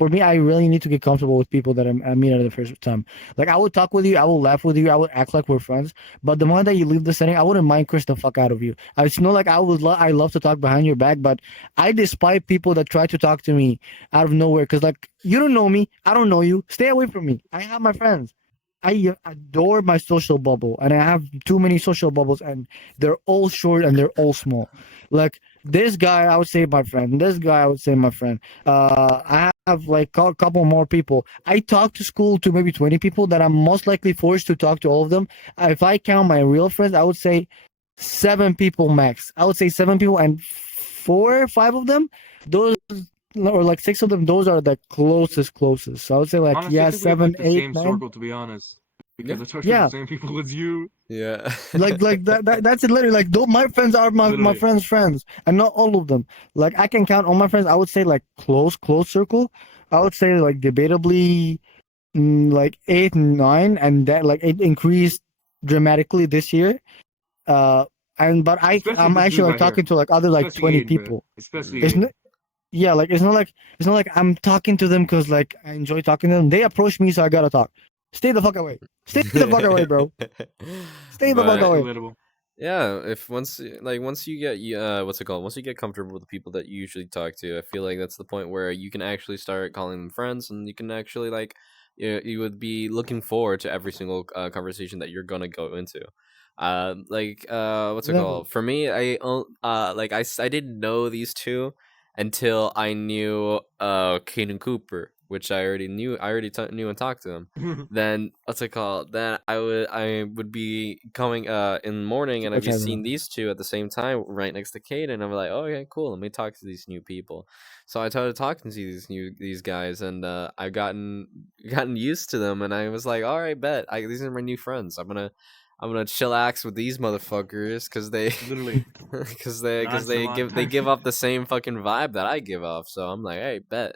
me, I really need to get comfortable with people that I meet at the first time. Like, I would talk with you, I will laugh with you, I would act like we're friends. But the moment that you leave the setting, I wouldn't mind curse the fuck out of you. It's not like I love to talk behind your back, but I despise people that try to talk to me out of nowhere. Because, like, you don't know me, I don't know you. Stay away from me. I have my friends. I adore my social bubble, and I have too many social bubbles, and they're all short and they're all small. Like this guy, I would say my friend. This guy, I would say my friend. I have like a couple more people. I talk to school to maybe 20 people that I'm most likely forced to talk to all of them. If I count my real friends, I would say 7 people max. I would say 7 people, and 4 or 5 of them, those or like 6 of them, those are the closest. So I would say like Honestly, I yeah, think we have 7, like the 8, same 9. circle, to be honest. Because Yeah. I talk to Yeah. the same people as you. Yeah. like that's it literally like my friends are my Literally. friends and not all of them. Like I can count all my friends. I would say like close circle. I would say like debatably like 8 9, and that like it increased dramatically this year. And but Especially I'm this actually dude like right here. talking to like other like Especially 20 Aiden, bro. people. Especially It's Aiden. not, yeah, like it's not like I'm talking to them because like I enjoy talking to them. They approach me, so I gotta talk. Stay the fuck away. Stay the fuck away, bro. Stay the fuck But, away. Relatable. yeah, if once you get what's it called? Once you get comfortable with the people that you usually talk to, I feel like that's the point where you can actually start calling them friends, and you can actually like you would be looking forward to every single conversation that you're gonna go into. What's it Exactly. called? For me, I didn't know these two until I knew Kaden Cooper, which I already knew. I already knew and talked to him. Then what's it called? Then I would be coming in the morning, and I'd be Whichever. seeing these two at the same time right next to Kaden, and I'm like, oh, okay, cool. Let me talk to these new people. So I started talking to these guys, and I've gotten used to them, and I was like, all right, bet. These are my new friends. I'm gonna chillax with these motherfuckers because they Literally. they give off the same fucking vibe that I give off. So I'm like, hey, bet.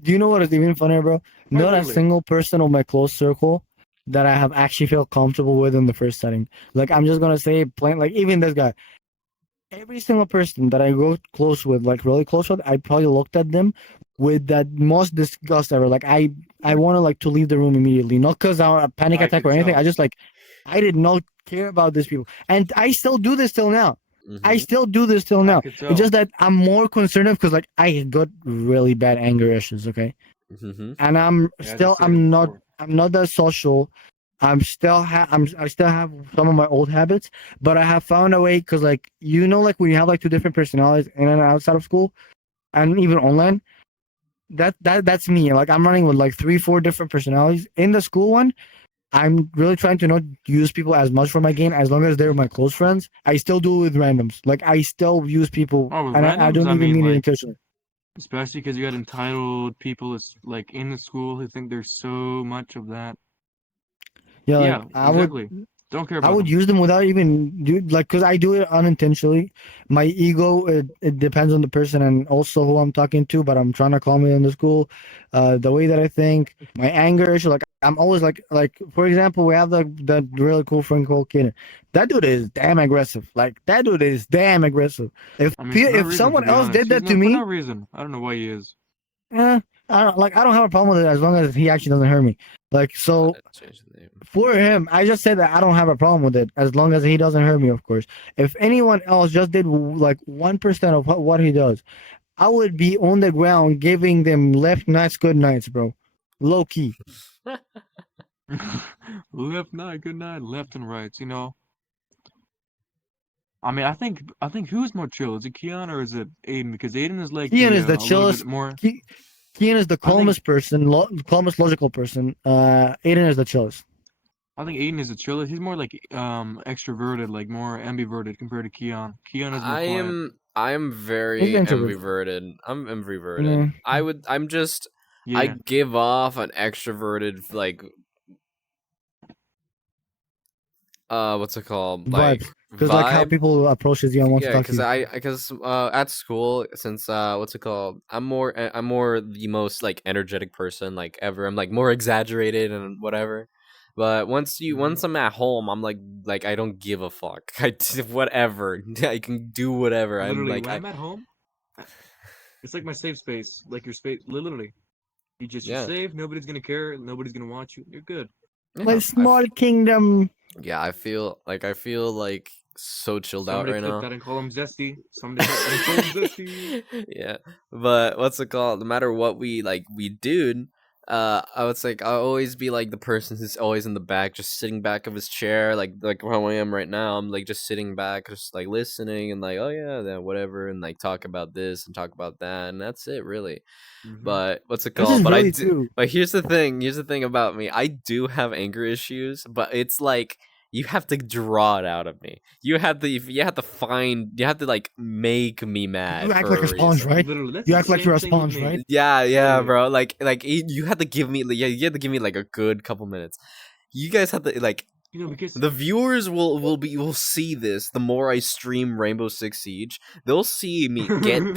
Do you know what is even funnier, bro? Not a literally. single person of my close circle that I have actually felt comfortable with in the first setting. Like I'm just gonna say plain, like even this guy. Every single person that I go close with, like really close with, I probably looked at them with that most disgust ever. Like I want to like to leave the room immediately, not because I'm a panic I attack could or anything. tell. I just like I did not care about these people, and I still do this till now. I Mhm. still do this till I now. could It's tell. just that I'm more concerned because like I got really bad anger issues. Okay, Mhm. and I'm Yeah, I still just said it before. I'm not that social. I still have some of my old habits, but I have found a way because like like when you have like two different personalities in and outside of school and even online, that's me. Like I'm running with like 3 4 different personalities. In the school one, I'm really trying to not use people as much for my gain as long as they're my close friends. I still do it with randoms. Like I still use people Oh, with and I randoms, don't I even mean, mean it like, intentionally. especially because you got entitled people, like in the school who think there's so much of that. Yeah, like Yeah, exactly. Don't care I about would them. use them without even do like because I do it unintentionally. My ego it depends on the person and also who I'm talking to, but I'm trying to calm it in the school. The way that I think, my anger issue, like I'm always like for example, we have that really cool friend called Keenan. That dude is damn aggressive. Like that dude is damn aggressive. I mean, for no If reason, to someone be else honest. did He's that to no for no me, reason. I don't know why he is. eh, I don't have a problem with it as long as he actually doesn't hurt me. Like so Gotta change the name. for him, I just said that I don't have a problem with it as long as he doesn't hurt me, of course. If anyone else just did like 1% of what he does, I would be on the ground giving them left nights, good nights, bro. Low key. Left night, good night, left and rights. I mean, I think who's more chill? Is it Keon or is it Aiden? Because Aiden is like Kian the is the a little bit chillest. more. Kian is the I think calmest person, calmest logical person. Aiden is the chillest. I think Aiden is the chillest. He's more like extroverted, like more ambiverted compared to Keon. Keon is more quiet. I'm He's very introvert. ambiverted. I'm ambiverted. Mm, I Yeah. give off an extroverted like what's it called? Like vibes. Because like how vibe. people approaches you and want to Yeah, talk to you. because at school, since what's it called? I'm more the most like energetic person like ever. I'm like more exaggerated and whatever. But Hmm. once I'm at home, I'm like I don't give a fuck. Whatever. I can do whatever. I'm Literally, like when I I'm at home, it's like my safe space, like your space. Literally, you're yeah. safe. Nobody's gonna care. Nobody's gonna watch you. You're good. My Yeah, small kingdom. yeah, I feel like so chilled out Somebody right clip now. that and call him Zesty. Somebody clip that and call him Zesty. Yeah, but what's it called? No matter what we do, I would say I'll always be like the person who's always in the back, just sitting back of his chair, like how I am right now. I'm like just sitting back, just like listening and like, oh yeah, then whatever, and like talk about this and talk about that, and that's it really. Hmm. But what's it This called? is But I really do. true. But here's the thing. Here's the thing about me. I do have anger issues, but it's like you have to draw it out of me. You have to like make me You mad act for like a a sponge, reason. right? Literally, that's You the act like same you're a thing with sponge, me. right? Yeah, Literally. bro. You have to give me yeah, you have to give me like a good couple minutes. You guys have to like Because the viewers will see this the more I stream Rainbow Six Siege. They'll see me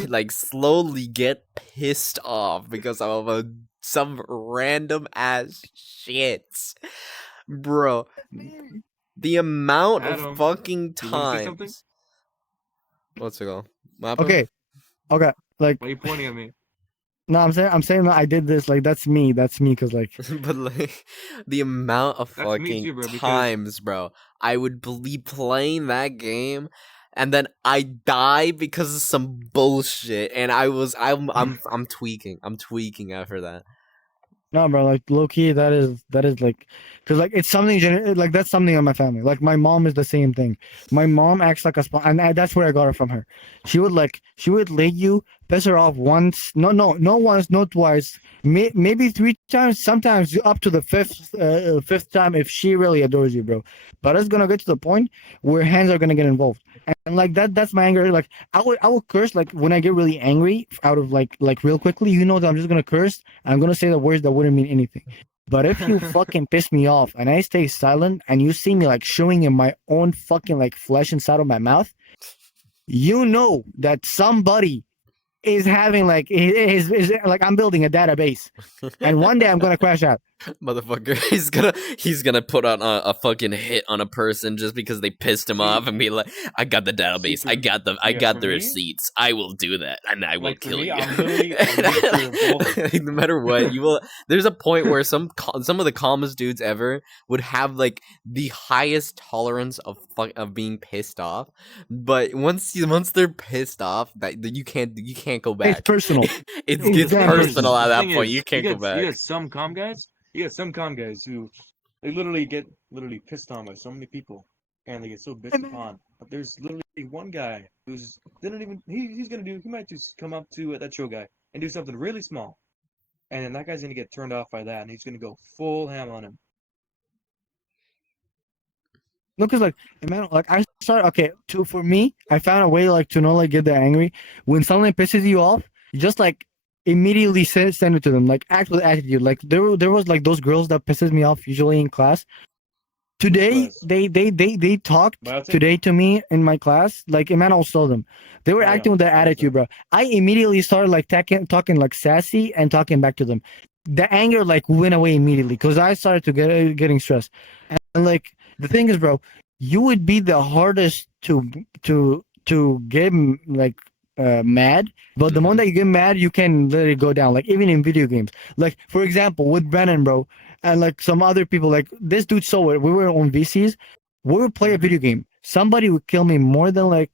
like slowly get pissed off because of some random ass shit. Bro, the amount of Adam, fucking you want to say something? times. What's it called? What happened? Okay, okay. Why Like are you pointing at me? no, I'm saying that I did this. Like that's me. That's me. Cause like But like the amount of That's me fucking too, bro. Because times, bro, I would be playing that game and then I die because of some bullshit and I'm tweaking. I'm tweaking after that. No, bro, like low key, that is like, cause like it's something like that's something in my family. Like my mom is the same thing. My mom acts like a and that's where I got it from her. She would let you piss her off once, no once, no twice, maybe 3 times, sometimes up to the fifth time if she really adores you, bro. But it's gonna get to the point where hands are gonna get involved, and like that's my anger. Like I will curse like when I get really angry out of like real quickly. You know that I'm just gonna curse. I'm gonna say the words that wouldn't mean anything. But if you fucking piss me off and I stay silent and you see me like showing in my own fucking like flesh inside of my mouth, you know that somebody is having like is like I'm building a database, and one day I'm gonna crash out. Motherfucker, he's gonna put on a fucking hit on a person just because they pissed him See- off and be like, I got the database, I got the for me, receipts, I will do that, and I will like, for kill me, you. I'm literally No matter what, you will. There's a point where some of the calmest dudes ever would have like the highest tolerance of being pissed off, but once they're pissed off, that you can't go It's back. personal. It It's gets damn personal personal. at the that thing point. is, You can't go back. you get some calm guys. You get some calm guys who they literally get pissed on by so many people, and they get so Hey, bitched man. upon. But there's literally one guy who's didn't even he's gonna do. He might just come up to that show guy and do something really small, and then that guy's gonna get turned off by that, and he's gonna go full ham on him. No, cause like I start okay. For me, I found a way like to not like get that angry. When something pisses you off, you just like immediately send it to them. Like act with attitude. Like there was like those girls that pisses me off usually in class. Today class? they talked Biotech? today to me in my class. Like Emmanuel told them, they were Oh, yeah. acting with that I attitude, bro. I immediately started like talking like sassy and talking back to them. The anger like went away immediately because I started to getting stressed. And like the thing is, bro, you would be the hardest to get like mad, but the moment that you get mad, you can let it go down. Like even in video games, like for example with Brennan, bro, and like some other people, like this dude saw it. We were on VCs. We would play a Mhm. video game. Somebody would kill me more than like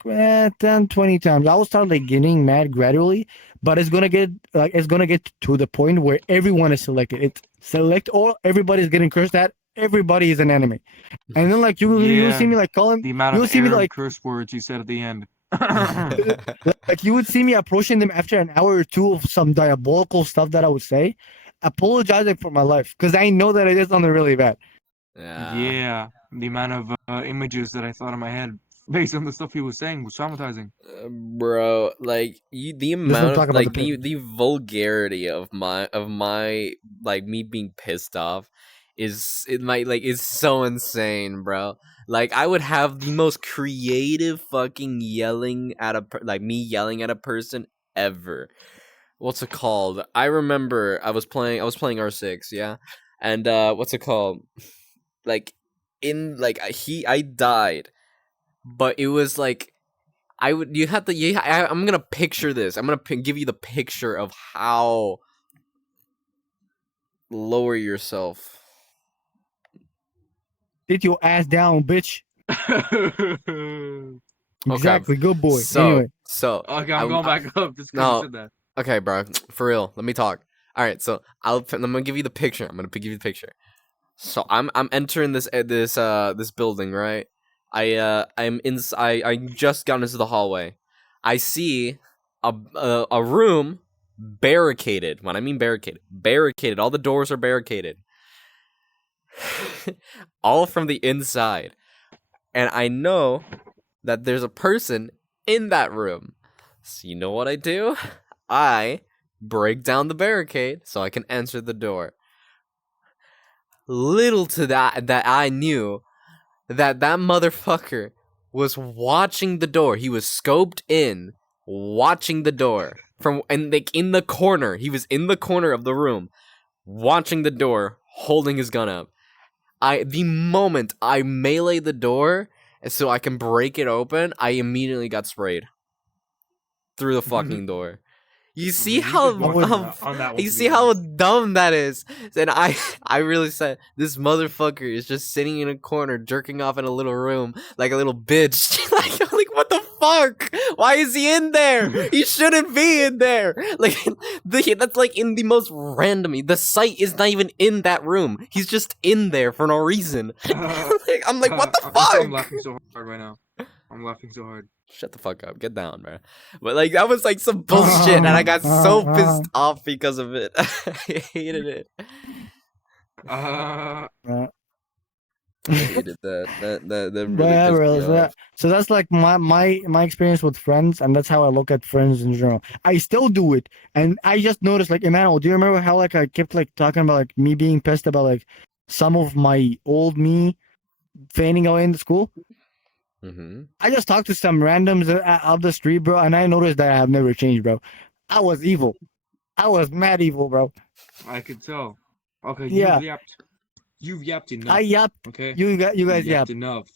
10, 20 times. I will start like getting mad gradually, but it's gonna get to the point where everyone is selected. It's select all. Everybody's getting cursed at. Everybody is an enemy. And then like you'll see Yeah, me like calling. the amount You'll of see me Arab like curse words you said at the end. like you would see me approaching them after an hour or two of some diabolical stuff that I would say, apologizing for my life because I know that I did something really bad. Yeah. Yeah, the amount of images that I thought in my head based on the stuff he was saying was traumatizing. Bro, like the Let's not amount talk of about the like pain. the vulgarity of my like me being pissed off is so insane, bro. Like I would have the most creative fucking yelling at like me yelling at a person ever. What's it called? I remember I was playing R6, yeah. And what's it called? Like in like I died, but it was like I would. You have to. I'm gonna picture this. I'm gonna give you the picture of how lower yourself. Sit your ass down, bitch. Okay, Exactly. Good boy. so Anyway, Okay, I'm I'm going back up just because you no. said that. Okay, bro. For real. Let me talk. All right. So I'm gonna give you the picture. I'm gonna give you the picture. So I'm entering this building, right? I'm inside. I just got into the hallway. I see a room barricaded. When I mean barricaded. All the doors are barricaded, all from the inside. And I know that there's a person in that room. So you know what I do? I break down the barricade so I can enter the door. Little to that I knew that motherfucker was watching the door. He was scoped in, watching the door from and like in the corner. He was in the corner of the room, watching the door, holding his gun up. The moment I melee the door so I can break it open, I immediately got sprayed through the fucking door. You see You how just walked on that one, you to see be how honest. dumb that is. And I really said this motherfucker is just sitting in a corner jerking off in a little room like a little bitch. like what the fuck? Why is he in there? He shouldn't be in there. Like that's like in the most random. The site is not even in that room. He's just in there for no reason. I'm like, what the I'm fuck? laughing so hard right now. I'm laughing so hard. Shut the fuck up. Get down, bro. But like that was like some bullshit, and I got so pissed off because of it. I hated it. Uh, I hated that. That really pissed Whatever. me off. So that's like my experience with friends, and that's how I look at friends in general. I still do it, and I just noticed, like, Emmanuel, do you remember how like I kept like talking about like me being pissed about like some of my old me feigning away in the school? Mm-hmm. I just talked to some randoms out the street, bro, and I noticed that I have never changed, bro. I was evil. I was mad evil, bro. I could tell. Okay, Yeah. You've yapped enough. I yapped. Okay. You guys You've yapped. enough.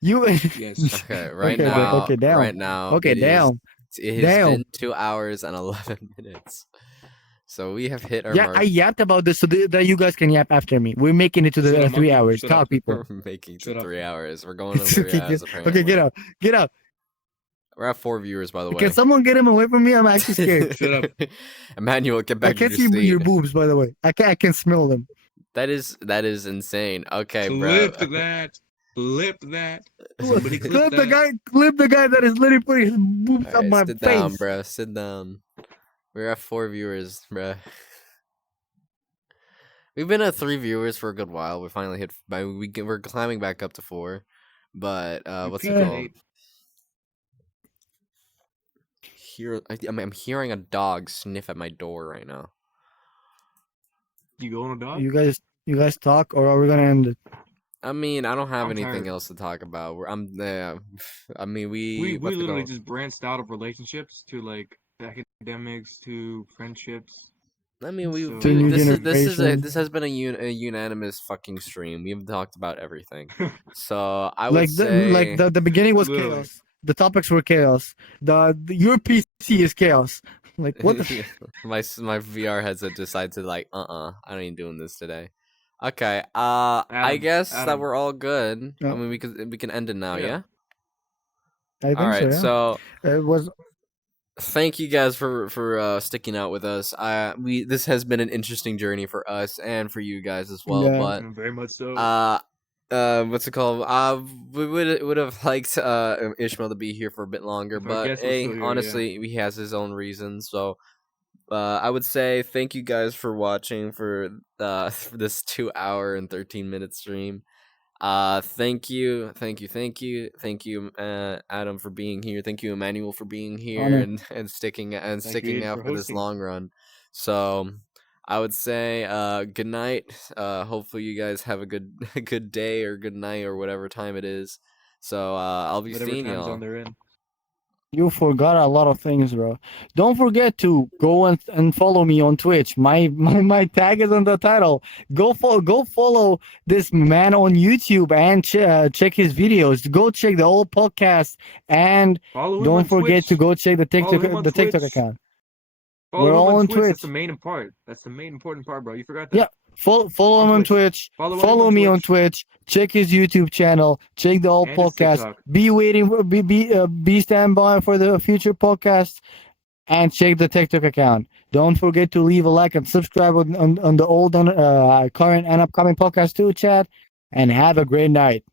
You. Yes. Okay, right Okay, now, okay, damn. right now, Okay, it is. damn. It has Damn. been 2 hours and 11 minutes. So we have hit our Yeah, mark. I yapped about this so that you guys can yap after me. We're making it to Shut the up, 3 monkey. hours. Shut up. Talk, people. We're making Shut to up. 3 hours. We're going to 3 Okay, hours. Apparently. get out. Get out. We're at 4 viewers, by the way. Can someone get him away from me? I'm actually scared. Shut up. Emmanuel, get I back to can't your see seat. your boobs, by the way. I can smell them. That is insane. Okay, Clip bro. that. Clip that. Somebody Clip clip that. the guy that is literally putting his boobs up Alright, my sit face. down, bro. Sit down. We're at 4 viewers, bro. We've been at 3 viewers for a good while. We finally hit. We're climbing back up to 4. But what's it peaked at called? 8. I'm hearing a dog sniff at my door right now. You go on a dog? You guys talk, or are we gonna end it? I mean, I don't have I'm anything tired. else to talk about. I mean, We what's it literally called? just branched out of relationships to like academics to friendships. I mean, So- To new this generations. has been a unanimous fucking stream. We've talked about everything. So I would Like say the beginning was Literally. chaos. The topics were chaos. Your PC is chaos. Like what the? my VR headset decided to like I ain't doing this today. Okay, I Adam, guess that Adam. we're all good. I Yeah. mean, we can end it now, Yeah. yeah. I think All right, so. Yeah. so It was. thank you guys for sticking out with us. This has been an interesting journey for us and for you guys as well. Yeah. But Very much so. what's it called? We would have liked Ishmael to be here for a bit longer, If our but guest was hey, still here, yeah. honestly, he has his own reasons. So, I would say thank you guys for watching for for this 2 hour and 13 minute stream. Thank you, Adam, for being here. Thank you, Emmanuel, for being here Honor. and sticking Thank you, sticking Aiden, out for for this hosting. long run. So, I would say good night. Hopefully you guys have a good a good day or good night or whatever time it is. So I'll be Whatever seeing time y'all. zone they're in. You forgot a lot of things, bro. Don't forget to go and follow me on Twitch. My tag is on the title. Go follow this man on YouTube and check his videos. Go check the old podcast and Follow him don't on forget to Twitch. go check the Follow him on TikTok Twitch. account. Follow We're him all on Twitch. That's Twitch. the main part. That's the main important part, bro. You forgot that. Yeah. Follow him On on Twitch. Twitch. Follow him Follow on me on Twitch. Twitch. Check his YouTube channel. Check the old And his podcast. TikTok. Be standby for the future podcast, and check the TikTok account. Don't forget to leave a like and subscribe on the old, current, and upcoming podcast too, chat. And have a great night.